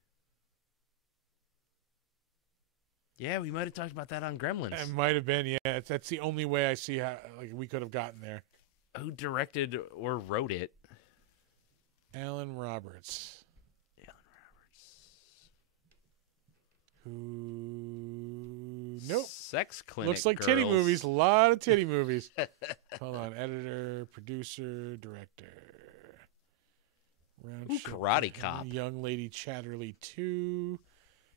Yeah, we might have talked about that on Gremlins. It might have been, yeah. That's the only way I see how we could have gotten there. Who directed or wrote it? Alan Roberts. Who? Nope. Sex Clinic. Looks like girls. titty movies. A lot of titty movies. Hold on. Editor, producer, director. Ooh, Karate Cop. Young Lady Chatterley 2.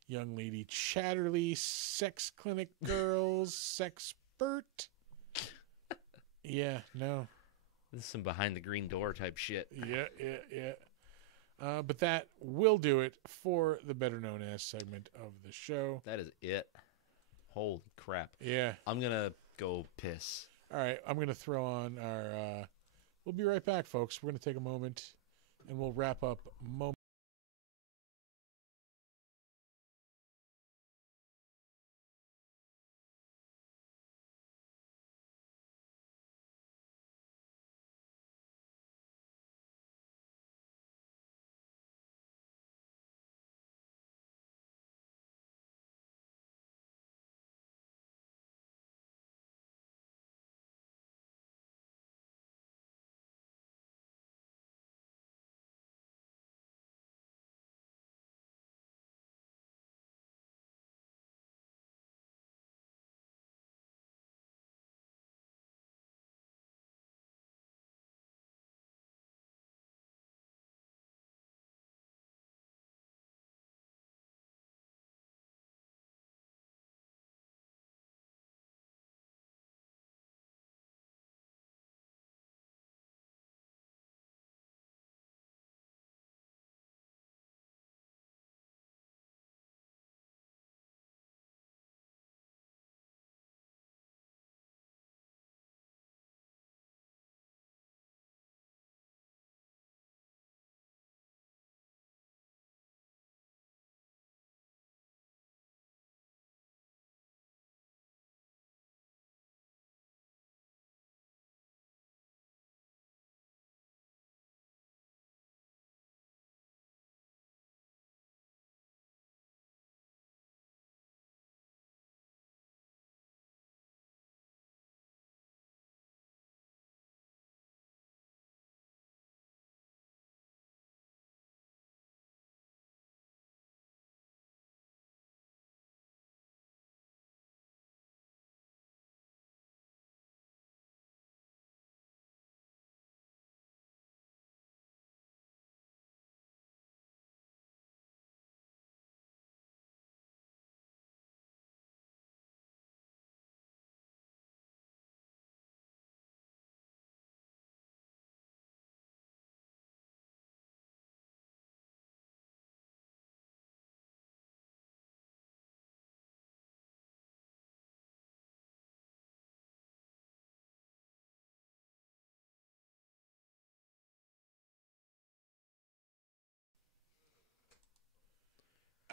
Young Lady Chatterley. Sex Clinic Girls. Sexpert. Yeah, no. This is some behind the green door type shit. Yeah. But that will do it for the Better Known As segment of the show. That is it. Holy crap. Yeah. I'm going to go piss. All right. I'm going to throw on our... we'll be right back, folks. We're going to take a moment, and we'll wrap up moment.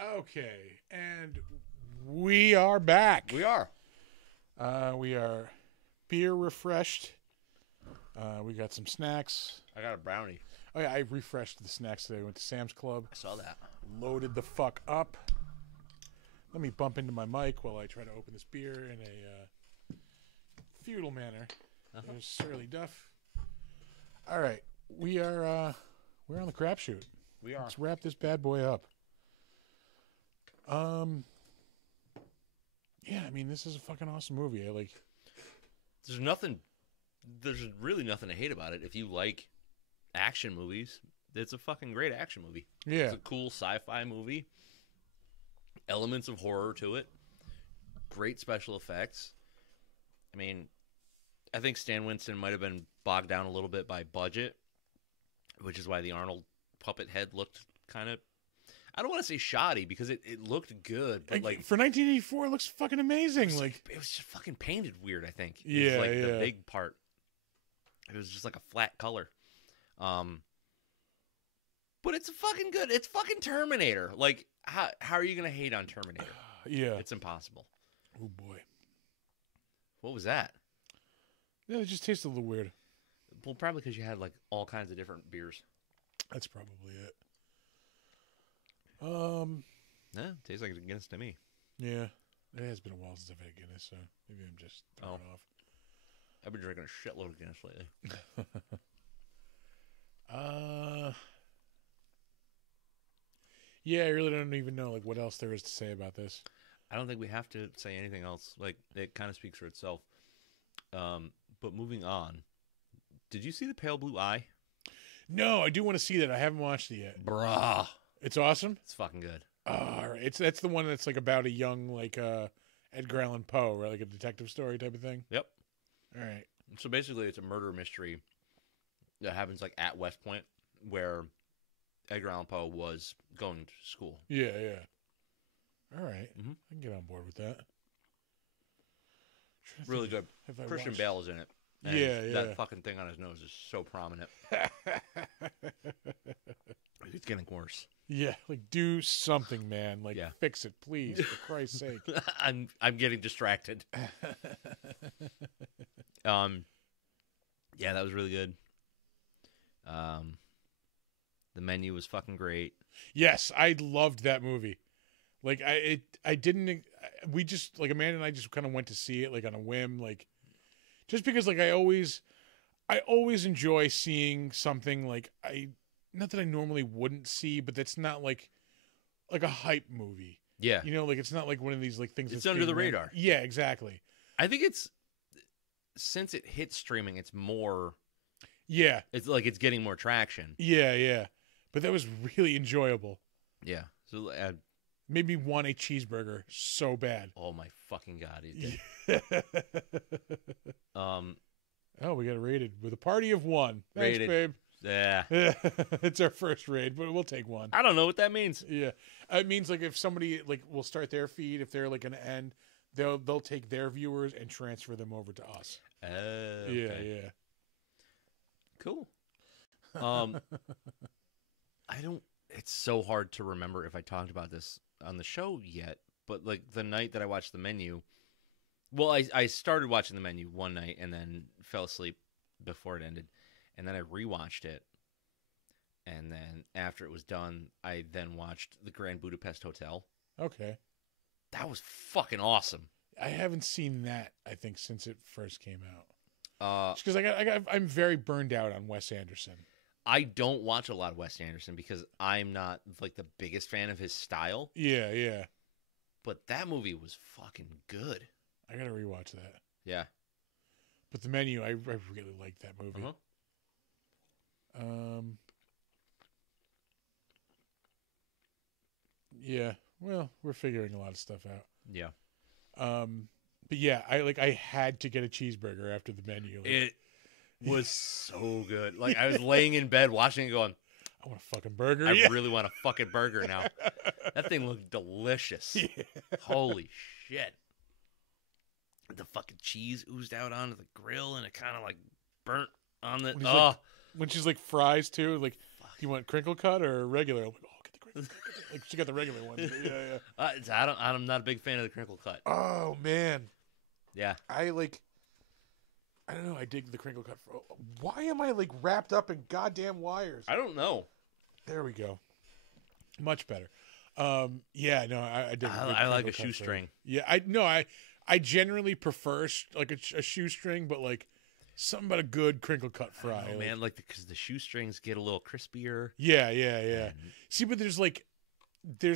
Okay, and we are back. We are. We are beer refreshed. We got some snacks. I got a brownie. Oh yeah, I refreshed the snacks today. Went to Sam's Club. I saw that. Loaded the fuck up. Let me bump into my mic while I try to open this beer in a feudal manner. There's Surly Duff. All right, we're on the crapshoot. We are. Let's wrap this bad boy up. Yeah, I mean, this is a fucking awesome movie. There's really nothing to hate about it. If you like action movies, it's a fucking great action movie. Yeah. It's a cool sci-fi movie. Elements of horror to it. Great special effects. I mean, I think Stan Winston might have been bogged down a little bit by budget, which is why the Arnold puppet head looked kind of, I don't want to say shoddy because it looked good, but like for 1984, it looks fucking amazing. It was just fucking painted weird. I think. Yeah, the big part. It was just like a flat color. But it's fucking good. It's fucking Terminator. Like, how are you gonna hate on Terminator? Yeah, it's impossible. Oh boy, what was that? Yeah, it just tasted a little weird. Well, probably because you had like all kinds of different beers. That's probably it. Yeah, tastes like Guinness to me. Yeah, it has been a while since I've had Guinness, so maybe I'm just throwing off. I've been drinking a shitload of Guinness lately. Yeah, I really don't even know like what else there is to say about this. I don't think we have to say anything else. Like, it kind of speaks for itself. But moving on, did you see The Pale Blue Eye? No, I do want to see that. I haven't watched it yet. Bruh. It's awesome? It's fucking good. All right. That's the one that's like about a young, like, Edgar Allan Poe, right? Like a detective story type of thing? Yep. All right. So basically, it's a murder mystery that happens like at West Point, where Edgar Allan Poe was going to school. Yeah, yeah. All right. Mm-hmm. I can get on board with that. Really good. Christian Bale is in it. And yeah. That fucking thing on his nose is so prominent. It's getting worse. Yeah, like do something, man. Like fix it, please, for Christ's sake. I'm getting distracted. Yeah, that was really good. The Menu was fucking great. Yes, I loved that movie. Like we just like Amanda and I just kind of went to see it like on a whim, like just because like I always enjoy seeing something like not that I normally wouldn't see, but that's not like a hype movie. Yeah. You know, like it's not like one of these like things it's that's under the radar. Yeah, exactly. I think it's since it hit streaming, it's more. Yeah. It's like it's getting more traction. Yeah. But that was really enjoyable. Yeah. So made me want a cheeseburger so bad. Oh my fucking god, it did. Oh, we got it rated with a party of one. Thanks, rated. Babe. Yeah. It's our first raid, but we'll take one. I don't know what that means. Yeah. It means like if somebody like will start their feed, if they're like gonna end, they'll take their viewers and transfer them over to us. Okay. Yeah. Cool. It's so hard to remember if I talked about this on the show yet, but like the night that I watched The Menu, well, I started watching The Menu one night and then fell asleep before it ended, and then I rewatched it, and then after it was done, I then watched The Grand Budapest Hotel. Okay. That was fucking awesome. I haven't seen that, I think, since it first came out. Just because I'm very burned out on Wes Anderson. I don't watch a lot of Wes Anderson because I'm not like the biggest fan of his style. Yeah. But that movie was fucking good. I gotta rewatch that. Yeah. But The Menu, I really liked that movie. Yeah. Well, we're figuring a lot of stuff out. Yeah. But yeah, I had to get a cheeseburger after The Menu. Like, it was so good. Like I was laying in bed watching it going, I want a fucking burger. I really want a fucking burger now. That thing looked delicious. Yeah. Holy shit. The fucking cheese oozed out onto the grill and it kind of like burnt on the... When she's like fries too, like, do you want crinkle cut or regular? I'm like, oh, get the Like she got the regular one. Yeah. I'm not a big fan of the crinkle cut. Oh man. Yeah. I don't know. I dig the crinkle cut. Why am I like wrapped up in goddamn wires? I don't know. There we go. Much better. Yeah, no, I dig. I like a shoestring. Yeah, I generally prefer like a shoestring, but like something about a good crinkle cut fry. Oh man, like because the shoestrings get a little crispier. Yeah. See, but there's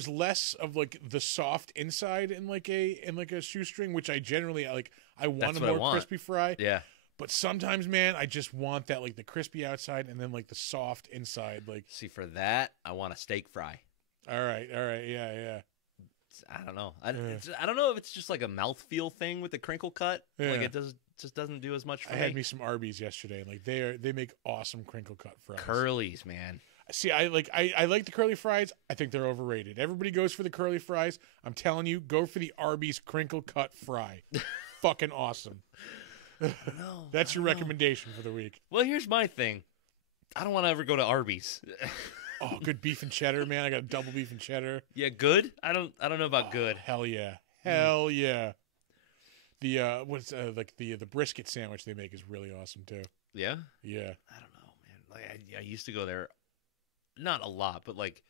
less of like the soft inside in like a shoestring, which I generally like. I want a more crispy fry. Yeah. But sometimes, man, I just want that like the crispy outside and then like the soft inside. Like, see, for that, I want a steak fry. All right, yeah. I don't know. I don't know if it's just like a mouthfeel thing with the crinkle cut. Yeah. Like it just doesn't do as much for me. I had me some Arby's yesterday, and like they make awesome crinkle cut fries. Curly's, man. See, I like the curly fries. I think they're overrated. Everybody goes for the curly fries. I'm telling you, go for the Arby's crinkle cut fry. Fucking awesome. No, that's your recommendation for the week. Well, here's my thing. I don't want to ever go to Arby's. Oh, good beef and cheddar, man. I got a double beef and cheddar. Yeah, good? I don't know about good. Hell yeah. The the brisket sandwich they make is really awesome too. Yeah? Yeah. I don't know, man. Like I used to go there not a lot, but like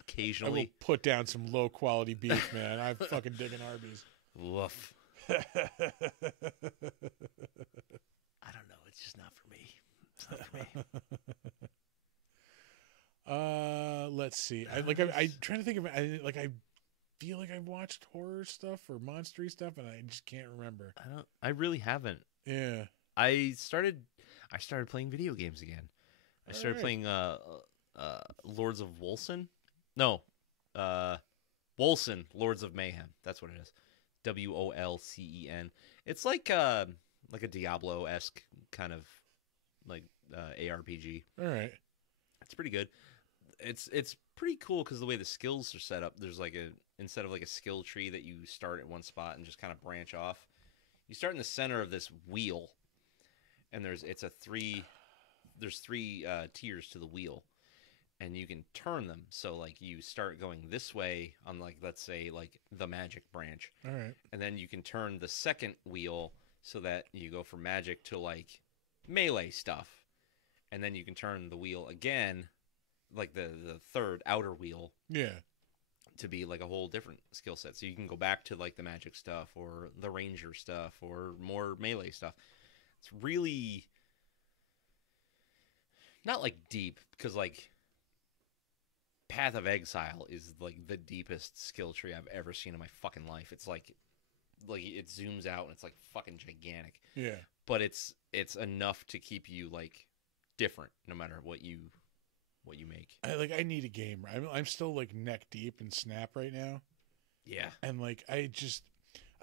occasionally. I will put down some low quality beef, man. I'm fucking digging Arby's. Woof. I don't know. It's just not for me. It's not for me. Let's see. I'm trying to think of. I feel like I've watched horror stuff or monstery stuff, and I just can't remember. I really haven't. Yeah. I started playing video games again. I started playing Lords of Wolcen. No, Wolcen, Lords of Mayhem. That's what it is. WOLCEN. It's like a Diablo-esque kind of like ARPG. All right. It's pretty good. It's pretty cool because the way the skills are set up, there's like instead of like a skill tree that you start at one spot and just kind of branch off, you start in the center of this wheel, and there's three tiers to the wheel, and you can turn them. So like you start going this way on like, let's say like the magic branch. All right. And then you can turn the second wheel so that you go from magic to like melee stuff. And then you can turn the wheel again, like the third outer wheel. Yeah. To be like a whole different skill set. So you can go back to like the magic stuff or the ranger stuff or more melee stuff. It's really not like deep, because like Path of Exile is like the deepest skill tree I've ever seen in my fucking life. It's like it zooms out and it's like fucking gigantic. Yeah. But it's enough to keep you like different no matter what you make. I need a game. I'm still like neck deep in Snap right now. Yeah. And like I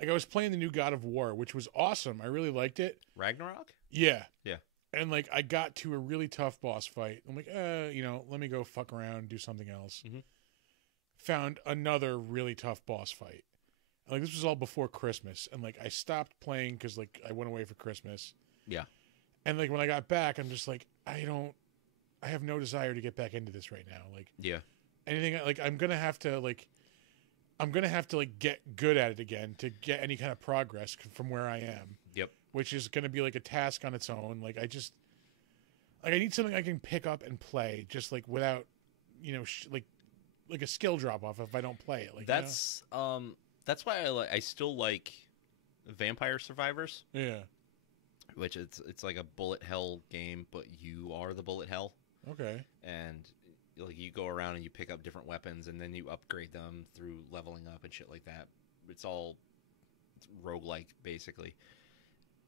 was playing the new God of War, which was awesome. I really liked it. Ragnarok? Yeah. Yeah. And like I got to a really tough boss fight. I'm like, let me go fuck around, do something else. Mm-hmm. Found another really tough boss fight. And, like this was all before Christmas, and like I stopped playing because like I went away for Christmas. Yeah. And like when I got back, I'm just like, I have no desire to get back into this right now. Like, yeah, anything like I'm gonna have to get good at it again to get any kind of progress from where I am. Yep. Which is gonna be like a task on its own. Like I need something I can pick up and play, just like without, like a skill drop off if I don't play it. Like that's why I still like Vampire Survivors. Yeah. Which it's like a bullet hell game, but you are the bullet hell. Okay. And like you go around and you pick up different weapons and then you upgrade them through leveling up and shit like that. It's roguelike basically.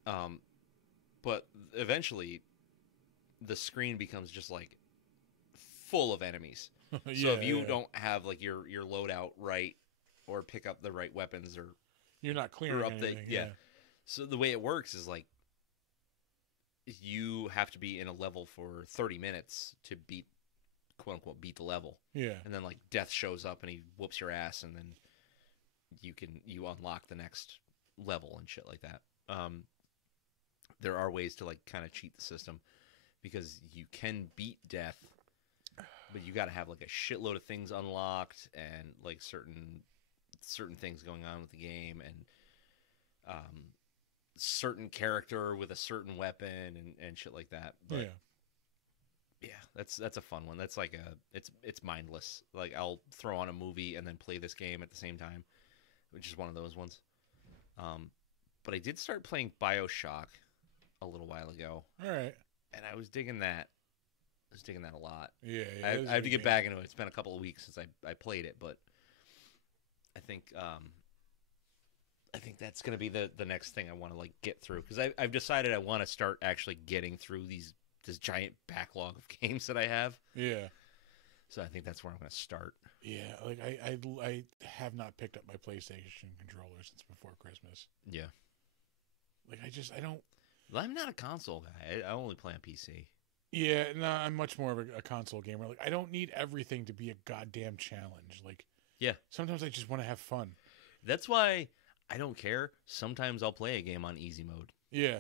But eventually the screen becomes just like full of enemies. Yeah, so if you don't have like your loadout right or pick up the right weapons or you're not clearing anything. Yeah. So the way it works is like you have to be in a level for 30 minutes to beat, quote unquote, beat the level. Yeah. And then like death shows up and he whoops your ass, and then you unlock the next level and shit like that. There are ways to like kind of cheat the system, because you can beat death but you got to have like a shitload of things unlocked and like certain things going on with the game, and certain character with a certain weapon and shit like that. But yeah, that's a fun one. That's like it's mindless. Like I'll throw on a movie and then play this game at the same time, which is one of those ones. But I did start playing BioShock a little while ago. All right. And I was digging that. I was digging that a lot. Yeah. I have to get back into it. It's been a couple of weeks since I played it, but I think that's going to be the next thing I want to like get through, because I've decided I want to start actually getting through this giant backlog of games that I have. Yeah. So I think that's where I'm going to start. Yeah, like I have not picked up my PlayStation controller since before Christmas. Yeah. Like I don't. I'm not a console guy. I only play on PC. Yeah, no, I'm much more of a console gamer. Like I don't need everything to be a goddamn challenge. Like yeah, sometimes I just want to have fun. That's why I don't care. Sometimes I'll play a game on easy mode. Yeah.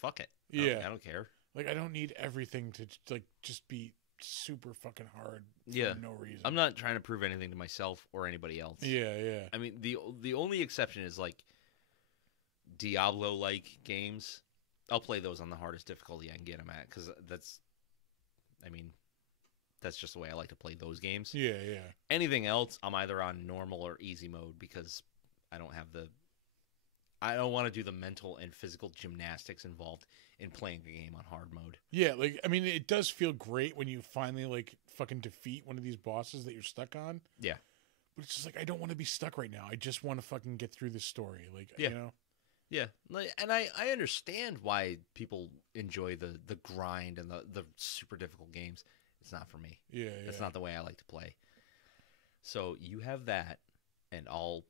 Fuck it. I don't care. Like I don't need everything to like just be super fucking hard for no reason. I'm not trying to prove anything to myself or anybody else. Yeah. I mean, the only exception is like Diablo-like games. I'll play those on the hardest difficulty I can get them at, because that's just the way I like to play those games. Yeah. Anything else, I'm either on normal or easy mode, because I don't want to do the mental and physical gymnastics involved in playing the game on hard mode. Yeah, like, I mean, it does feel great when you finally, like, fucking defeat one of these bosses that you're stuck on. Yeah. But it's just like, I don't want to be stuck right now. I just want to fucking get through this story. Like, yeah. You know? Yeah. And I understand why people enjoy the grind and the super difficult games. It's not for me. Yeah. That's not the way I like to play. So you have that, and I'll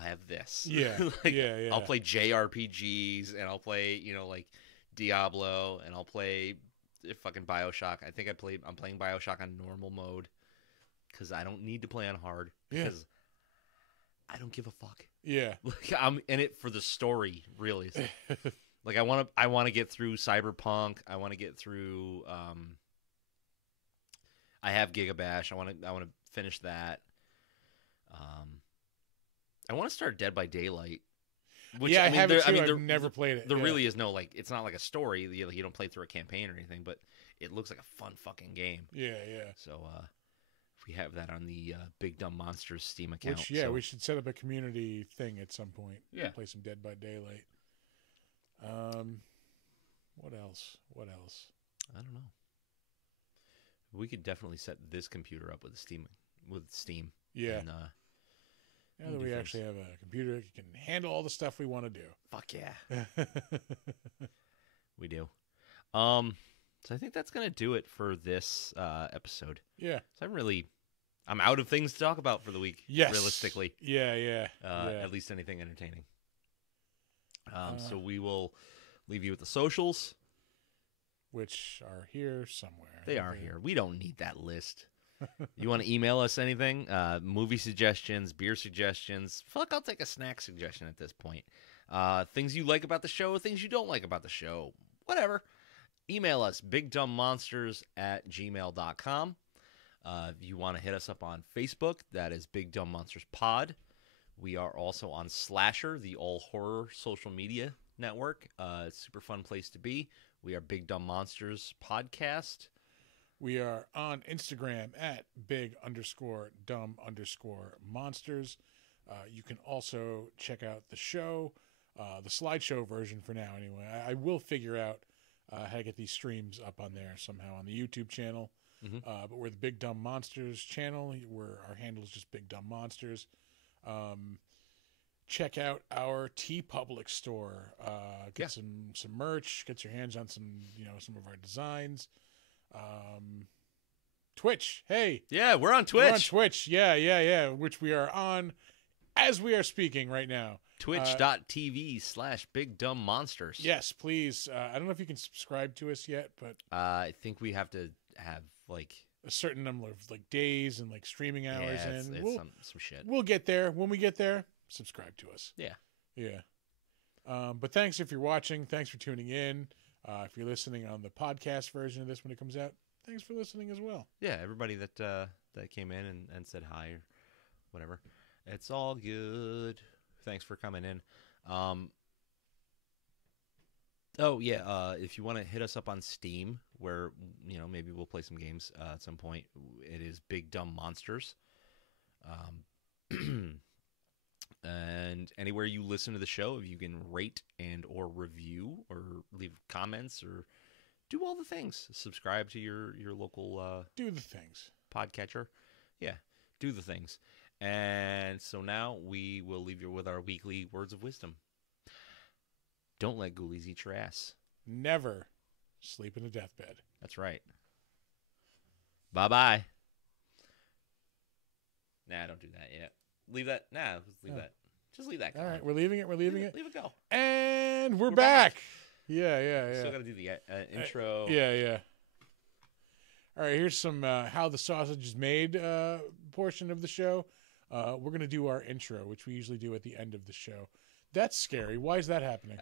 have this. Yeah. Yeah. I'll play JRPGs, and I'll play, like Diablo, and I'll play fucking BioShock. I think I'm playing BioShock on normal mode, because I don't need to play on hard, because I don't give a fuck. Yeah. Like, I'm in it for the story, really. Like I want to get through Cyberpunk. I want to get through I have Gigabash. I want to finish that. I want to start Dead by Daylight. Which, I have it too. I've never played it. There really is no, like, it's not like a story. You don't play through a campaign or anything, but it looks like a fun fucking game. Yeah. So if we have that on the Big Dumb Monsters Steam account. Which, we should set up a community thing at some point. Yeah. Play some Dead by Daylight. What else? I don't know. We could definitely set this computer up with Steam. Yeah. And, now that we actually have a computer that can handle all the stuff we want to do. Fuck yeah. We do. So I think that's going to do it for this episode. Yeah. So I'm out of things to talk about for the week. Yes. Realistically. Yeah. At least anything entertaining. So we will leave you with the socials. Which are here somewhere. They are here. We don't need that list. You want to email us anything? Movie suggestions, beer suggestions. Fuck, I'll take a snack suggestion at this point. Things you like about the show, things you don't like about the show. Whatever. Email us, bigdumbmonsters@gmail.com. If you want to hit us up on Facebook, that is Big Dumb Monsters Pod. We are also on Slasher, the all-horror social media network. Super fun place to be. We are Big Dumb Monsters Podcast. We are on Instagram at big_dumb_monsters. You can also check out the show, the slideshow version for now anyway. I will figure out how to get these streams up on there somehow on the YouTube channel. Mm-hmm. But we're the Big Dumb Monsters channel. Our handle is just Big Dumb Monsters. Check out our TeePublic store. Get some merch. Get your hands on some of our designs. Twitch. Hey. Yeah, we're on Twitch. We're on Twitch. Yeah. Which we are on as we are speaking right now. Twitch.tv/BigDumbMonsters. Yes, please. I don't know if you can subscribe to us yet, but I think we have to have like a certain number of like days and like streaming hours. It's some shit. We'll get there. When we get there, subscribe to us. Yeah. But thanks if you're watching. Thanks for tuning in. If you're listening on the podcast version of this when it comes out, thanks for listening as well. Yeah, everybody that came in and said hi or whatever. It's all good. Thanks for coming in. If you want to hit us up on Steam, where maybe we'll play some games at some point, it is Big Dumb Monsters. And anywhere you listen to the show, if you can rate and or review or leave comments or do all the things, subscribe to your local do the things podcatcher. Yeah, do the things. And so now we will leave you with our weekly words of wisdom. Don't let ghoulies eat your ass. Never sleep in a deathbed. That's right. Bye-bye. Nah, don't do that yet. Leave that. Nah, let's leave that. Just leave that. All right, we're leaving it. Leave it go. And we're back. Yeah. Still got to do the intro. Yeah. All right, here's some how the sausage is made portion of the show. We're going to do our intro, which we usually do at the end of the show. That's scary. Why is that happening?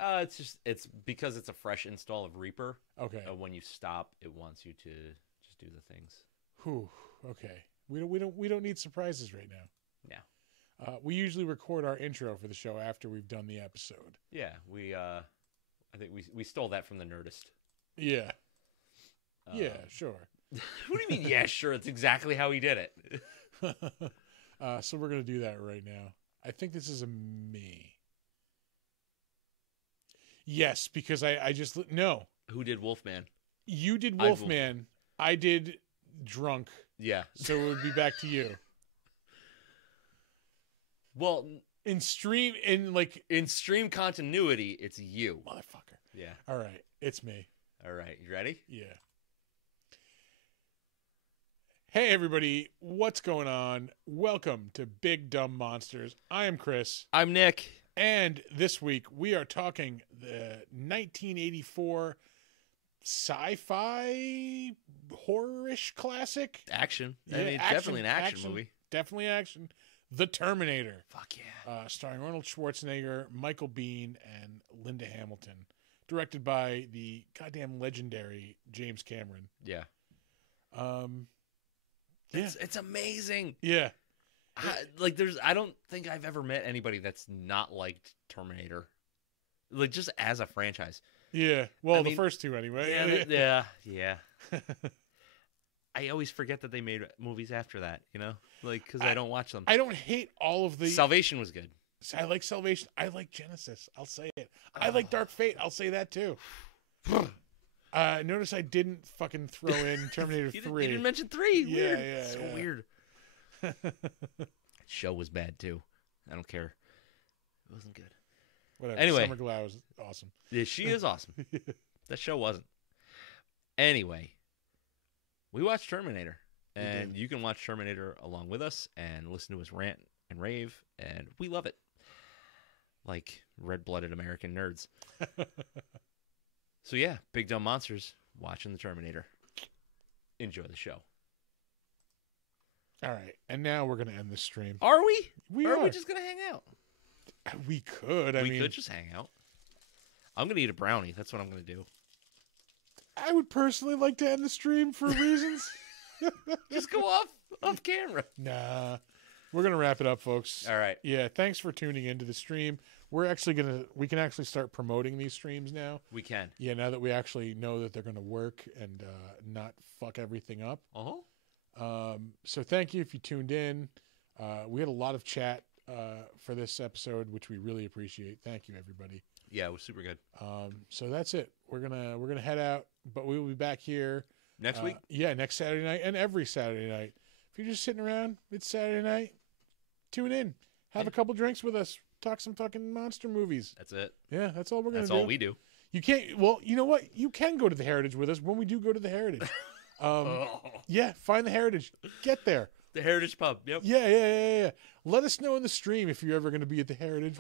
It's because it's a fresh install of Reaper. Okay. When you stop, it wants you to just do the things. Whew. Okay. We don't need surprises right now. Yeah. We usually record our intro for the show after we've done the episode. Yeah, I think we stole that from the Nerdist. Yeah. Yeah, sure. What do you mean? Yeah, sure. It's exactly how he did it. So we're gonna do that right now. I think this is a me. Yes, because I just no. Who did Wolfman? You did Wolfman. I did Drunk. Yeah. So it would be back to you. Well, in stream continuity, it's you, motherfucker. Yeah. All right, it's me. All right, you ready? Yeah. Hey everybody, what's going on? Welcome to Big Dumb Monsters. I am Chris. I'm Nick. And this week we are talking the 1984 sci-fi horror-ish classic. Action. I mean, definitely an action movie. Definitely action. The Terminator. Fuck yeah. Starring Arnold Schwarzenegger, Michael Biehn, and Linda Hamilton. Directed by the goddamn legendary James Cameron. Yeah. It's amazing. Yeah. I don't think I've ever met anybody that's not liked Terminator. Like, just as a franchise. Yeah. Well, the first two anyway. Yeah. I always forget that they made movies after that, because I don't watch them. I don't hate all of the... Salvation was good. I like Salvation. I like Genesis. I'll say it. I like Dark Fate. I'll say that too. Notice I didn't fucking throw in Terminator 3. You didn't mention 3. Weird. Yeah. So weird. Show was bad too. I don't care. It wasn't good. Whatever. Anyway. Summer Glau was awesome. Yeah, she is awesome. That show wasn't. Anyway, we watched Terminator. And you can watch Terminator along with us and listen to us rant and rave. And we love it. Like red-blooded American nerds. So yeah, Big Dumb Monsters, watching the Terminator. Enjoy the show. All right, and now we're gonna end the stream. Are we? We or are. Are we just gonna hang out? We could. We could just hang out. I'm gonna eat a brownie. That's what I'm gonna do. I would personally like to end the stream for reasons. Just go off camera. Nah. We're going to wrap it up, folks. All right. Yeah, thanks for tuning into the stream. We can actually start promoting these streams now. We can. Yeah, now that we actually know that they're going to work and not fuck everything up. Uh-huh. So thank you if you tuned in. We had a lot of chat for this episode, which we really appreciate. Thank you, everybody. Yeah, it was super good. So that's it. We're gonna head out, but we will be back here next week. Yeah, next Saturday night and every Saturday night. If you're just sitting around, it's Saturday night. Tune in, have a couple drinks with us, talk some fucking monster movies. That's it. Yeah, that's all we're gonna do. That's all we do. You can't. Well, you know what? You can go to the Heritage with us when we do go to the Heritage. Yeah, find the Heritage. Get there. The Heritage Pub. Yep. Yeah. Let us know in the stream if you're ever going to be at the Heritage.